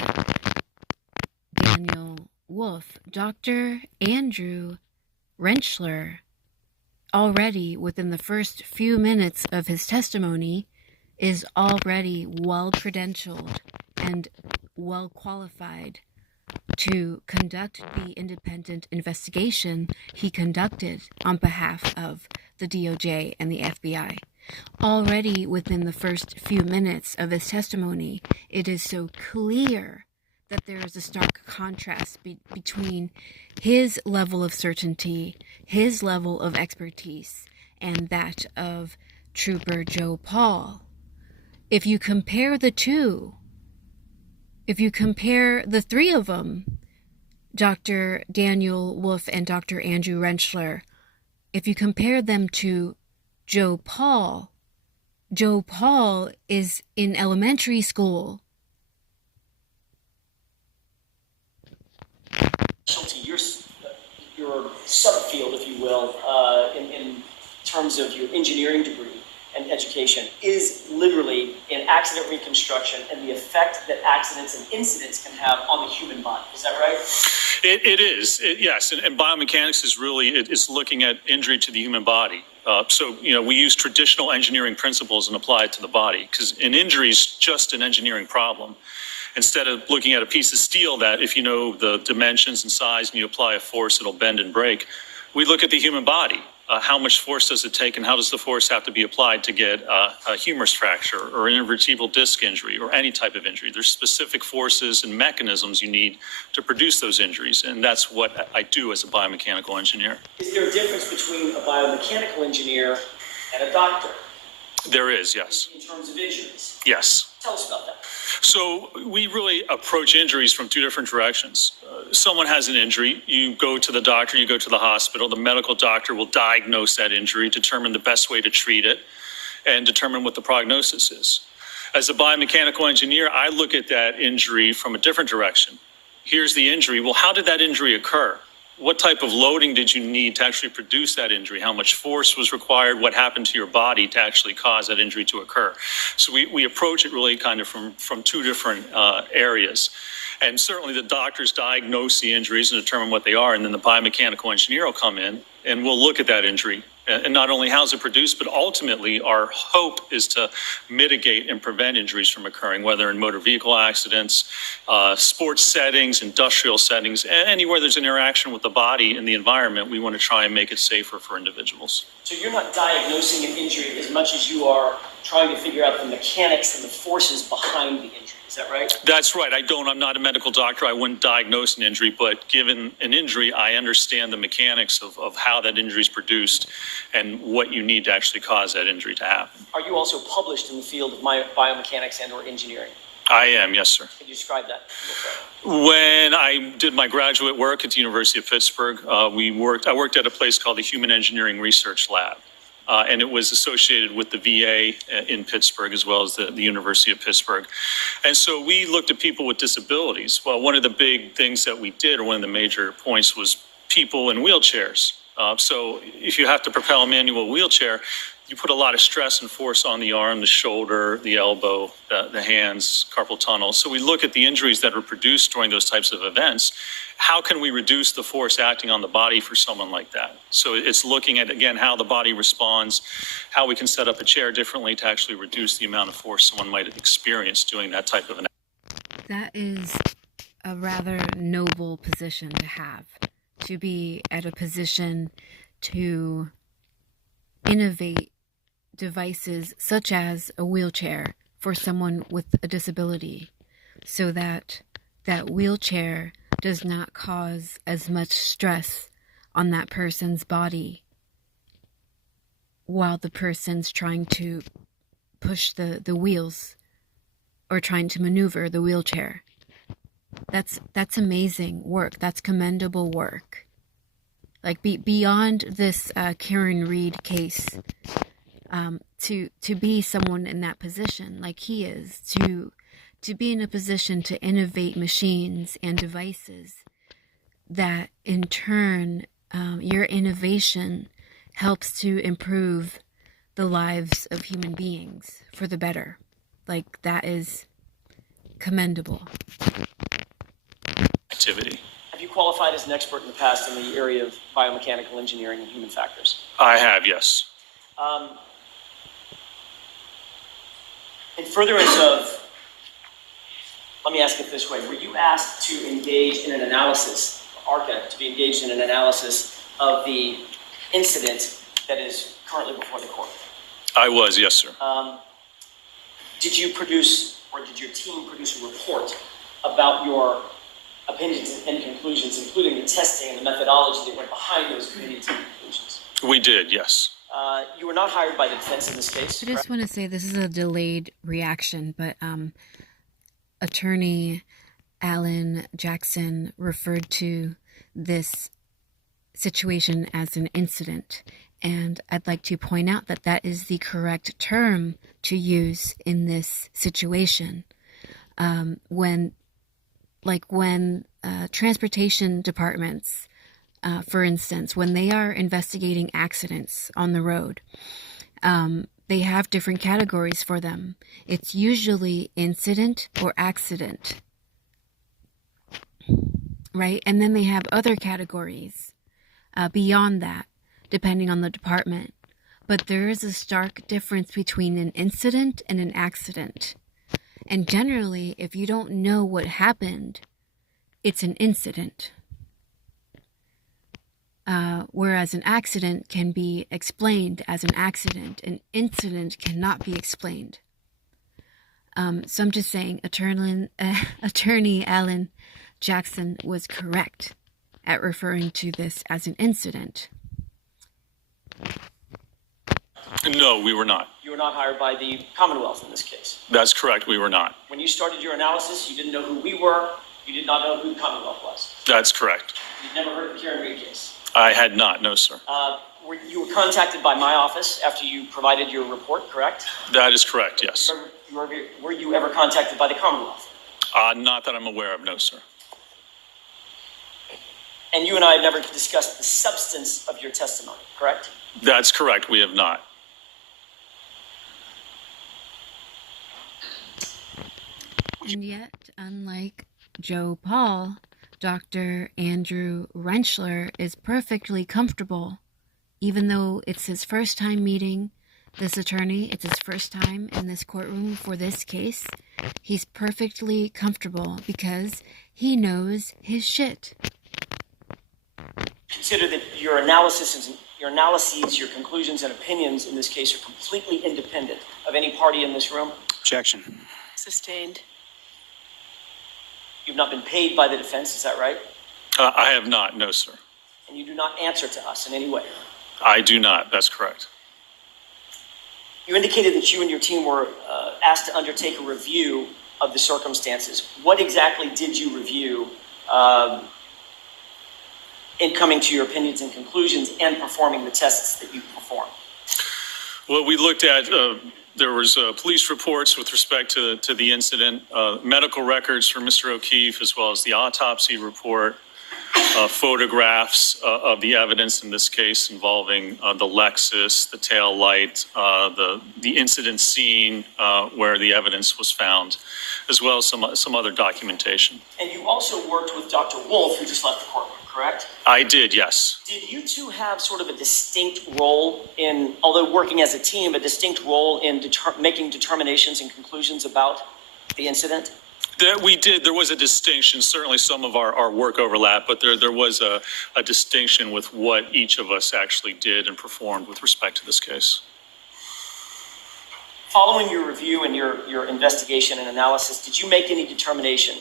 Daniel Wolfe, Dr. Andrew Rentschler, already within the first few minutes of his testimony, is already well credentialed and well qualified to conduct the independent investigation he conducted on behalf of the DOJ and the FBI. Already within the first few minutes of his testimony, it is so clear that there is a stark contrast between his level of certainty, his level of expertise, and that of Trooper Joe Paul. If you compare the two, if you compare the three of them, Dr. Daniel Wolfe and Dr. Andrew Rentschler, if you compare them to Joe Paul is in elementary school. Your subfield, if you will, in terms of your engineering degree and education, is literally in accident reconstruction and the effect that accidents and incidents can have on the human body. Is that right? It is, yes. And biomechanics is really, it's looking at injury to the human body. So, we use traditional engineering principles and apply it to the body because an injury is just an engineering problem. Instead of looking at a piece of steel that if you know the dimensions and size and you apply a force, it'll bend and break, we look at the human body. How much force does it take and how does the force have to be applied to get a humerus fracture or an intervertebral disc injury or any type of injury? There's specific forces and mechanisms you need to produce those injuries, and that's what I do as a biomechanical engineer. Is there a difference between a biomechanical engineer and a doctor? There is, yes. In terms of injuries? Yes. Tell us about that. So we really approach injuries from two different directions. Someone has an injury, you go to the doctor, you go to the hospital, the medical doctor will diagnose that injury, determine the best way to treat it, and determine what the prognosis is. As a biomechanical engineer, I look at that injury from a different direction. Here's the injury. Well, how did that injury occur? What type of loading did you need to actually produce that injury? How much force was required? What happened to your body to actually cause that injury to occur? So we approach it really kind of from two different areas. And certainly the doctors diagnose the injuries and determine what they are, and then the biomechanical engineer will come in and we'll look at that injury. And not only how's it produced, but ultimately our hope is to mitigate and prevent injuries from occurring, whether in motor vehicle accidents, sports settings, industrial settings, anywhere there's an interaction with the body and the environment, we want to try and make it safer for individuals. So you're not diagnosing an injury as much as you are trying to figure out the mechanics and the forces behind the injury. Is that right? That's right. I'm not a medical doctor. I wouldn't diagnose an injury, but given an injury, I understand the mechanics of how that injury is produced and what you need to actually cause that injury to happen. Are you also published in the field of biomechanics and or engineering? I am, yes, sir. Can you describe that? When I did my graduate work at the University of Pittsburgh, I worked at a place called the Human Engineering Research Lab. And it was associated with the VA in Pittsburgh as well as the University of Pittsburgh. And so we looked at people with disabilities. Well, one of the big things that we did, or one of the major points, was people in wheelchairs. So if you have to propel a manual wheelchair, you put a lot of stress and force on the arm, the shoulder, the elbow, the hands, carpal tunnel. So we look at the injuries that are produced during those types of events. How can we reduce the force acting on the body for someone like that? So it's looking at, again, how the body responds, how we can set up a chair differently to actually reduce the amount of force someone might experience doing that type of an act. That is a rather noble position to have, to be at a position to innovate devices such as a wheelchair for someone with a disability, so that that wheelchair does not cause as much stress on that person's body while the person's trying to push the wheels or trying to maneuver the wheelchair. That's amazing work. That's commendable work. Like beyond this Karen Reed case, to be someone in that position like he is, to be in a position to innovate machines and devices that in turn, your innovation helps to improve the lives of human beings for the better. Like, that is commendable. Activity. Have you qualified as an expert in the past in the area of biomechanical engineering and human factors? I have, yes. In furtherance of, let me ask it this way. Were you asked to engage in an analysis, ARCCA, to be engaged in an analysis of the incident that is currently before the court? I was, yes, sir. Did you produce, or did your team produce a report about your opinions and conclusions, including the testing and the methodology that went behind those opinions and conclusions? We did, yes. You were not hired by the defense in this case. I just want to say this is a delayed reaction, but Attorney Alan Jackson referred to this situation as an incident, and I'd like to point out that that is the correct term to use in this situation. When transportation departments, for instance, when they are investigating accidents on the road, they have different categories for them. It's usually incident or accident, right? And then they have other categories beyond that, depending on the department. But there is a stark difference between an incident and an accident. And generally, if you don't know what happened, it's an incident. Whereas an accident can be explained as an accident, an incident cannot be explained. So I'm just saying, Attorney Alan Jackson was correct at referring to this as an incident. No, we were not. You were not hired by the Commonwealth in this case. That's correct. We were not. When you started your analysis, you didn't know who we were. You did not know who the Commonwealth was. That's correct. You'd never heard of the Karen Reed case. I had not. No, sir. You were contacted by my office after you provided your report, correct? That is correct. Yes. Were you ever contacted by the Commonwealth? Not that I'm aware of. No, sir. And you and I have never discussed the substance of your testimony, correct? That's correct. We have not. And yet, unlike Joe Paul, Dr. Andrew Rentschler is perfectly comfortable, even though it's his first time meeting this attorney, it's his first time in this courtroom for this case. He's perfectly comfortable because he knows his shit. Consider that your analyses, your conclusions and opinions in this case are completely independent of any party in this room. Objection. Sustained. You've not been paid by the defense, is that right? I have not. No, sir. And you do not answer to us in any way. I do not. That's correct. You indicated that you and your team were asked to undertake a review of the circumstances. What exactly did you review in coming to your opinions and conclusions and performing the tests that you performed? Well, we looked at, there was police reports with respect to the incident, medical records for Mr. O'Keefe, as well as the autopsy report, photographs of the evidence in this case involving the Lexus, the tail light, the incident scene where the evidence was found, as well as some other documentation. And you also worked with Dr. Wolfe, who just left the courtroom, correct? I did, yes. Did you two have sort of a distinct role in, although working as a team, a distinct role in making determinations and conclusions about the incident? That we did. There was a distinction. Certainly some of our work overlapped, but there was a distinction with what each of us actually did and performed with respect to this case. Following your review and your investigation and analysis, did you make any determination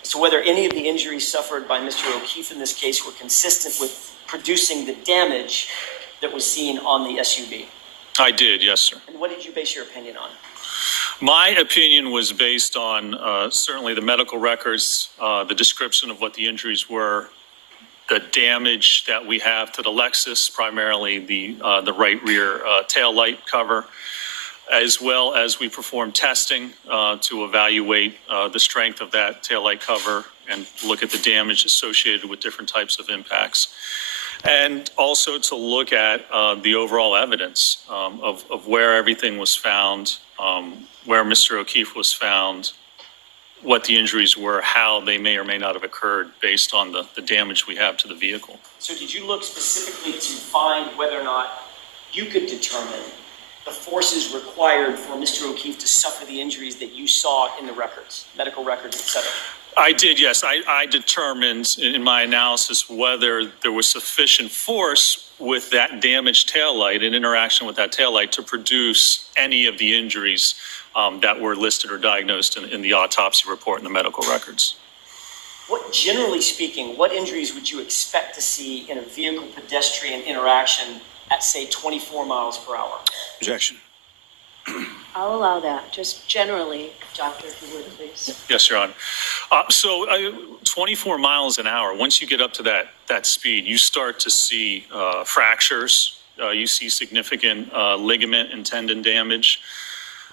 as to whether any of the injuries suffered by Mr. O'Keefe in this case were consistent with producing the damage that was seen on the SUV? I did, yes, sir. And what did you base your opinion on? My opinion was based on certainly the medical records, the description of what the injuries were, the damage that we have to the Lexus, primarily the right rear tail light cover, as well as we performed testing to evaluate the strength of that tail light cover and look at the damage associated with different types of impacts. And also to look at the overall evidence of where everything was found, where Mr. O'Keefe was found, what the injuries were, how they may or may not have occurred based on the damage we have to the vehicle. So did you look specifically to find whether or not you could determine the forces required for Mr. O'Keefe to suffer the injuries that you saw in the records, medical records, et cetera? I did, yes. I determined in my analysis whether there was sufficient force with that damaged taillight, in interaction with that taillight, to produce any of the injuries that were listed or diagnosed in the autopsy report and the medical records. Generally speaking, what injuries would you expect to see in a vehicle-pedestrian interaction at, say, 24 miles per hour? Objection. I'll allow that. Just generally, Doctor, if you would, please. Yes, Your Honor. So 24 miles an hour, once you get up to that speed, you start to see fractures. You see significant ligament and tendon damage.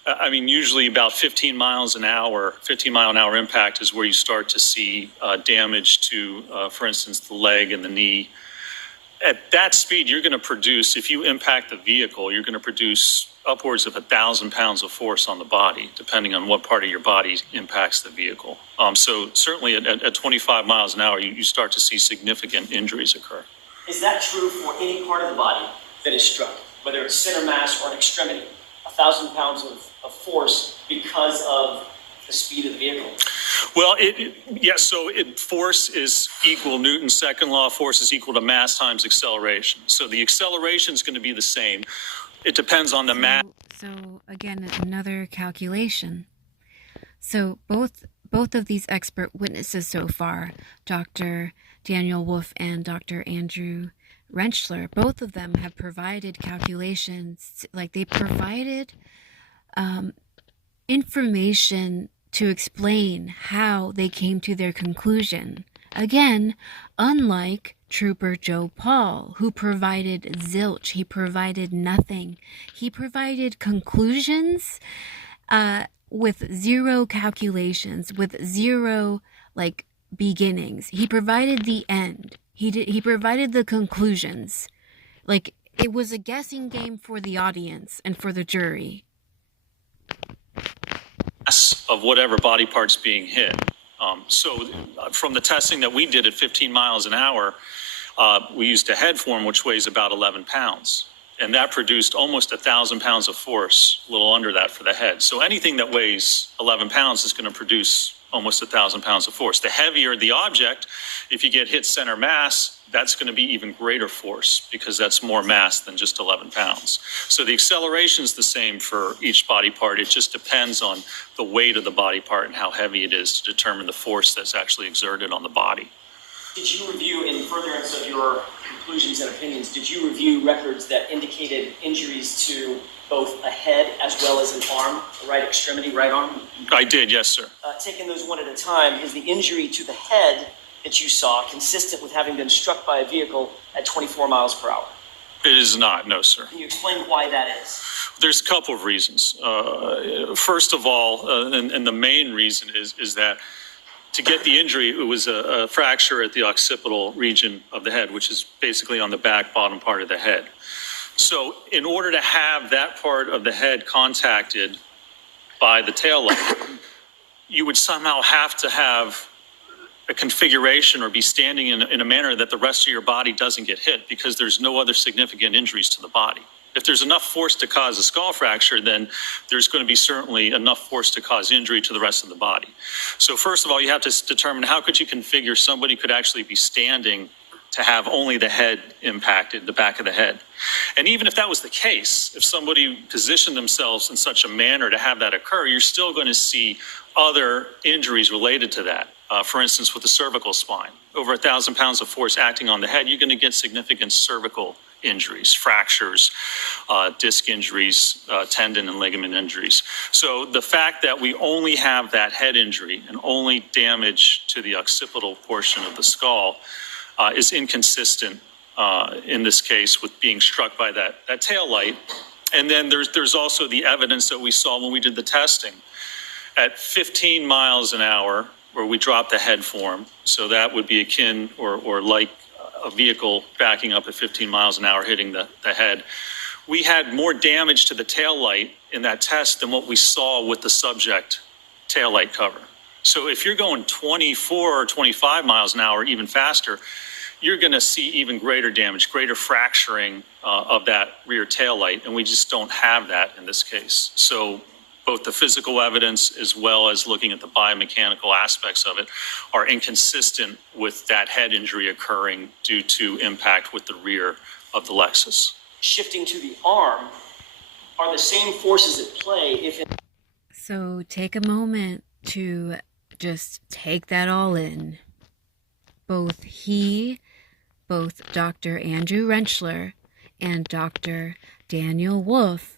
I mean, usually about 15 mile an hour impact is where you start to see damage to, for instance, the leg and the knee. At that speed, you're going to produce, if you impact the vehicle, you're going to produce upwards of 1,000 pounds of force on the body, depending on what part of your body impacts the vehicle. So certainly at 25 miles an hour, you start to see significant injuries occur. Is that true for any part of the body that is struck, whether it's center mass or an extremity? 1,000 pounds of force because of the speed of the vehicle? Well, yes, so force is equal, Newton's second law of force is equal to mass times acceleration. So the acceleration is going to be the same. It depends on the mass. So again, another calculation. So both of these expert witnesses so far, Dr. Daniel Wolfe and Dr. Andrew Rentschler, both of them have provided calculations, like they provided information to explain how they came to their conclusion. Again, unlike Trooper Joe Paul, who provided zilch, he provided nothing. He provided conclusions with zero calculations, with zero beginnings. He provided the end. He provided the conclusions. Like, it was a guessing game for the audience and for the jury. Of whatever body part's being hit. So from the testing that we did at 15 miles an hour, we used a head form which weighs about 11 pounds. And that produced almost 1,000 pounds of force, a little under that for the head. So anything that weighs 11 pounds is going to produce almost 1,000 pounds of force. The heavier the object, if you get hit center mass, that's going to be even greater force because that's more mass than just 11 pounds. So the acceleration is the same for each body part. It just depends on the weight of the body part and how heavy it is to determine the force that's actually exerted on the body. Did you review, in furtherance of your conclusions and opinions, did you review records that indicated injuries to both a head as well as an arm, a right extremity, right arm? I did, yes, sir. Taking those one at a time, is the injury to the head that you saw consistent with having been struck by a vehicle at 24 miles per hour? It is not, no, sir. Can you explain why that is? There's a couple of reasons. First of all, and the main reason is that to get the injury, it was a fracture at the occipital region of the head, which is basically on the back bottom part of the head. So in order to have that part of the head contacted by the tail light, you would somehow have to have a configuration or be standing in a manner that the rest of your body doesn't get hit because there's no other significant injuries to the body. If there's enough force to cause a skull fracture, then there's going to be certainly enough force to cause injury to the rest of the body. So first of all, you have to determine how could you configure somebody could actually be standing to have only the head impacted, the back of the head. And even if that was the case, if somebody positioned themselves in such a manner to have that occur, you're still going to see other injuries related to that. For instance, with the cervical spine, over 1,000 pounds of force acting on the head, you're going to get significant cervical injuries, fractures, disc injuries, tendon and ligament injuries. So the fact that we only have that head injury and only damage to the occipital portion of the skull is inconsistent in this case with being struck by that tail light. And then there's also the evidence that we saw when we did the testing. At 15 miles an hour, where we dropped the head form, so that would be akin or like a vehicle backing up at 15 miles an hour hitting the head. We had more damage to the tail light in that test than what we saw with the subject tail light cover. So if you're going 24 or 25 miles an hour, even faster, you're going to see even greater damage, greater fracturing of that rear tail light, and we just don't have that in this case. So both the physical evidence as well as looking at the biomechanical aspects of it are inconsistent with that head injury occurring due to impact with the rear of the Lexus. Shifting to the arm, are the same forces at play if it... So take a moment to just take that all in. Both Dr. Andrew Rentschler and Dr. Daniel Wolfe,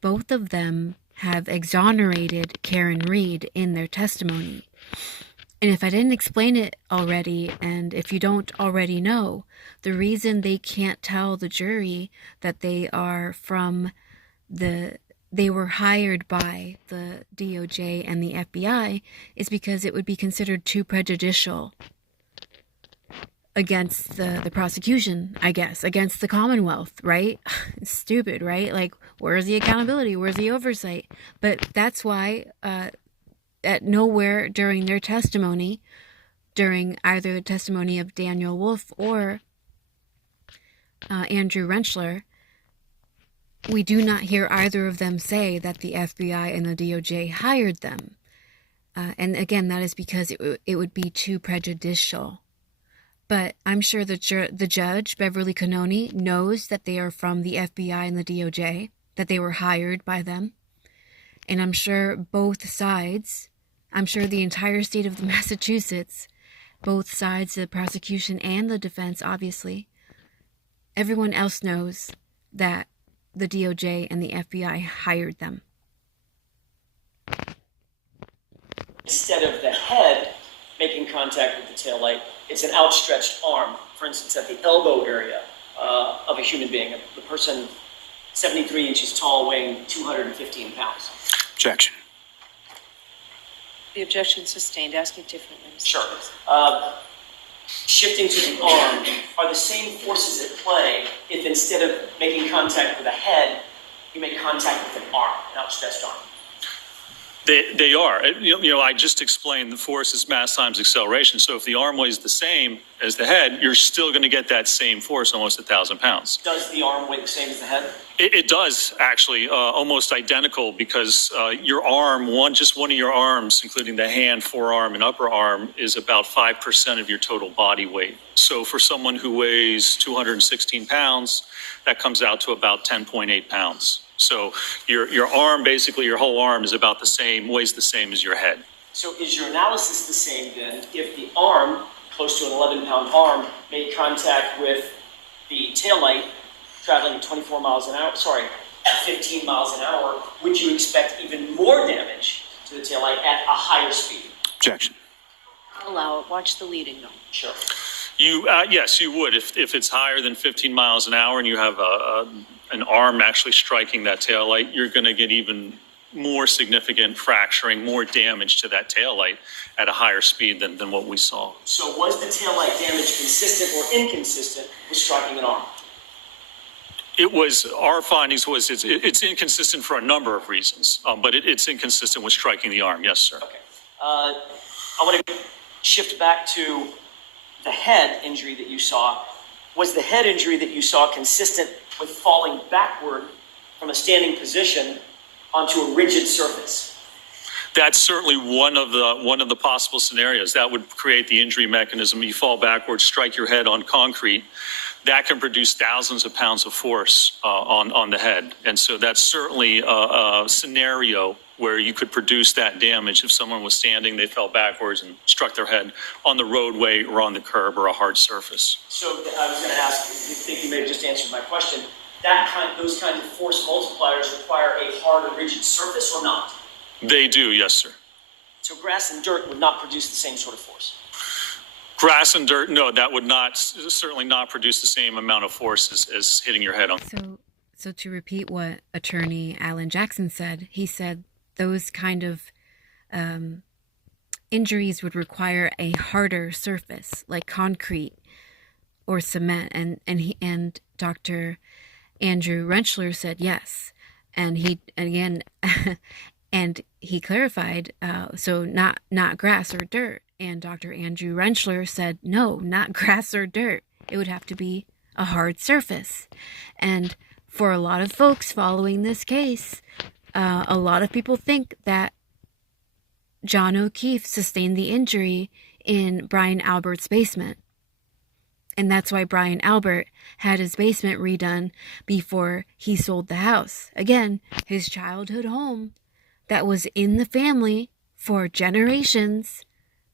both of them have exonerated Karen Reed in their testimony. And if I didn't explain it already, and if you don't already know, the reason they can't tell the jury that they were hired by the DOJ and the FBI is because it would be considered too prejudicial against the prosecution, I guess, against the Commonwealth, right? It's stupid, right? Like, where's the accountability? Where's the oversight? But that's why at nowhere during their testimony, during either the testimony of Daniel Wolfe or Andrew Rentschler, we do not hear either of them say that the FBI and the DOJ hired them. And again, that is because it would be too prejudicial. But I'm sure the judge, Beverly Cannoni, knows that they are from the FBI and the DOJ, that they were hired by them. And I'm sure both sides, I'm sure the entire state of Massachusetts, both sides, the prosecution and the defense, obviously, everyone else knows that the DOJ and the FBI hired them. Instead of the head making contact with the taillight, it's an outstretched arm, for instance, at the elbow area of a human being, the person 73 inches tall, weighing 215 pounds. Objection. The objection sustained. Ask it differently. Sure. Shifting to the arm, are the same forces at play if instead of making contact with the head, you make contact with an arm, an outstretched arm? They are. I just explained the force is mass times acceleration. So if the arm weighs the same as the head, you're still going to get that same force, almost 1,000 pounds. Does the arm weigh the same as the head? It does, actually, almost identical, because your arm, one of your arms, including the hand, forearm, and upper arm, is about 5% of your total body weight. So for someone who weighs 216 pounds, that comes out to about 10.8 pounds. So your arm, basically your whole arm, is about the same, weighs the same as your head. So is your analysis the same then if the arm, close to an 11-pound arm, made contact with the taillight traveling at 24 miles an hour, at 15 miles an hour, would you expect even more damage to the taillight at a higher speed? Objection. I'll allow it. Watch the leading though. Sure. Yes, you would. If it's higher than 15 miles an hour and you have an arm actually striking that taillight, you're going to get even more significant fracturing, more damage to that taillight at a higher speed than what we saw. So was the taillight damage consistent or inconsistent with striking an arm? It was, our findings was it's inconsistent for a number of reasons, but it's inconsistent with striking the arm. Yes, sir. Okay. I want to shift back to the head injury that you saw. Was the head injury that you saw consistent with falling backward from a standing position onto a rigid surface? That's certainly one of the possible scenarios. That would create the injury mechanism. You fall backwards, strike your head on concrete. That can produce thousands of pounds of force on the head. And so that's certainly a scenario where you could produce that damage if someone was standing, they fell backwards and struck their head on the roadway or on the curb or a hard surface. So I was going to ask, I think you may have just answered my question. Those kinds of force multipliers require a hard or rigid surface or not? They do, yes, sir. So grass and dirt would not produce the same sort of force? Grass and dirt, no, that would certainly not produce the same amount of force as hitting your head on. So to repeat what attorney Alan Jackson said, he said those kind of injuries would require a harder surface, like concrete or cement. And Dr. Andrew Rentschler said yes. And he clarified, so not grass or dirt. And Dr. Andrew Rentschler said, no, not grass or dirt. It would have to be a hard surface. And for a lot of folks following this case, a lot of people think that John O'Keefe sustained the injury in Brian Albert's basement. And that's why Brian Albert had his basement redone before he sold the house. Again, his childhood home that was in the family for generations.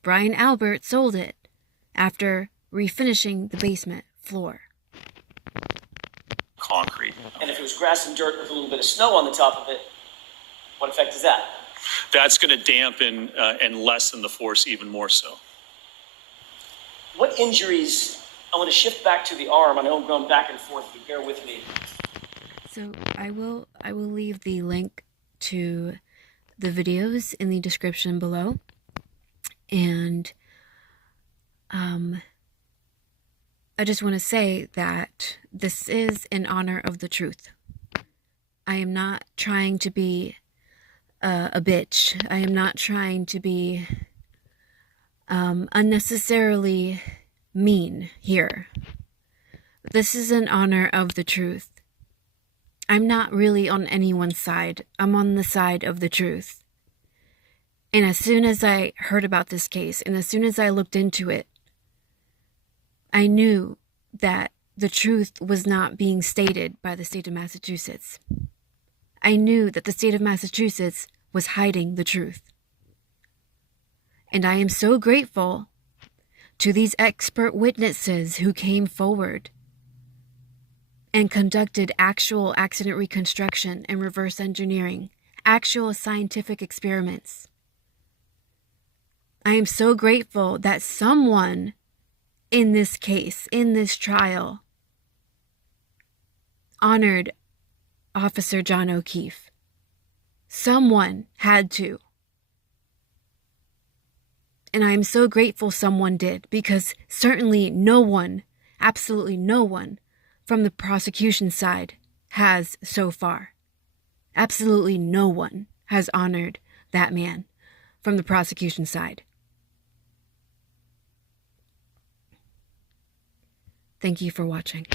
Brian Albert sold it after refinishing the basement floor. Concrete. And if it was grass and dirt with a little bit of snow on the top of it, what effect is that? That's going to dampen and lessen the force even more so. What injuries, I want to shift back to the arm. I know I'm going back and forth, but bear with me. So I will leave the link to the videos in the description below. And I just want to say that this is in honor of the truth. I am not trying to be a bitch. I am not trying to be unnecessarily mean here. This is in honor of the truth. I'm not really on anyone's side. I'm on the side of the truth. And as soon as I heard about this case, and as soon as I looked into it, I knew that the truth was not being stated by the state of Massachusetts. I knew that the state of Massachusetts was hiding the truth. And I am so grateful to these expert witnesses who came forward and conducted actual accident reconstruction and reverse engineering, actual scientific experiments. I am so grateful that someone in this case, in this trial, honored Officer John O'Keefe. Someone had to. And I am so grateful someone did, because certainly no one, absolutely no one from the prosecution side has so far. Absolutely no one has honored that man from the prosecution side. Thank you for watching.